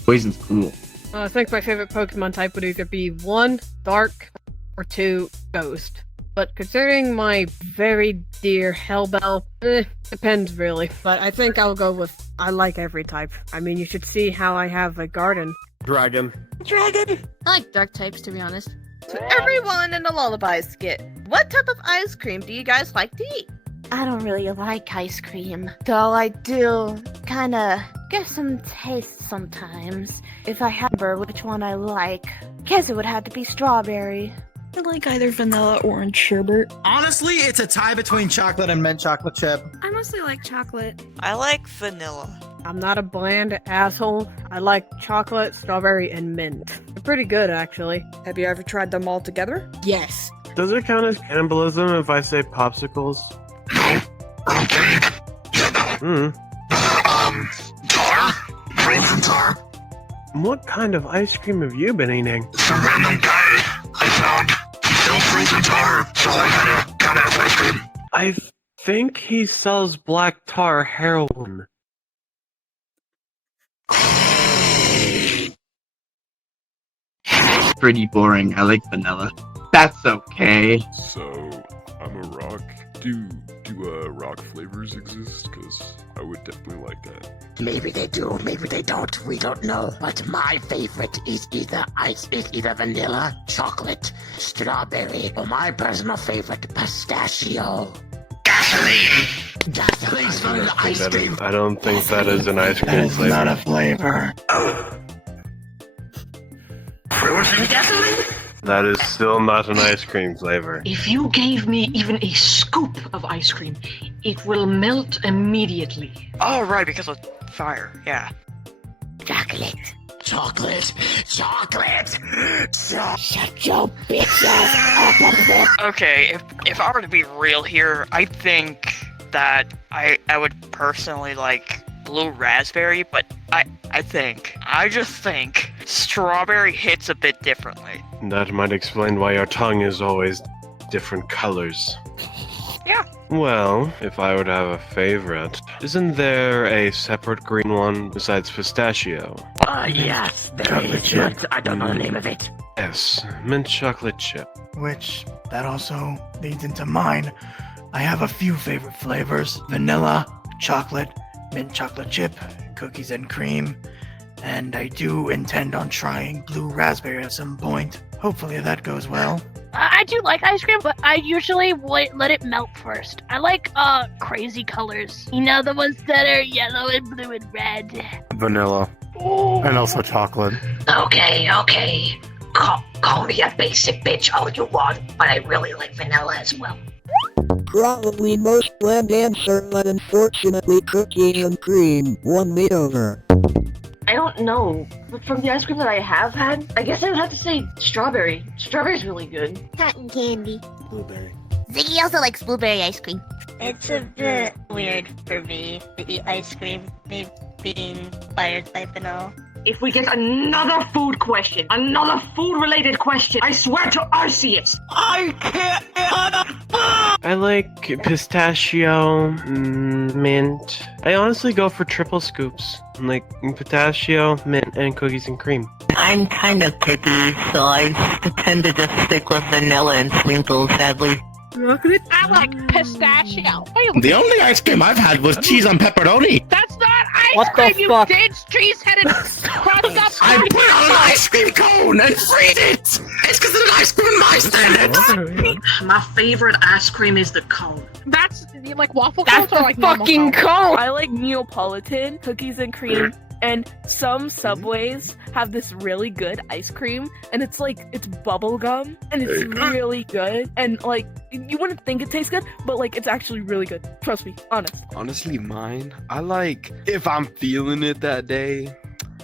Poison's cool. I think my favorite Pokemon type would either be 1, dark, or 2, ghost. But considering my very dear Hellbell, depends really. But I think I'll go with, I like every type. I mean, you should see how I have a garden. Dragon. I like dark types, to be honest. To everyone in the Lullaby skit, what type of ice cream do you guys like to eat? I don't really like ice cream, though I do kinda get some taste sometimes. If I remember which one I like, guess it would have to be strawberry. I like either vanilla or orange sherbet. Honestly, it's a tie between chocolate and mint chocolate chip. I mostly like chocolate. I like vanilla. I'm not a bland asshole. I like chocolate, strawberry, and mint. pretty good, actually. Have you ever tried them all together? Yes. Does it count as cannibalism if I say popsicles? Tar? Frozen tar? What kind of ice cream have you been eating? Some random guy I found. He sells frozen tar, so I had to come out of ice cream. I think he sells black tar heroin. Pretty boring. I like vanilla. That's okay. So, I'm a rock. Do rock flavors exist? Because I would definitely like that. Maybe they do, maybe they don't. We don't know. But my favorite is either vanilla, chocolate, strawberry, or my personal favorite, pistachio. Gasoline! Gasoline's for the ice cream. I don't think that is an ice cream flavor. Not a flavor. Frozen gasoline? That is still not an ice cream flavor. If you gave me even a scoop of ice cream, it will melt immediately. Oh, right, because of fire, yeah. Chocolate. Chocolate. Chocolate. Shut your bitch ass up a bit. Okay, if I were to be real here, I think that I would personally like blue raspberry, but I just think strawberry hits a bit differently. That might explain why your tongue is always different colors. Yeah. Well, if I were to have a favorite, isn't there a separate green one besides pistachio? Yes, there is, but I don't know the name of it. Yes, mint chocolate chip. Which, that also leads into mine. I have a few favorite flavors. Vanilla, chocolate, mint chocolate chip, cookies and cream, and I do intend on trying blue raspberry at some point. Hopefully that goes well. I do like ice cream, but I usually let it melt first. I like crazy colors. You know, the ones that are yellow and blue and red. Vanilla. And also chocolate. Okay. Call me a basic bitch all you want, but I really like vanilla as well. Probably most bland answer, but unfortunately cookies and cream won me over. I don't know, but from the ice cream that I have had, I guess I would have to say strawberry. Strawberry's really good. Cotton candy. Blueberry. Ziggy also likes blueberry ice cream. It's a bit weird for me to eat ice cream, me being fire type and all. If we get another food question, another food-related question, I swear to Arceus, I can't. I like pistachio, mint. I honestly go for triple scoops. Like pistachio, mint, and cookies and cream. I'm kind of picky, so I tend to just stick with vanilla and sprinkles, sadly. I like pistachio. The only ice cream I've had was cheese on pepperoni. That's not ice What the cream, you fuck? dense cheese-headed crushed up. I put it on an ice cream cone and freed it! It's because it's an ice cream in my standards! My favorite ice cream is the cone. That's you like waffle That's cones or the like normal fucking cones? cone! I like Neapolitan, cookies and cream, and some Subways have this really good ice cream, and it's bubble gum, and it's really good, and like, you wouldn't think it tastes good, but like, it's actually really good. Trust me, honest. Honestly, mine, I like, if I'm feeling it that day,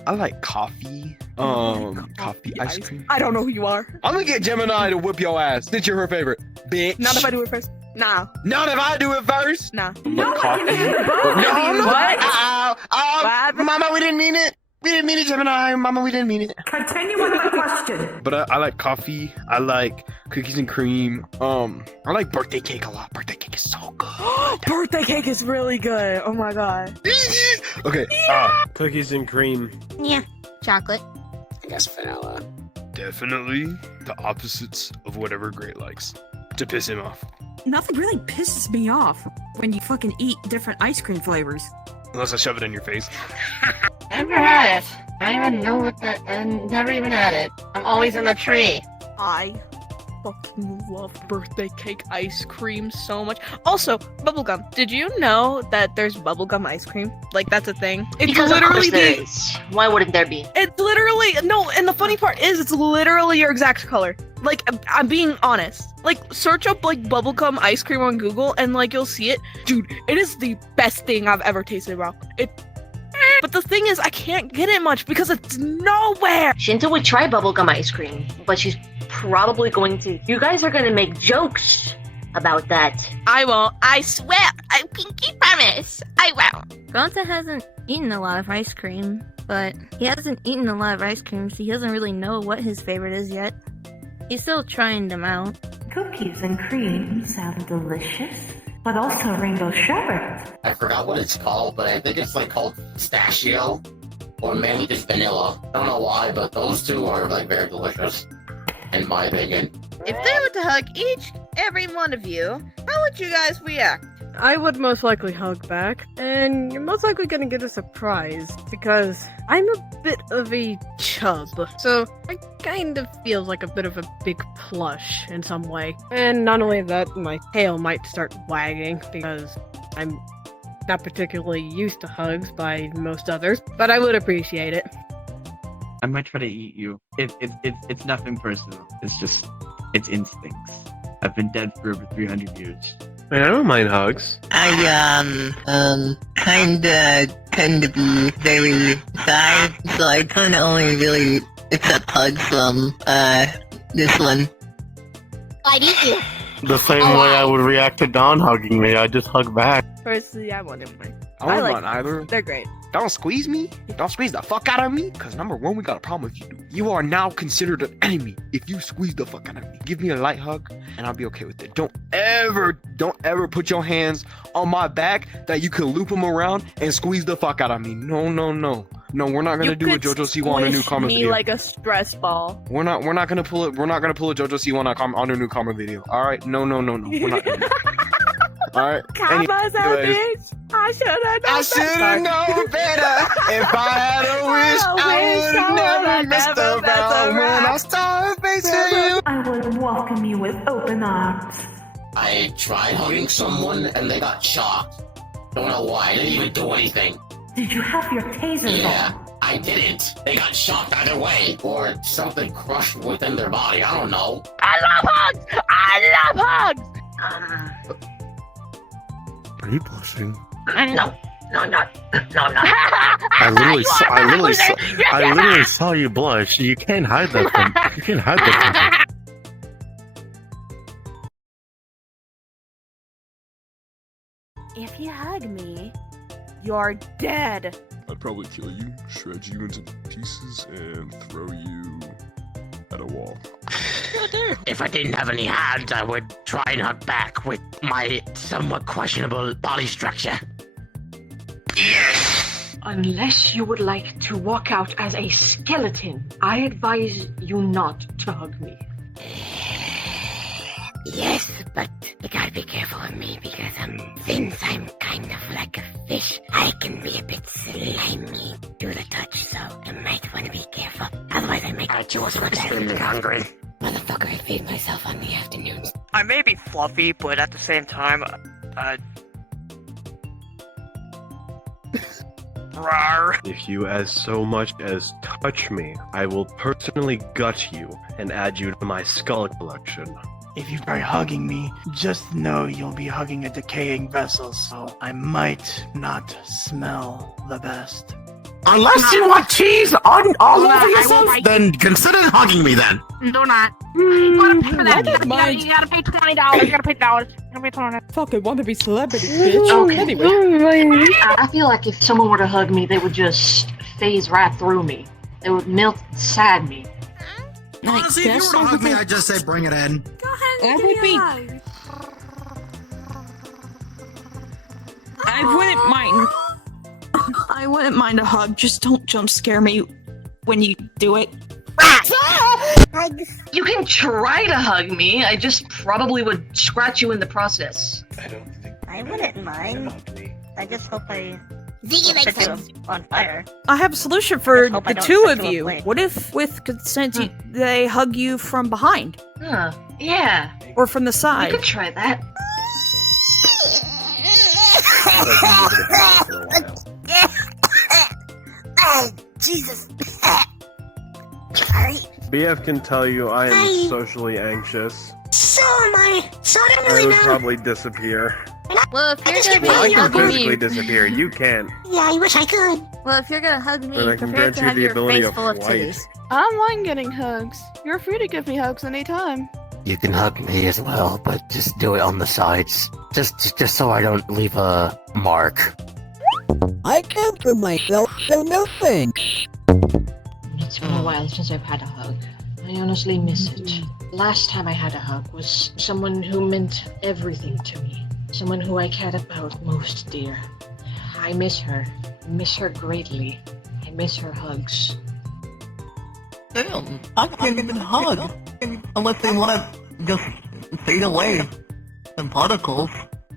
I like coffee. Coffee ice cream. I don't know who you are. I'm gonna get Gemini to whip your ass since you're her favorite, bitch. Not if I do it first. Nah. Not if I do it first. Nah. No, coffee. No. What? Mama, we didn't mean it. We didn't mean it, Gemini. Mama, we didn't mean it. Continue with the question. But I like coffee. I like cookies and cream. I like birthday cake a lot. Birthday cake is so good. Birthday cake is really good. Oh my god. Okay. Cookies and cream. Yeah. Chocolate. I guess vanilla. Definitely the opposites of whatever Great likes. To piss him off. Nothing really pisses me off when you fucking eat different ice cream flavors. Unless I shove it in your face. Never had it. I don't even know what that. I never even had it. I'm always in the tree. I fucking love birthday cake ice cream so much. Also, bubblegum. Did you know that there's bubblegum ice cream? Like, that's a thing. It's Because of literally course there is. Why wouldn't there be? It's literally no, and the funny part is it's literally your exact color. Like, I'm being honest. Like, search up like bubblegum ice cream on Google and like you'll see it. Dude, it is the best thing I've ever tasted, bro. But the thing is, I can't get it much because it's nowhere. Shinta would try bubblegum ice cream, but she's probably going to. You guys are gonna make jokes about that. I won't. I swear. I pinky promise. I won't. Gonta hasn't eaten a lot of ice cream, but he hasn't eaten a lot of ice cream, so he doesn't really know what his favorite is yet. He's still trying them out. Cookies and cream sound delicious, but also rainbow sherbet. I forgot what it's called, but I think it's like called pistachio, or maybe just vanilla. I don't know why, but those two are like very delicious, in my opinion. If they were to hug every one of you, how would you guys react? I would most likely hug back, and you're most likely gonna get a surprise, because I'm a bit of a chub, so I kind of feel like a bit of a big plush in some way. And not only that, my tail might start wagging, because I'm not particularly used to hugs by most others, but I would appreciate it. I might try to eat you. It's nothing personal. It's instincts. I've been dead for over 300 years. I don't mind hugs. I, kinda tend to be very shy, so I kinda only really accept hugs from, this one. I'd eat you. The same way I would react to Don hugging me, I just hug back. Personally, I want him. I don't want either. They're great. Don't squeeze me. Don't squeeze the fuck out of me. Because number one, we got a problem if you do. You are now considered an enemy if you squeeze the fuck out of me. Give me a light hug and I'll be okay with it. Don't ever put your hands on my back that you can loop them around and squeeze the fuck out of me. No, we're not gonna do a JoJo Siwa on a new karma video. like a stress ball. We're not gonna pull it. We're not gonna pull a JoJo Siwa on a new karma video. All right? No. We're not doing that. All right. Karma's a bitch. I should've known better. If I had a wish, I would've never messed around when I started facing you. I would welcome you with open arms. I tried hugging someone and they got shocked. Don't know why. I didn't even do anything. Did you have your tasers Yeah, I didn't. They got shocked either way, or something crushed within their body. I don't know. I love hugs! Are you blushing? No. I literally saw you blush. You can't hide that from. You can't hide that from me. If you hug me, you're dead. I'd probably kill you, shred you into pieces, and throw you at a wall. If I didn't have any hands, I would try and hug back with my somewhat questionable body structure. Unless you would like to walk out as a skeleton, I advise you not to hug me. Yes, but you gotta be careful with me because since I'm kind of like a fish, I can be a bit slimy to the touch, so I might want to be careful. Otherwise I might hurt you if I'm extremely hungry. Motherfucker, I feed myself on the afternoons. I may be fluffy, but at the same time, rawr. If you as so much as touch me, I will personally gut you and add you to my skull collection. If you try hugging me, just know you'll be hugging a decaying vessel, so I might not smell the best. Unless you want cheese on all over yourself, then consider hugging me then. Do not. You gotta pay $20. You gotta pay $20. Fucking want to be celebrity, bitch. Okay. Anyway. I feel like if someone were to hug me, they would just phase right through me. They would melt inside me. Honestly, if you were to hug me, I'd just say bring it in. Go ahead and give me a hug. I wouldn't mind. I wouldn't mind a hug. Just don't jump scare me when you do it. You can try to hug me. I just probably would scratch you in the process. I wouldn't mind. I just hope I set you on fire. I have a solution for the two of you. What if, with consent, they hug you from behind? Huh. Yeah. Or from the side? You could try that. Oh, Jesus. Sorry. BF can tell you I am socially anxious. So am I. So I don't I really would know. probably disappear. Well, if you're gonna be Well, I can hugging physically me, disappear. You can't. Yeah, I wish I could. well, if you're gonna hug me, But I can prepare grant to you have the your ability face of full of flight. titties. I don't mind getting hugs. You're free to give me hugs anytime. You can hug me as well, but just do it on the sides. Just so I don't leave a mark. I can't for myself, so no thanks. It's been a while since I've had a hug. I honestly miss it. Last time I had a hug was someone who meant everything to me. Someone who I cared about most dear. I miss her. I miss her greatly. I miss her hugs. Damn, I can't even hug. Unless they want to just fade away in particles.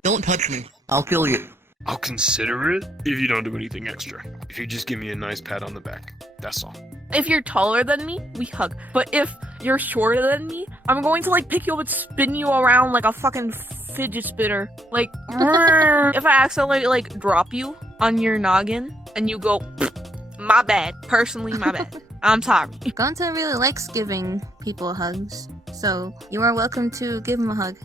Don't touch me. I'll kill you. I'll consider it if you don't do anything extra. If you just give me a nice pat on the back. That's all. If you're taller than me, we hug. But if you're shorter than me, I'm going to like pick you up and spin you around like a fucking fidget spinner. Like, if I accidentally like drop you on your noggin and you go, my bad. Personally, my bad. I'm sorry. Gonta really likes giving people hugs, so you are welcome to give him a hug.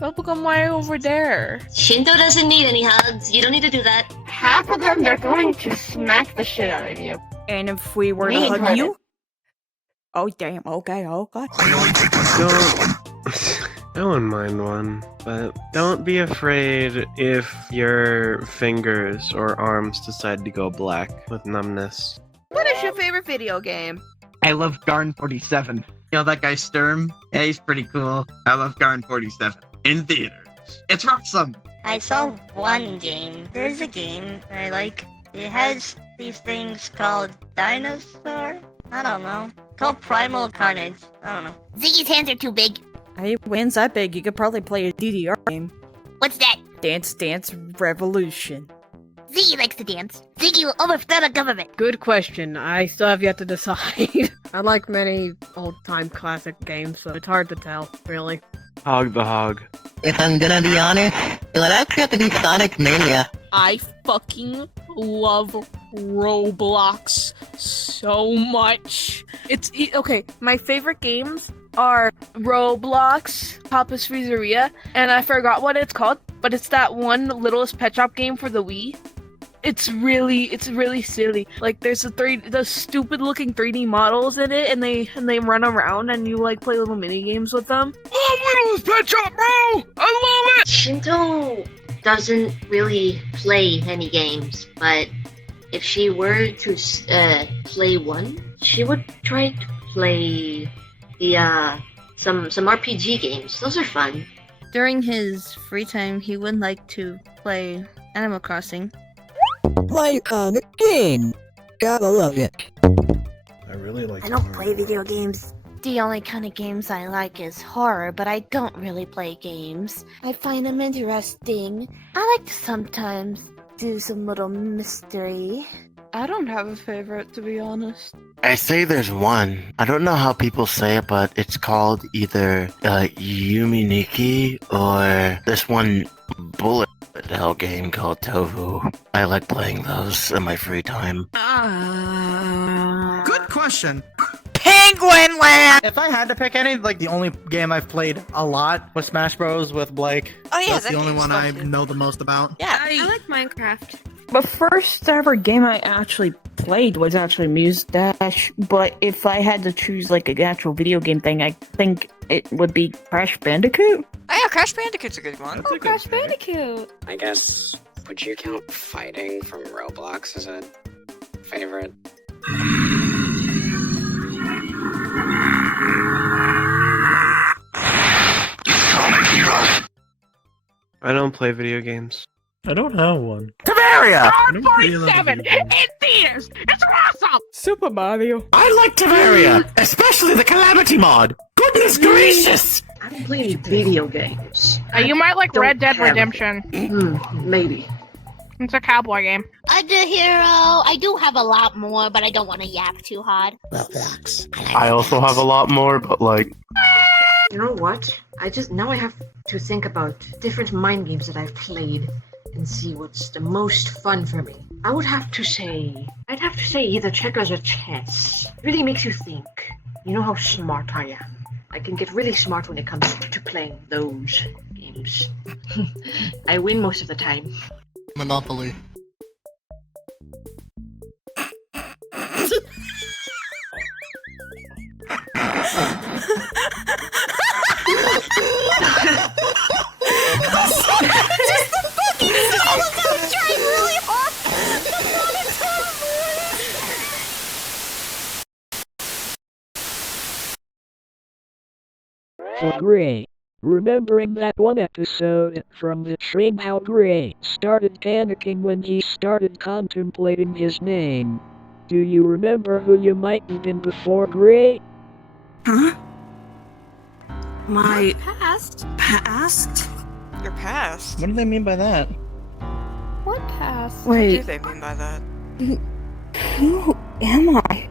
Welcome way over there. Shinto doesn't need any hugs. You don't need to do that. Half of them, they're going to smack the shit out of you. And if we were to Me hug included. you? Oh, damn. Okay. I wouldn't mind one, but don't be afraid if your fingers or arms decide to go black with numbness. What is your favorite video game? I love Garn 47. You know that guy Sturm? Yeah, he's pretty cool. I love Garn 47. In theaters. It's awesome. I saw one game. There's a game I like. It has these things called Dinosaur? I don't know. Called Primal Carnage. I don't know. Ziggy's hands are too big. Hey, when's that big? You could probably play a DDR game. What's that? Dance Dance Revolution. Ziggy likes to dance. Ziggy will overthrow the government. Good question. I still have yet to decide. I like many old-time classic games, so it's hard to tell, really. Hog the hog. If I'm gonna be honest, it would actually have to be Sonic Mania. I fucking love Roblox so much. Okay, my favorite games are Roblox, Papa's Pizzeria, and I forgot what it's called, but it's that one Littlest Pet Shop game for the Wii. It's really silly. Like there's the stupid looking 3D models in it, and they run around and you like play little mini games with them. Oh, Littlest Pet Shop, bro! I love it! Shinto doesn't really play any games, but if she were to play one, she would try to play the some RPG games. Those are fun. During his free time, he would like to play Animal Crossing. Play on the game. Gotta love it. I really like. I don't play video games. The only kind of games I like is horror, but I don't really play games. I find them interesting. I like to sometimes do some little mystery. I don't have a favorite, to be honest. I say there's one. I don't know how people say it, but it's called either Yuminiki or this one bullet hell game called Tofu. I like playing those in my free time. Good question. Penguin Land! If I had to pick any, like the only game I've played a lot was Smash Bros. With Blake. Oh yeah, that's the only one I know the most about. Yeah, I like Minecraft. The first ever game I actually played was actually Muse Dash, but if I had to choose like an actual video game thing, I think it would be Crash Bandicoot. Oh yeah, Crash Bandicoot's a good one. Oh, Crash Bandicoot! I guess, would you count fighting from Roblox as a favorite? I don't play video games. I don't have one. Terraria! I don't play a lot of 47 video in games. theaters! It's awesome! Super Mario. I like Terraria, especially the Calamity mod. Goodness gracious! I don't play video games. You might like Don't Red Dead have- Redemption. Maybe. It's a cowboy game. I'm the hero. I do have a lot more, but I don't want to yap too hard. I also have a lot more, but like, You know what? Now I have to think about different mind games that I've played and see what's the most fun for me. I'd have to say either checkers or chess. It really makes you think. You know how smart I am. I can get really smart when it comes to playing those games. games. I win most of the time. Monopoly. Just the fucking sound of them trying really hard. For Gray. Remembering that one episode from the stream how Gray started panicking when he started contemplating his name. Do you remember who you might have been before Gray? Huh? My past? Past? Your past? What do they mean by that? What past? What do Wait. they mean by that? Who am I?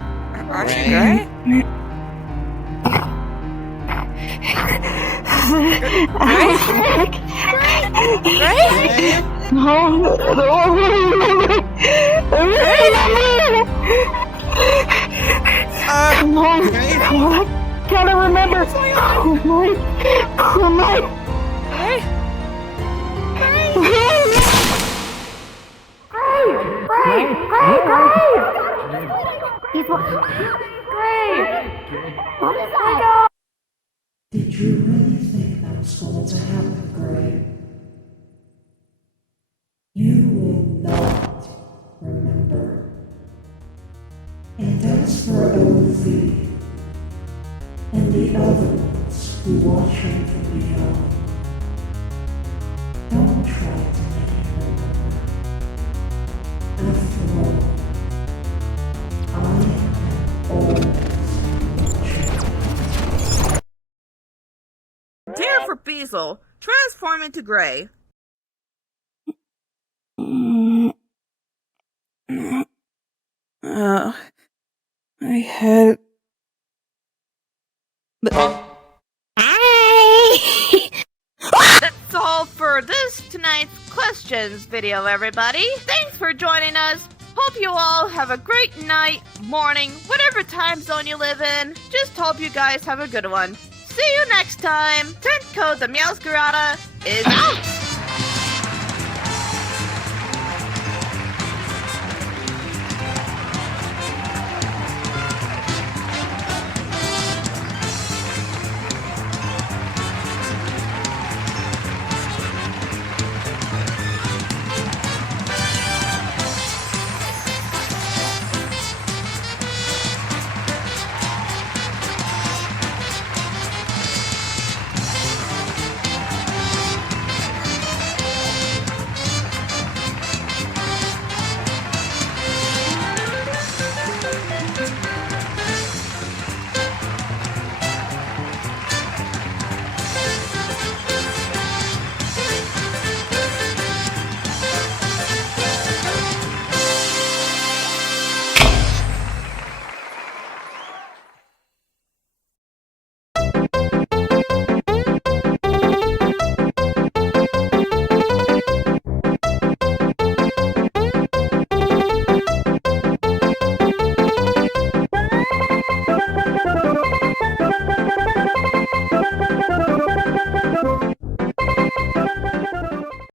Aren't you Gray? Right? Come on, gotta remember. Who am I? Did you really think that was going to happen, Gray? You will not remember. And that's for OV and the other ones who watch him from beyond. Don't try to make him remember. After all, I am always watching. Dare for Beazle, transform into Gray. I had... That's all for this tonight's questions video, everybody. Thanks for joining us. Hope you all have a great night, morning, whatever time zone you live in. Just hope you guys have a good one. See you next time. Tent code the Meowscarada is out.